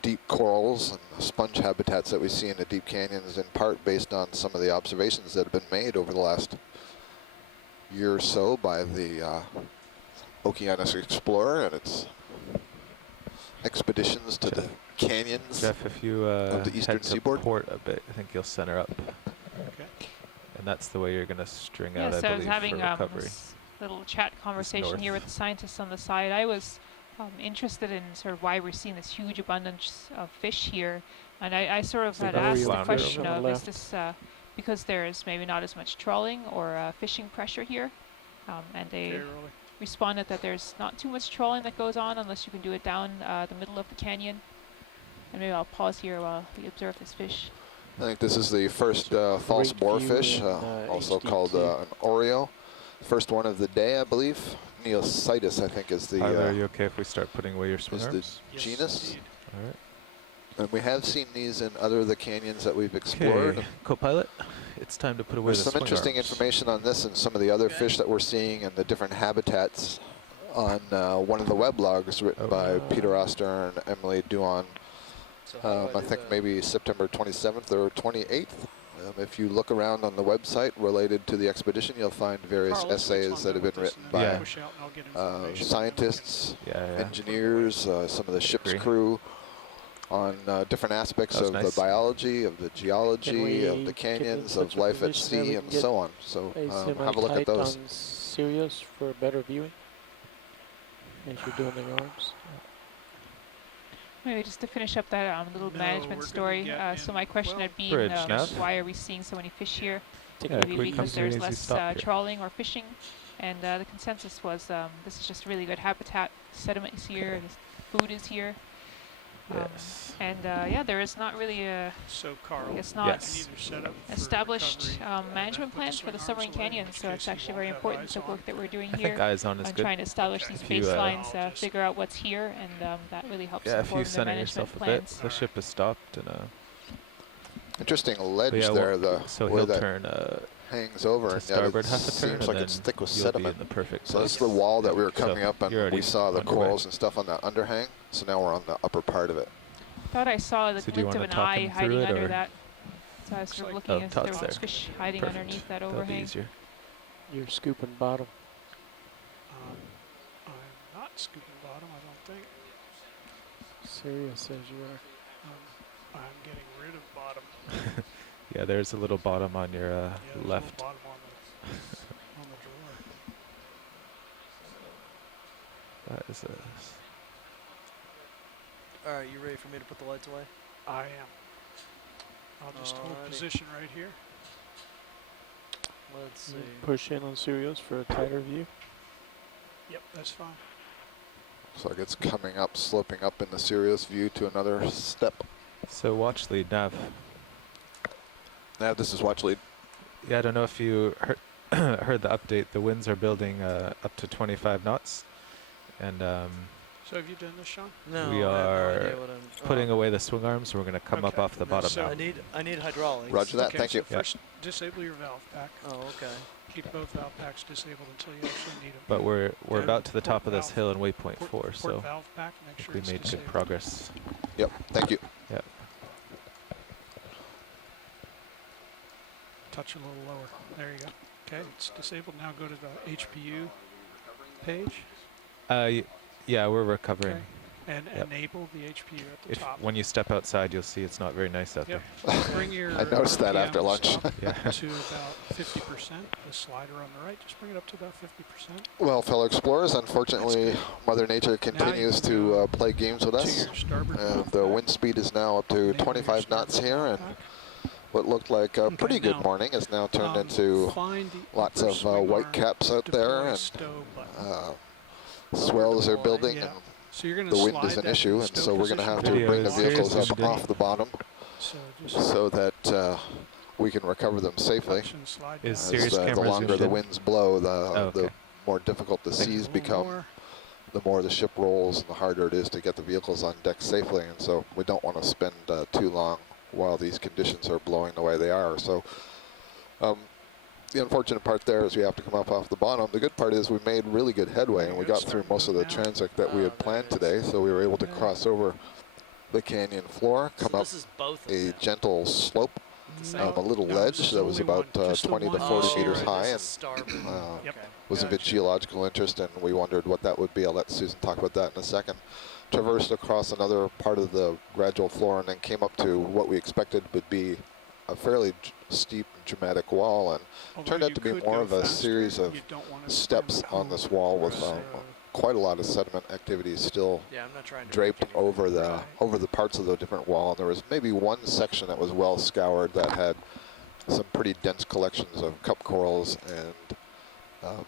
deep corals and sponge habitats that we see in the deep canyons, in part based on some of the observations that have been made over the last year or so by the Okeanos Explorer and its expeditions to the canyons Jeff, if you of the eastern head to seaboard. port a bit, I think you'll center up. Okay. And that's the way you're going to string Yeah, out, I so I was believe, having for recovery. this little chat conversation north. here with the scientists on the side. I was interested in sort of why we're seeing this huge abundance of fish here. And I sort of had asked the flounder question on the of, is this because there's maybe not as much trawling or fishing pressure here? And they Okay, rolling. responded that there's not too much trawling that goes on unless you can do it down the middle of the canyon. And maybe I'll pause here while we observe this fish. I think this is the first false Great view boarfish, in, also HD called an Oreo. First one of the day, I believe. Neositis, I think, is the Tyler, are you okay if we start putting away your swim is the arms? Yes, genus. indeed. All right. And we have seen these in other of the canyons that we've explored. Okay, co-pilot, it's time to put away There's the some swing interesting arms. information on this and some of the other fish that we're seeing and the different habitats on one of the weblogs written by Peter Oster and Emily Duan. I think maybe September 27th or 28th. If you look around on the website related to the expedition, you'll find various Carl, let's wait essays till that have I'm been done with this written and by then Yeah. push out and I'll get information from scientists, Yeah, yeah. engineers, some of the ship's Agree. crew on different aspects That was of nice. the biology, of the geology, of we the get in canyons, touch of with life at position that we sea, can and get so on. So a have a look at semi-tight those. on Sirius for better viewing as you're doing the arms. Maybe just to finish up that little No, management we're gonna story. get So my in- question well, had been, Bridge nav? why are we seeing so many fish here? Yeah, Maybe can we come because to an there's easy less stop here? trawling or fishing, and the consensus was this is just really good habitat. Sediment is here, the food is here, Yes. and yeah, there is not really a So Carl, It's not Yes. either set up for established recovery and then management put the plans for the swing submarine arms away, in canyon, which so case it's he actually won't very have important eyes the on. work that we're doing I think here eyes on is on good. trying to establish Okay. these If you, baselines, Just- figure out what's here, and that really helps Yeah, if inform you the center management yourself a bit, plans. the ship is stopped, and Interesting ledge yeah, there, the so where he'll that turn hangs over, to and yet starboard it half a turn, seems and like then it's thick with you'll sediment. be in the perfect So this is place. the wall that we were So coming up, and you're already we saw the underway. corals and stuff on that underhang. So now we're on the upper part of it. Thought I saw the So do you glint of wanna an talk eye him through hiding it, under or- that. So I was sort of Looks looking like- if Oh, there Todd's was there. fish hiding Perfect. underneath that That'll be overhang. easier. You're scooping bottom. I'm not scooping bottom, I don't think. Serious says you are. I'm getting rid of bottom. Yeah, there's a little bottom on your Yeah, there's a little left. bottom on the drawer. That is a All right, you ready for me to put the lights away? I am. I'll just hold Alrighty. position right here. Let's see. Push in on Sirius for a tighter view. Yep, that's fine. So it's coming up, sloping up in the Sirius view to another step. So watch lead nav. Now this is watch lead. Yeah, I don't know if you heard, heard the update. The winds are building up to 25 knots, and So have you done this, Sean? No, we I have no are idea what I'm putting away the swing arms. We're going to come up Okay. off the bottom So- now. I need hydraulics. Roger that, Okay, thank so you. Yeah. first disable your valve pack. Oh, okay. Keep both valve packs disabled until you actually need them. But we're Yeah, about to the top port of this valve. hill in waypoint 4, Port so valve pack, make sure we it's made good disabled. progress. Yep, thank you. Yeah. Touch a little lower. There you go. Okay, it's disabled. Now go to the HPU page. Yeah, we're recovering. Okay. And Yep. enable the HPU at the If top. when you step outside, you'll see it's not very nice out Yep. there. Bring your I noticed that after lunch. RPMs up Yeah. to about 50%. The slider on the right, just bring it up to about 50%. Well, fellow explorers, unfortunately, Mother Nature continues to play games with To us. your starboard And valve the pack. wind speed is now up to Enable your 25 knots starboard here, valve and pack. what looked like a pretty good now, morning is now turned into find the lots upper of swing white arm, caps out deploy there, and stow button. swells are deploy, building, yeah. and So you're going to the wind slide is an that issue, and stow so we're going to position have to Video bring the is vehicles serious, up isn't it? off the bottom So just so that we can recover them safely. touch and slide Is down. Sirius As, the camera longer zoomed the in? winds blow, the okay. more difficult the Just a seas little become, more. the more the ship rolls, and the harder it is to get the vehicles on deck safely. And so we don't want to spend too long while these conditions are blowing the way they are. So the unfortunate part there is we have to come up off the bottom. The good part is we made really good headway, and we got through most of the transect that we had planned today. So we were able to cross over the canyon floor, come up This is both of a them. gentle slope, No, a little no, ledge just that was only about one, just the 20 to one. 40 Oh, meters right, high, this and is starboard. Yep. was of Gotcha. geological interest, and we wondered what that would be. I'll let Susan talk about that in a second. Traversed across another part of the gradual floor, and then came up to what we expected would be a fairly steep, dramatic wall, and Although turned out you to be could more go of a faster, series of you don't wanna steps swim on home. this wall with So, quite a lot of sediment activity still Yeah, I'm not trying to draped break anything. over the Right. parts of the different wall. And there was maybe one section that was well scoured that had some pretty dense collections of cup corals and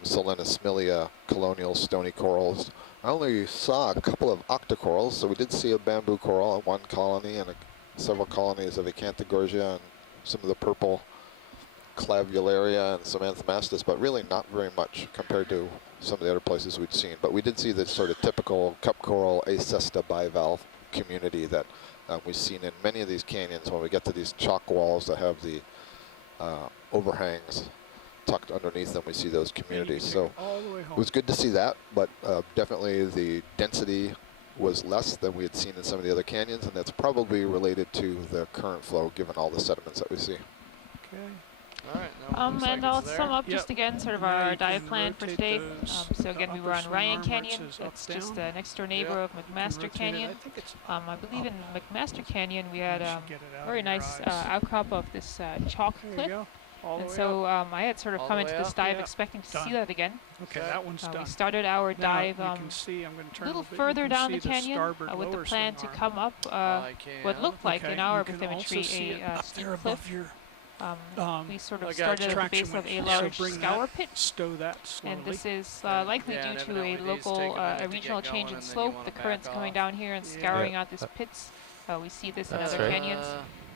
Selenosmilia colonial stony corals. I only saw a couple of octocorals, so we did see a bamboo coral in one colony and several colonies of Acanthogorgia and some of the purple Clavularia and some Anthomastus, but really not very much compared to some of the other places we'd seen. But we did see this sort of typical cup coral acesta bivalve community that we've seen in many of these canyons when we get to these chalk walls that have the overhangs tucked underneath them. We see those and you can communities. take So it all the way it home. was good to see that, but definitely the density was less than we had seen in some of the other canyons, and that's probably related to the current flow given all the sediments that we see. Okay. All right, now it looks like And it's I'll there. sum up Yep. just again sort of Now our you dive can plan for rotate today. those, So the again, we upper were on swing Ryan arm where it Canyon. says up, It's just down. the next door neighbor Yeah. of You can McMaster rotate it. Canyon. I think it's I believe in McMaster Canyon we had You should get it out very of your nice eyes. outcrop of this chalk There you cliff. go. All the And way so up. I had sort of All come the into way this up? dive Yeah. expecting to see Done. that again. Okay, that one's We done. started our Now, dive you can see, I'm going to a turn little bit, you further can down see the canyon starboard with the lower plan swing to arm. come up I what can. looked like Okay, in our you can also bathymetry see it a up steep there cliff. above your We sort of I got started at the traction base of a winch. large So bring scour that, pit, stow that slowly. and this is Okay. likely Yeah, due and to a evidently these local, take a minute to a get regional going, change in and then you slope. wanna The back current's coming off. down here and Yeah. scouring Yeah. out these pits. We see this in That's other right. canyons.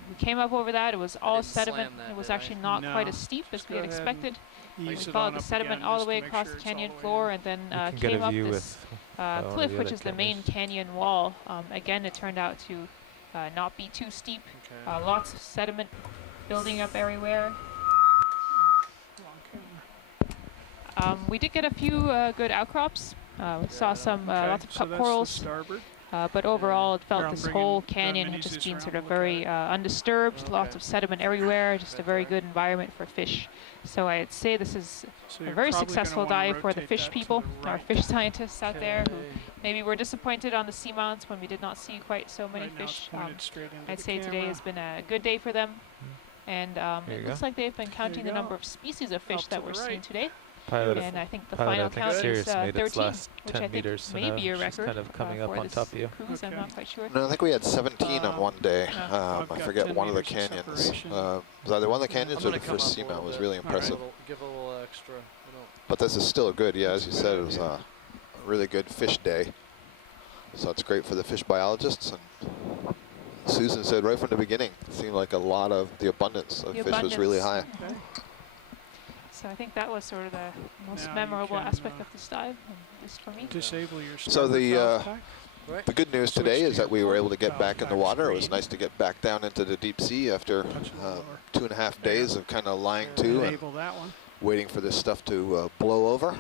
We came up over that. It was all didn't slam sediment. that, It was did I? actually not quite No. as steep as Just we had go ahead and expected. We ease it followed on the up sediment again all the just way to make across sure the it's all canyon the way floor, in. and then You can get came a up view this with one of cliff, the which other is the main cameras. canyon wall. Again, it turned out to not be too steep. Okay. Lots of sediment building up everywhere. Wrong camera. We did get a few good outcrops. We saw some Okay, lots of so cup that's the corals, starboard. but overall it Here, felt I'm this bringing whole the canyon had minis just just been around sort to of look at very it. undisturbed, lots Okay. of sediment everywhere, just a Right very there. good environment for fish. So I'd say this is So a you're very probably gonna successful wanna dive for the rotate fish that to people, the our right. fish scientists out there who Okay. maybe were disappointed on the seamounts when we did not see quite so many Right now it's fish. pointed straight into I'd the say today camera. has been a good day for them. And There it you looks go. like they've been counting the go. number of species of fish Up that to we're the seeing right. today. Pilot, And I think the pilot, final I think count Sirius is made its 13, last which 10 I think meters, so may now be a she's record kind of coming up for on this top of you. cruise. I'm Okay. not quite sure. No, I think we had 17 on one day. I've I got forget 10 one of the meters of canyons. separation. Was either one of the I'm canyons or gonna the come first up a seamount little was bit. really All right. impressive. Give a little extra. But this is still good, yeah, as you said, it was a really good fish day. So it's great for the fish biologists. And Susan said right from the beginning, it seemed like a lot of the abundance of fish was really high. Okay. So I think that was sort of the most Now you memorable can, aspect of this dive, at least for me. Disable your So starboard the, valve pack. Right. The good news Switch today to is that we were able to get valve back in the pack water. It was screen. nice to get back down into the deep sea after Touch it a little lower. 2.5 days of kind of lying to and Enable that one. waiting for this stuff to blow over.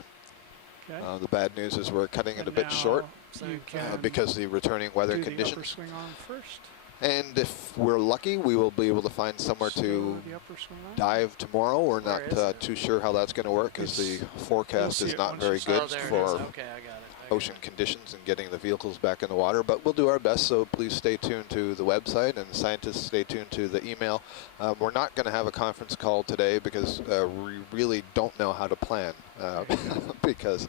Okay. The bad news is we're cutting it a And bit short now you can because of the returning weather do the upper conditions. swing arm first. And if we're lucky, we will be able to find somewhere to Stow the upper swing arm. dive tomorrow. We're Where not is it? too sure how that's going to work because the forecast see is it not once very you good Oh, there it is. for Okay, I got it. I got ocean it. conditions and getting the vehicles back in the water, but we'll do our best, so please stay tuned to the website, and scientists stay tuned to the email. We're not going to have a conference call today because we really don't know how to plan because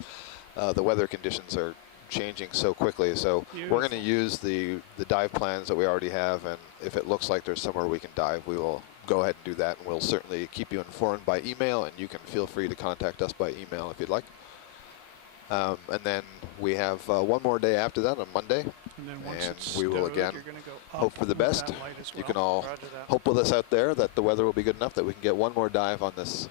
the weather conditions are changing so quickly. So we're going to use the dive plans that we already have, and if it looks like there's somewhere we can dive, we will go ahead and do that, and we'll certainly keep you informed by email, and you can feel free to contact us by email if you'd like. And then we have one more day after that on Monday, And then once and it's we will stowed, again you're gonna go hope up for the with best. that light as You well. can all Roger that. hope with us out there that the weather will be good enough that we can get one more dive on this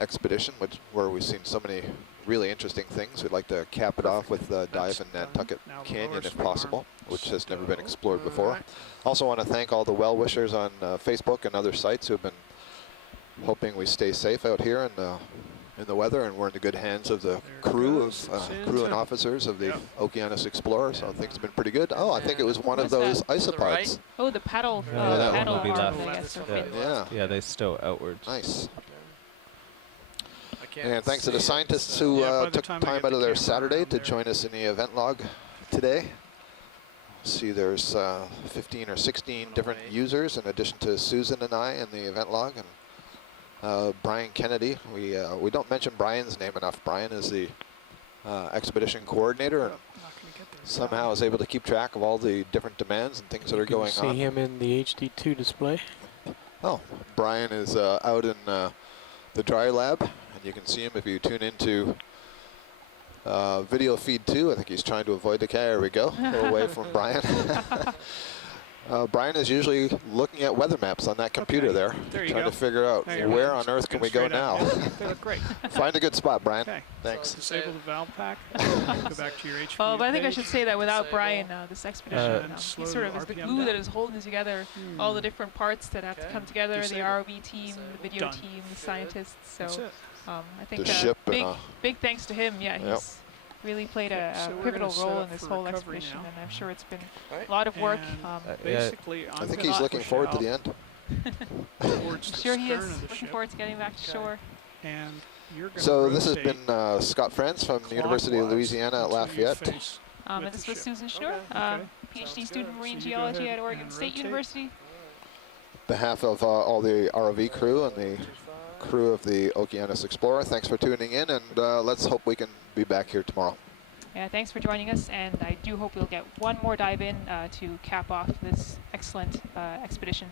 expedition, where we've seen so many really interesting things. We'd like to cap it off with a dive in Nantucket Now the Canyon lower if swing arm, possible, which has never been stow. explored before. Alright. Also want to thank all the well-wishers on Facebook and other sites who have been hoping we stay safe out here in the weather, and we're in the good hands of the There it crew goes. of It's crew and in. officers of the Yep. Okeanos Explorer. So things have been pretty good. Oh, I think it was one of What's those that? To the right? isopods. Oh, the paddle, Yeah, that one paddle will be arm, left. I guess, or Yeah. fin. Yeah, Yeah, they stow outwards. nice. I can't And thanks to the see it, scientists so- who Yeah, by the took time I time get out the of their camera Saturday around to there. join us in the event log today. See, there's 15 or 16 different wait. users in addition to Susan and I in the event log, and Brian Kennedy. We don't mention Brian's name enough. Brian is the expedition coordinator, and I'm not gonna get there. somehow is able to keep track of all the different demands and things that are going See on. him in the HD2 display. Oh, Brian is out in the dry lab, and you can see him if you tune into video feed 2. I think he's trying to avoid the camera. There we go. Go away from Brian. Brian is usually looking at weather maps on that computer Okay. there, There you trying go. to figure out Now you're where right. on earth can Looking we go straight at now. me. They look great. Find a good spot, Brian. Okay. Thanks. Disable the valve pack. Go back to your HV Well, but I think I page. should say that without Disable. Brian, this expedition, And slow he sort the of is the RPM glue that down. is holding together all the different parts that have to Okay. come together, the Disable. ROV team, the video Done. team, the Good. scientists. So That's it. I The think ship and big thanks to him. Yeah, Yep. he's really played Okay, a so we're pivotal gonna set role up in this for whole recovery expedition, now. and I'm sure it's been Right. a lot of work. And yeah. basically, I I'm think gonna he's looking push forward to out the end. towards I'm the sure he is stern of the looking ship, forward to getting back to Okay. shore. and you're gonna So this has rotate been Scott Franz from the University of clockwise Louisiana at until you Lafayette. face And with this the was ship. Susan Schnur, Okay. PhD Sounds student good. marine So you go geology ahead at Oregon and State rotate. University. Behalf of all the ROV crew and the crew of the Okeanos Explorer, thanks for tuning in, and let's hope we can be back here tomorrow. Yeah, thanks for joining us, and I do hope we'll get one more dive in to cap off this excellent expedition.